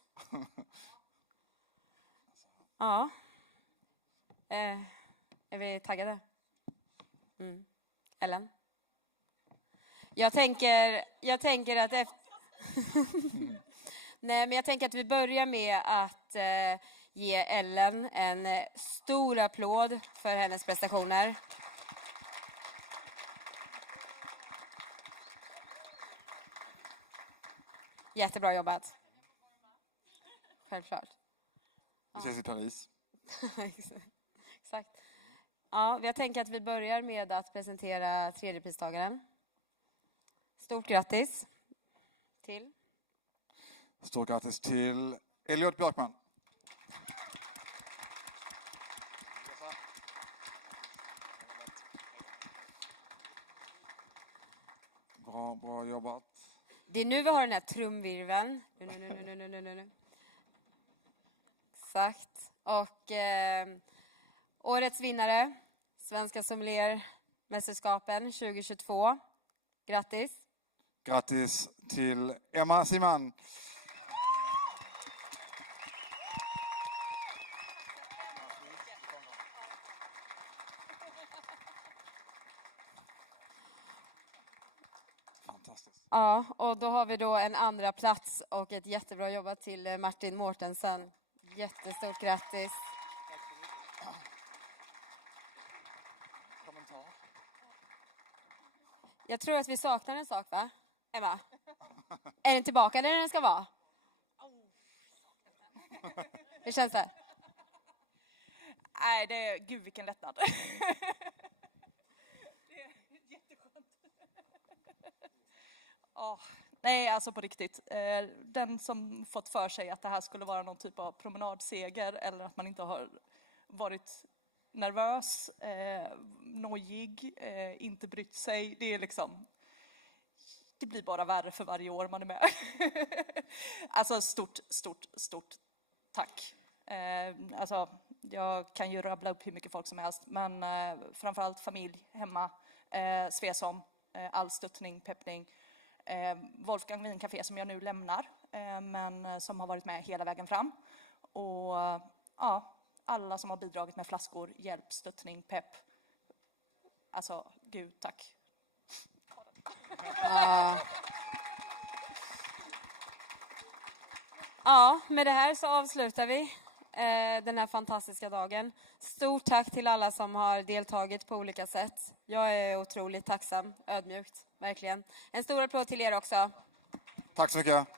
Ja. Är vi taggade? Ellen? Jag tänker att Nej, men jag tänker att vi börjar med att ge Ellen en stor applåd för hennes prestationer. Jättebra jobbat. Självklart. Vi ses i Paris. Exakt. Ja, jag tänker att vi börjar med att presentera tredjepristagaren. Stort grattis till... Stort grattis till Elliot Björkman. Bra jobbat. Det är nu vi har den här trumvirveln. Nu. Exakt. Och årets vinnare, Svenska Mästerskapen 2022. Grattis. Grattis till Emma Siman. Fantastiskt. Ja, och då har vi då en andra plats och ett jättebra jobbat till Martin Mårtensen. Jättestort grattis. Kommentar. Jag tror att vi saknar en sak, va? Emma? Är den tillbaka där den ska vara? Hur känns det? Nej, gud vilken lättnad. Det är jätteskönt. Nej, alltså på riktigt. Den som fått för sig att det här skulle vara någon typ av promenadseger eller att man inte har varit nervös, nojig, inte brytt sig. Det är liksom... Det blir bara värre för varje år man är med. Alltså stort tack. Alltså, jag kan ju rabbla upp hur mycket folk som helst, men framförallt familj hemma, Svesom, all stöttning, peppning. Wolfgang Vincafé som jag nu lämnar, men som har varit med hela vägen fram. Och ja, alla som har bidragit med flaskor, hjälp, stöttning, pepp. Alltså, gud, tack. Ja, med det här så avslutar vi den här fantastiska dagen. Stort tack till alla som har deltagit på olika sätt. Jag är otroligt tacksam, ödmjukt, verkligen. En stor applåd till er också. Tack så mycket.